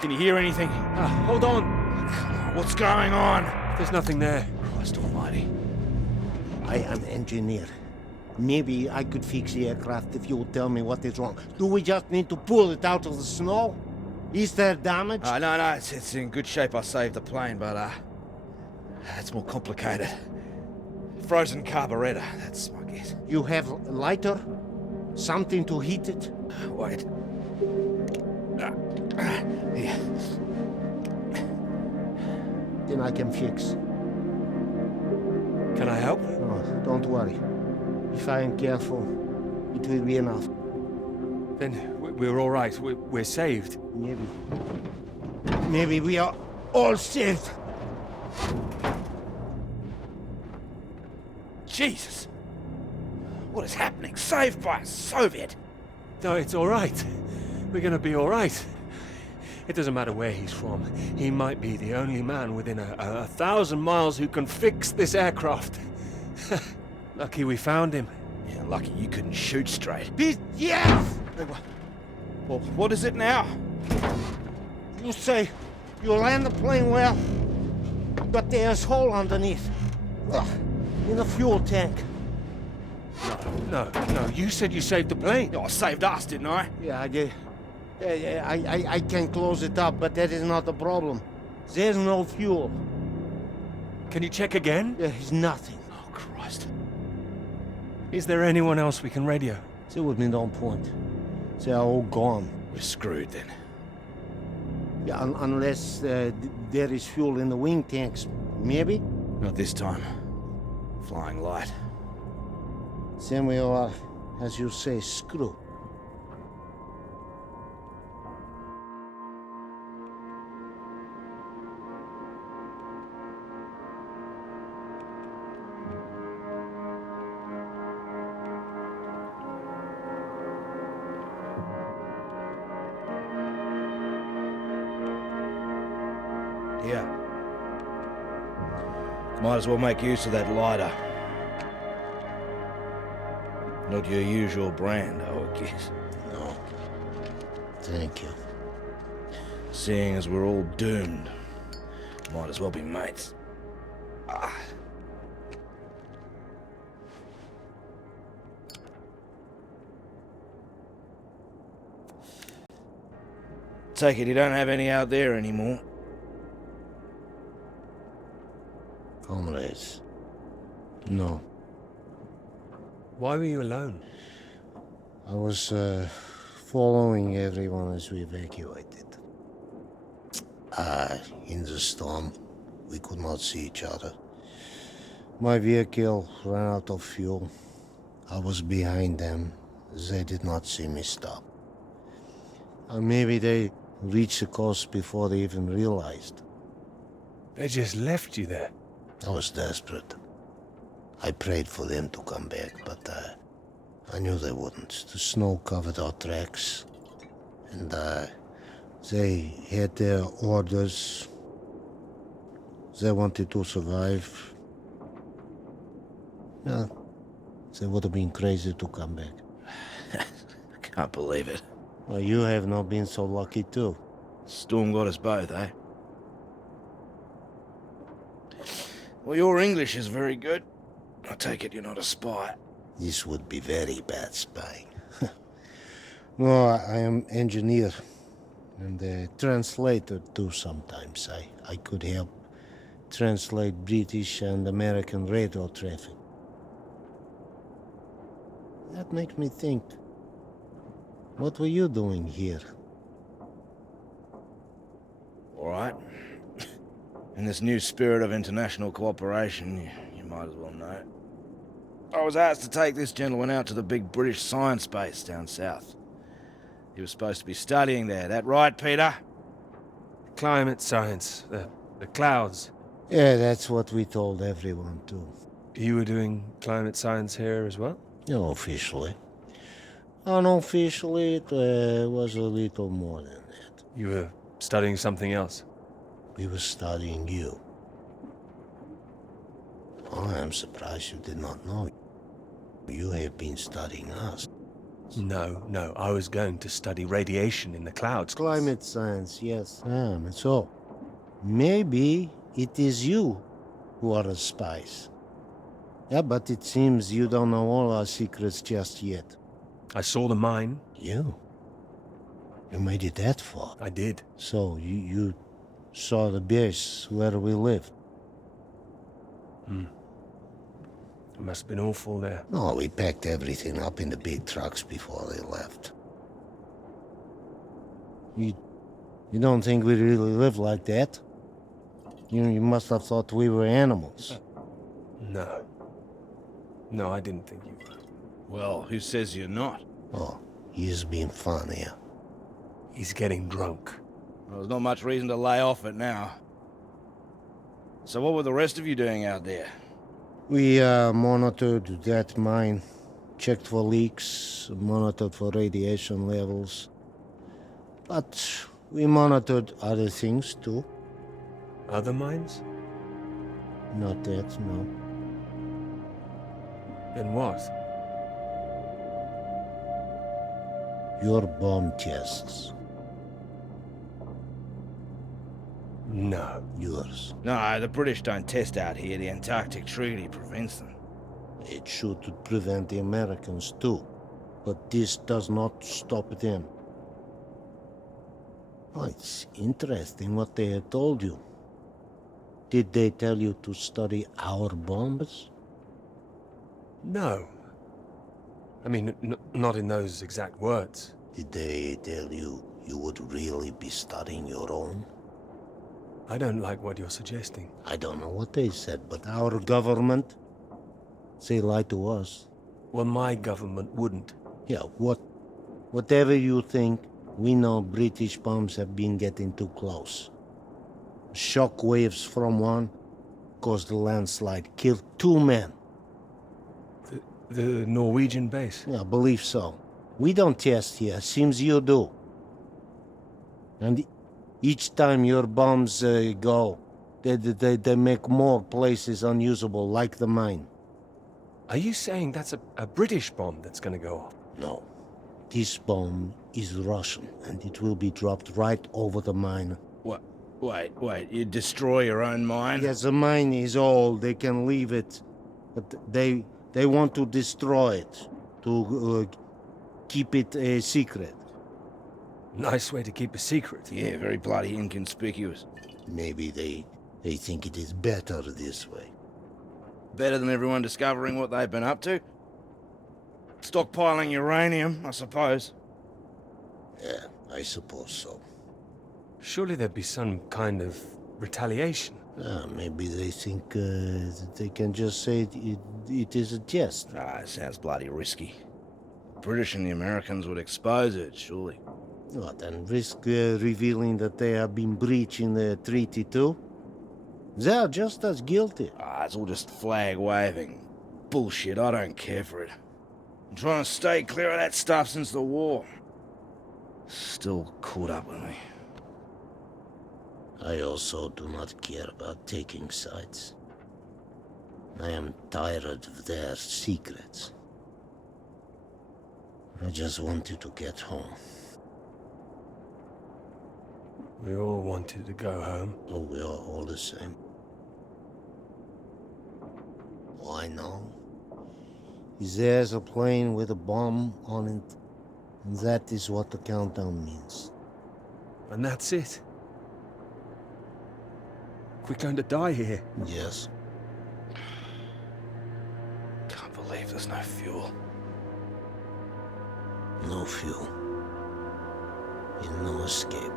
Can you hear anything? Hold on. What's going on? There's nothing there. Christ almighty. I am engineer. Maybe I could fix the aircraft if you would tell me what is wrong. Do we just need to pull it out of the snow? Is there damage? No, it's in good shape. I saved the plane, but, it's more complicated. Frozen carburetor, that's my guess. You have a lighter? Something to heat it? Wait. Here. Then I can fix. Can I help? Oh, don't worry. If I am careful, it will be enough. Then we're all right. We're saved. Maybe we are all saved. Jesus! What is happening? Saved by a Soviet? No, it's all right. We're gonna be all right. It doesn't matter where he's from. He might be the only man within 1,000 miles who can fix this aircraft. Lucky we found him. Yeah, lucky you couldn't shoot straight. Yes! Well, what is it now? You say you land the plane well, but there's a hole underneath. In the fuel tank. No. You said you saved the plane. Oh, I saved us, didn't I? Yeah, I did. I can close it up, but that is not the problem. There's no fuel. Can you check again? There is nothing. Oh, Christ. Is there anyone else we can radio? There would be no point. They are all gone. We're screwed then. Yeah, unless there is fuel in the wing tanks, maybe? Not this time. Flying light. Then we are, as you say, screwed. Yeah. Might as well make use of that lighter. Not your usual brand, I would guess. No. Thank you. Seeing as we're all doomed, might as well be mates. Take it you don't have any out there anymore. Comrades. No. Why were you alone? I was following everyone as we evacuated. In the storm, we could not see each other. My vehicle ran out of fuel. I was behind them. They did not see me stop. Maybe they reached the coast before they even realized. They just left you there. I was desperate. I prayed for them to come back, but I knew they wouldn't. The snow covered our tracks, and they had their orders. They wanted to survive. No, they would have been crazy to come back. I can't believe it. Well, you have not been so lucky too. Storm got us both, eh? Well, your English is very good. I take it you're not a spy. This would be very bad spying. No, I am engineer and a translator too sometimes. I could help translate British and American radio traffic. That makes me think. What were you doing here? All right. In this new spirit of international cooperation, you might as well know. I was asked to take this gentleman out to the big British science base down south. He was supposed to be studying there. That right, Peter? Climate science, the clouds. Yeah, that's what we told everyone too. You were doing climate science here as well? No, officially. Unofficially, it was a little more than that. You were studying something else? We were studying you. Oh, I'm surprised you did not know. You have been studying us. No, I was going to study radiation in the clouds. Climate science, yes. So, maybe it is you who are the spies. Yeah, but it seems you don't know all our secrets just yet. I saw the mine. You made it that far? I did. So, you saw the base where we lived? It must have been awful there. No, we packed everything up in the big trucks before they left. You don't think we really live like that? You must have thought we were animals. No, I didn't think you were. Well, who says you're not? Oh, he's being fun here. He's getting drunk. Well, there's not much reason to lay off it now. So what were the rest of you doing out there? We monitored that mine, checked for leaks, monitored for radiation levels. But we monitored other things too. Other mines? Not that, no. Then what? Your bomb tests. No. Yours. No, the British don't test out here. The Antarctic Treaty prevents them. It should prevent the Americans too. But this does not stop them. Oh, it's interesting what they have told you. Did they tell you to study our bombs? No. I mean, not in those exact words. Did they tell you you would really be studying your own? I don't like what you're suggesting. I don't know what they said, but our government, they lied to us. Well, my government wouldn't. Yeah, whatever you think, we know British bombs have been getting too close. Shock waves from one caused a landslide, killed 2 men. The Norwegian base? Yeah, I believe so. We don't test here, seems you do. And each time your bombs go, they make more places unusable, like the mine. Are you saying that's a British bomb that's gonna go off? No. This bomb is Russian, and it will be dropped right over the mine. What? Wait, you destroy your own mine? Yes, the mine is old, they can leave it. But they want to destroy it, to keep it a secret. Nice way to keep a secret. Yeah, very bloody inconspicuous. Maybe they think it is better this way. Better than everyone discovering what they've been up to? Stockpiling uranium, I suppose. Yeah, I suppose so. Surely there'd be some kind of retaliation. Maybe they think that they can just say it is a jest. It sounds bloody risky. British and the Americans would expose it, surely. What, and risk revealing that they have been breaching the treaty too? They are just as guilty. It's all just flag-waving. Bullshit, I don't care for it. I'm trying to stay clear of that stuff since the war. Still caught up with me. I also do not care about taking sides. I am tired of their secrets. I just want you to get home. We all wanted to go home. Oh, we are all the same. Why now? There's a plane with a bomb on it, and that is what the countdown means. And that's it? We're going to die here. Yes. Can't believe there's no fuel. No fuel. And no escape.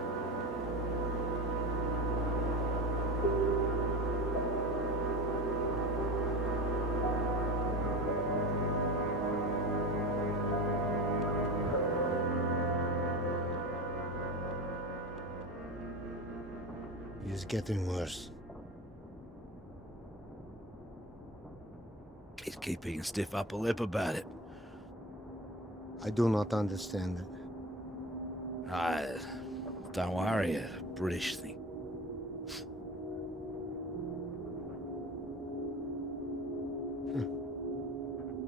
It's getting worse. He's keeping a stiff upper lip about it. I do not understand it. Don't worry, a British thing.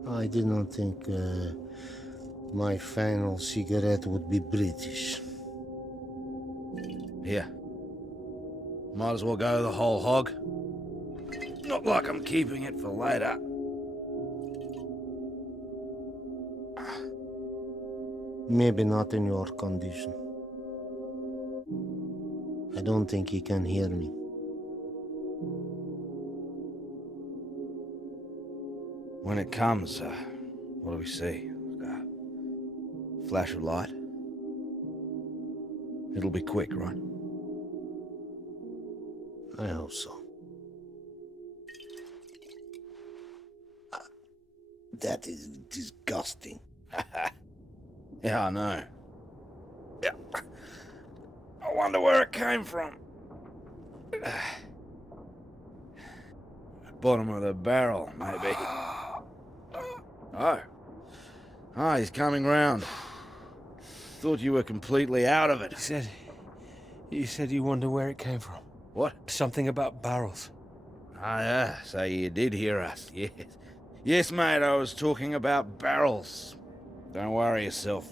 I did not think My final cigarette would be British. Here. Might as well go the whole hog. Not like I'm keeping it for later. Maybe not in your condition. I don't think he can hear me. When it comes, what do we see? Flash of light? It'll be quick, right? I hope so. That is disgusting. Yeah, I know. Yeah. I wonder where it came from. Bottom of the barrel, maybe. Oh. Ah, he's coming round. Thought you were completely out of it. You said you wonder where it came from. What? Something about barrels. Ah, yeah, so you did hear us, yes. Yes, mate, I was talking about barrels. Don't worry yourself,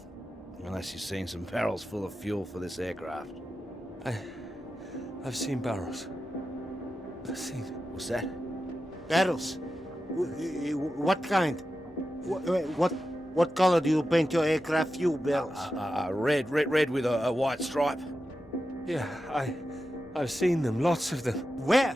unless you've seen some barrels full of fuel for this aircraft. I've seen barrels. What's that? Barrels? What kind? What color do you paint your aircraft fuel barrels? Red with a white stripe. Yeah, I've seen them, lots of them. Where?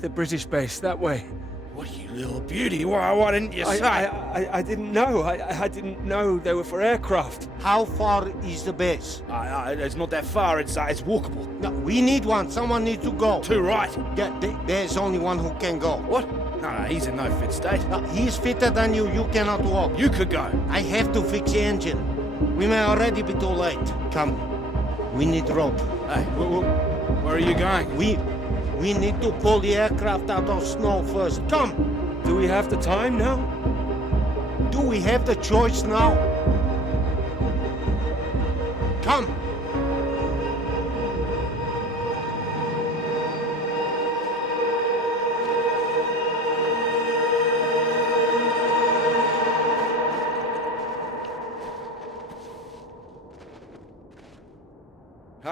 The British base, that way. What, you little beauty? Why didn't you say? I didn't know. I didn't know they were for aircraft. How far is the base? It's not that far. It's walkable. No, we need one. Someone needs to go. Two, right. There's only one who can go. What? No, he's in no fit state. No, he's fitter than you. You cannot walk. You could go. I have to fix the engine. We may already be too late. Come. We need rope. Hey, where are you going? We need to pull the aircraft out of snow first. Come! Do we have the time now? Do we have the choice now? Come!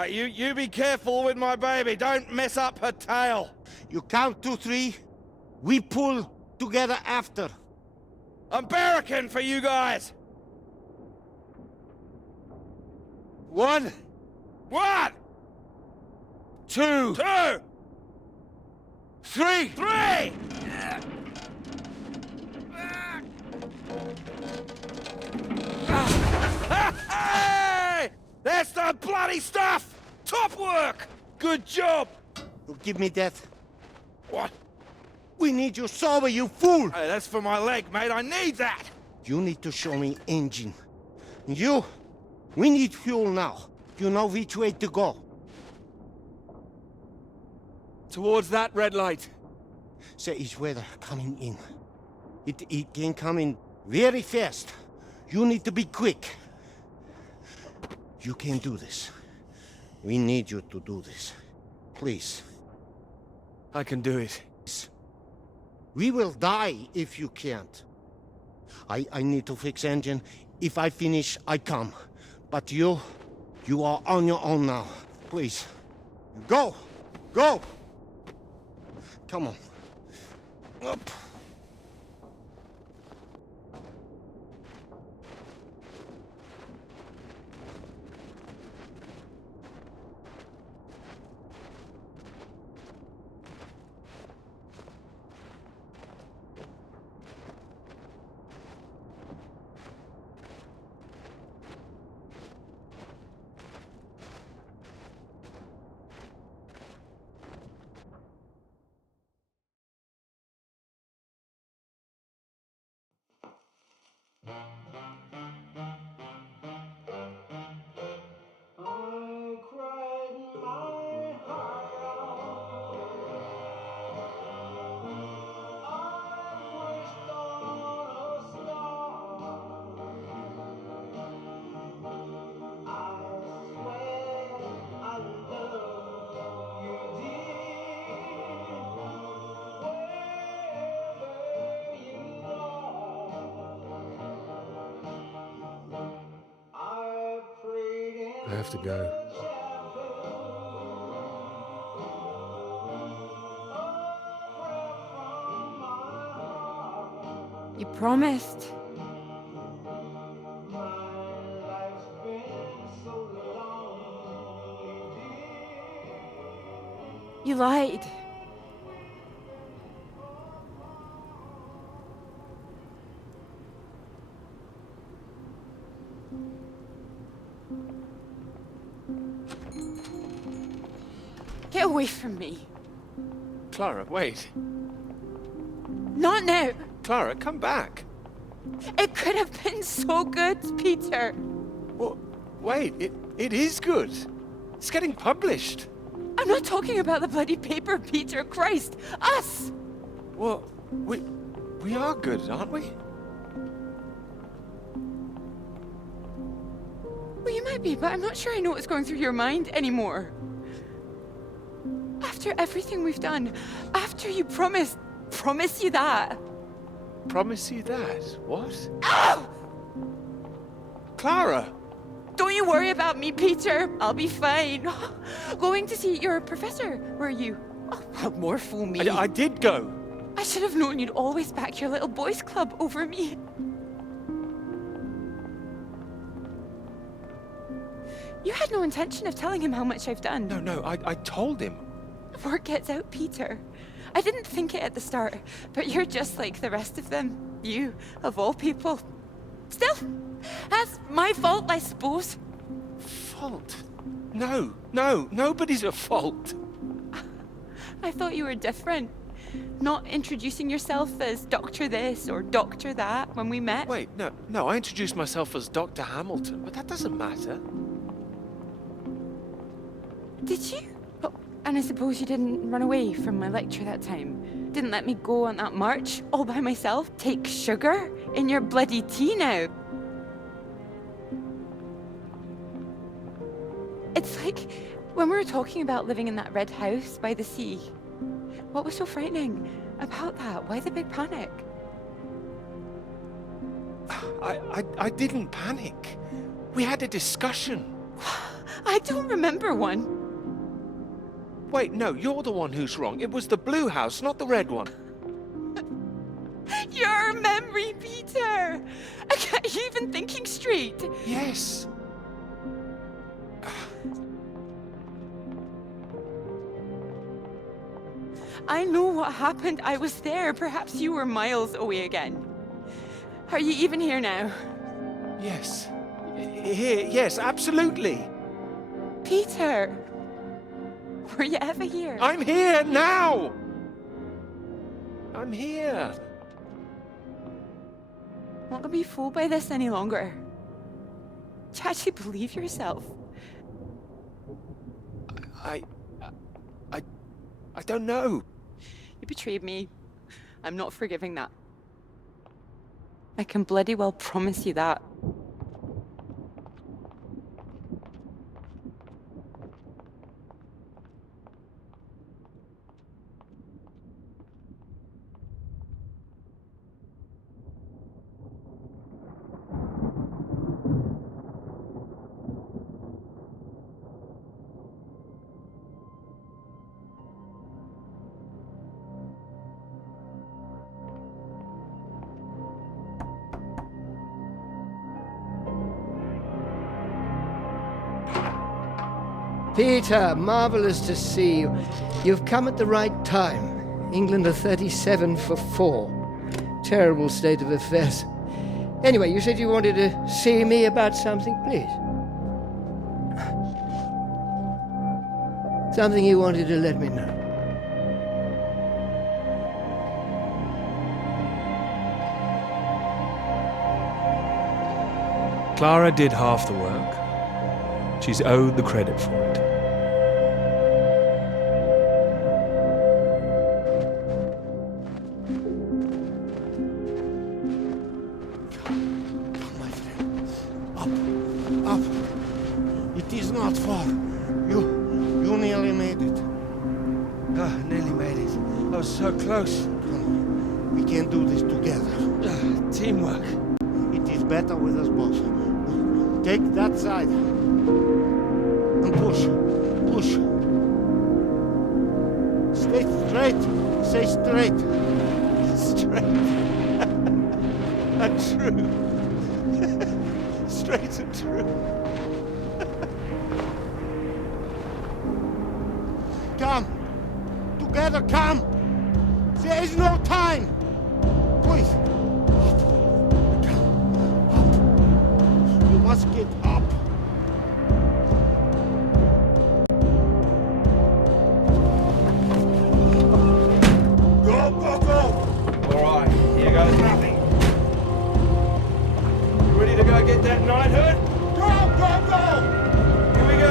You be careful with my baby. Don't mess up her tail. You count 2, 3. We pull together after. I'm barracking for you guys. 1. 1. 2. 2. 3. 3. Hey! That's the bloody stuff! Top work! Good job! Give me that. What? We need you sober, you fool! Hey, that's for my leg, mate. I need that! You need to show me engine. We need fuel now. You know which way to go. Towards that red light. Say, it's weather coming in. It can come in very fast. You need to be quick. You can do this. We need you to do this. Please. I can do it. We will die if you can't. I need to fix engine. If I finish, I come. But you are on your own now. Please. Go! Go! Come on. Up. I have to go. You promised. You lied. Get away from me. Clara, wait. Not now. Clara, come back. It could have been so good, Peter. Well, wait, it is good. It's getting published. I'm not talking about the bloody paper, Peter. Christ, us. Well, we are good, aren't we? Well, you might be, but I'm not sure I know what's going through your mind anymore. After everything we've done, after you promise you that. Promise you that? What? Ow! Clara! Don't you worry about me, Peter. I'll be fine. Going to see your professor, were you? Oh, well, more fool me. I did go. I should have known you'd always back your little boys club over me. You had no intention of telling him how much I've done. No, I told him. Word gets out, Peter. I didn't think it at the start, but you're just like the rest of them. You, of all people. Still, that's my fault, I suppose. Fault? No, nobody's at fault. I thought you were different. Not introducing yourself as Doctor this or Doctor that when we met. Wait, no, I introduced myself as Dr. Hamilton, but that doesn't matter. Did you? Oh, and I suppose you didn't run away from my lecture that time. Didn't let me go on that march all by myself. Take sugar in your bloody tea now. It's like when we were talking about living in that red house by the sea. What was so frightening about that? Why the big panic? I didn't panic. We had a discussion. I don't remember one. Wait, no, you're the one who's wrong. It was the blue house, not the red one. Your memory, Peter! Are you even thinking straight? Yes. I know what happened. I was there. Perhaps you were miles away again. Are you even here now? Yes. Here, yes, absolutely. Peter! Were you ever here? I'm here now! I'm here. I'm not gonna be fooled by this any longer. Do you actually believe yourself? I don't know. You betrayed me. I'm not forgiving that. I can bloody well promise you that. Peter, marvelous to see you. You've come at the right time. England are 37 for 4. Terrible state of affairs. Anyway, you said you wanted to see me about something, please. Something you wanted to let me know. Clara did half the work. She's owed the credit for it. Up. It is not far. You nearly made it. Nearly made it. I was so close. We can do this together. Teamwork. It is better with us both. Take that side. Come, push. Push. Stay straight. Stay straight. Straight. And true. Straight and true. Come. Together, come. There is no time. Please. Come. Up. You must get up. Go, go, go. All right, here goes nothing. You ready to go get that knighthood? Go, go, go. Here we go.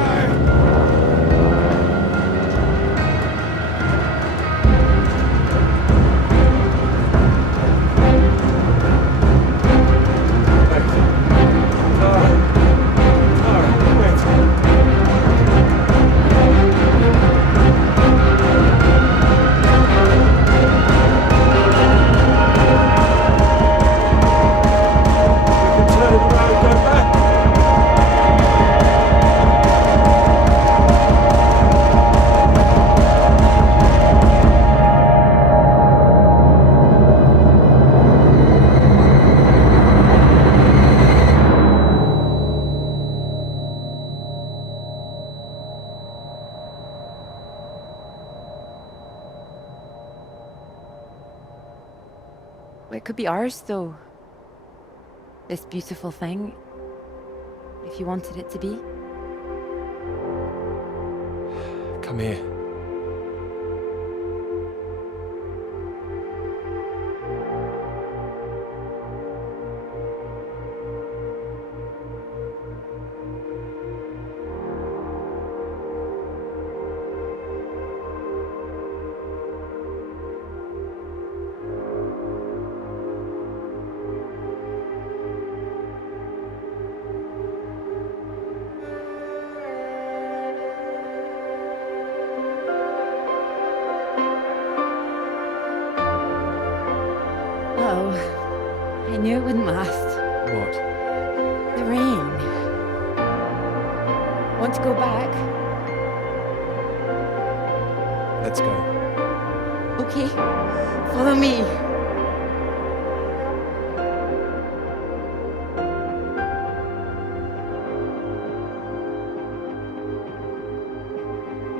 It could be ours, though. This beautiful thing. If you wanted it to be. Come here. Oh, I knew it wouldn't last. What? The rain. Want to go back? Let's go. Okay, follow me.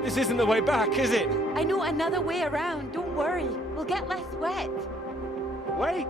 This isn't the way back, is it? I know another way around. Don't worry. We'll get less wet. Wait!